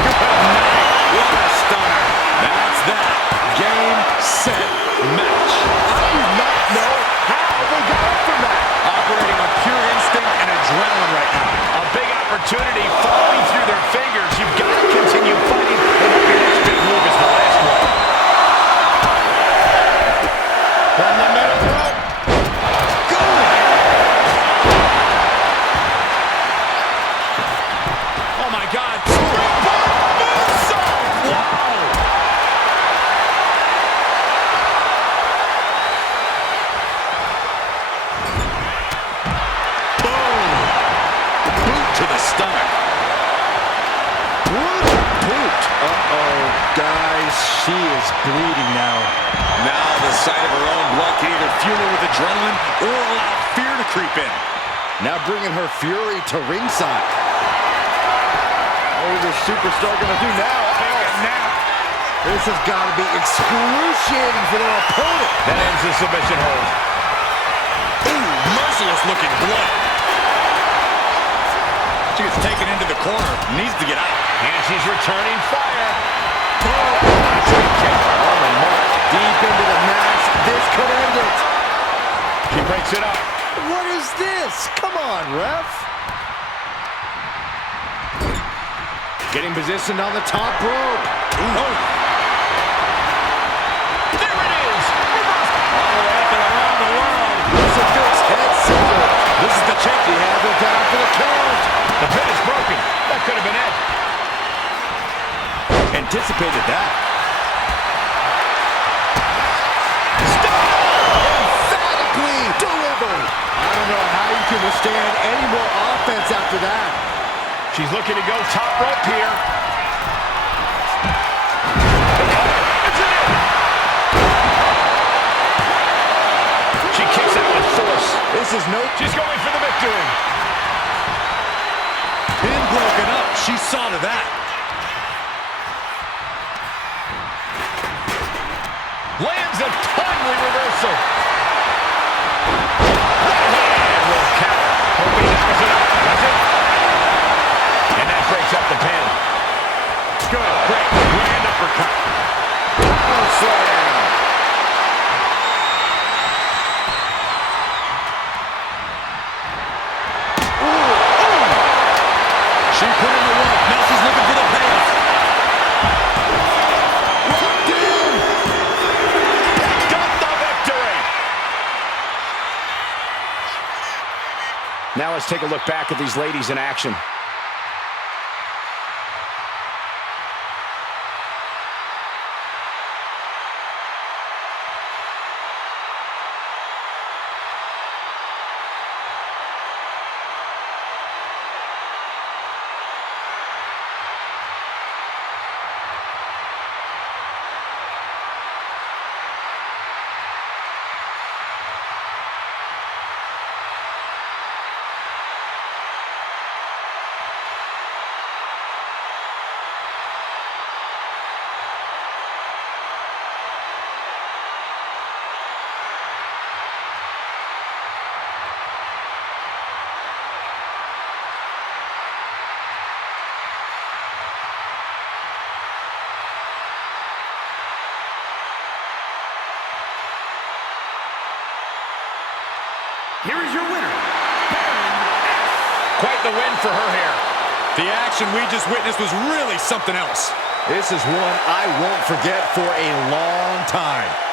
Good night. What a stunner. That's that. Game, set, match. I do not know how they got up from that. Operating on pure instinct and adrenaline right now. A big opportunity falling through their fingers. You've got to continue fighting. And hope your next big move is the last one. From the middle rope. Go! Oh my God. Springboard moonsault. Wow. Boom. Boot to the stomach. Boot. Uh-oh, guys, she is bleeding now. Now the sight of her own blood can either fuel her with adrenaline or allow fear to creep in. Now bringing her fury to ringside. What is this superstar going to do now? This has got to be excruciating for their opponent. That ends the submission hold. Ooh, merciless looking blood. She gets taken into the corner, needs to get out. And she's returning fire. On the mark, deep into the match. This could end it. She breaks it up. What is this? Come on, ref. Getting positioned on the top rope. Ooh. There it is. Reverse anticipated that. Emphatically delivered. I don't know how you can withstand any more offense after that. She's looking to go top rope here. She kicks out with force. This is no... She's going for the victory. Pin broken up. She saw to that. Lands a timely reversal. Right hand will count. Hoping that was enough. That's it. And that breaks up the pin. Good. Great. Grand uppercut. Power slam. She put in the work. Now she's looking for the payoff. Locked in. Got the victory. Now let's take a look back at these ladies in action. Here is your winner, Baron Quite the win for her here. The action we just witnessed was really something else. This is one I won't forget for a long time.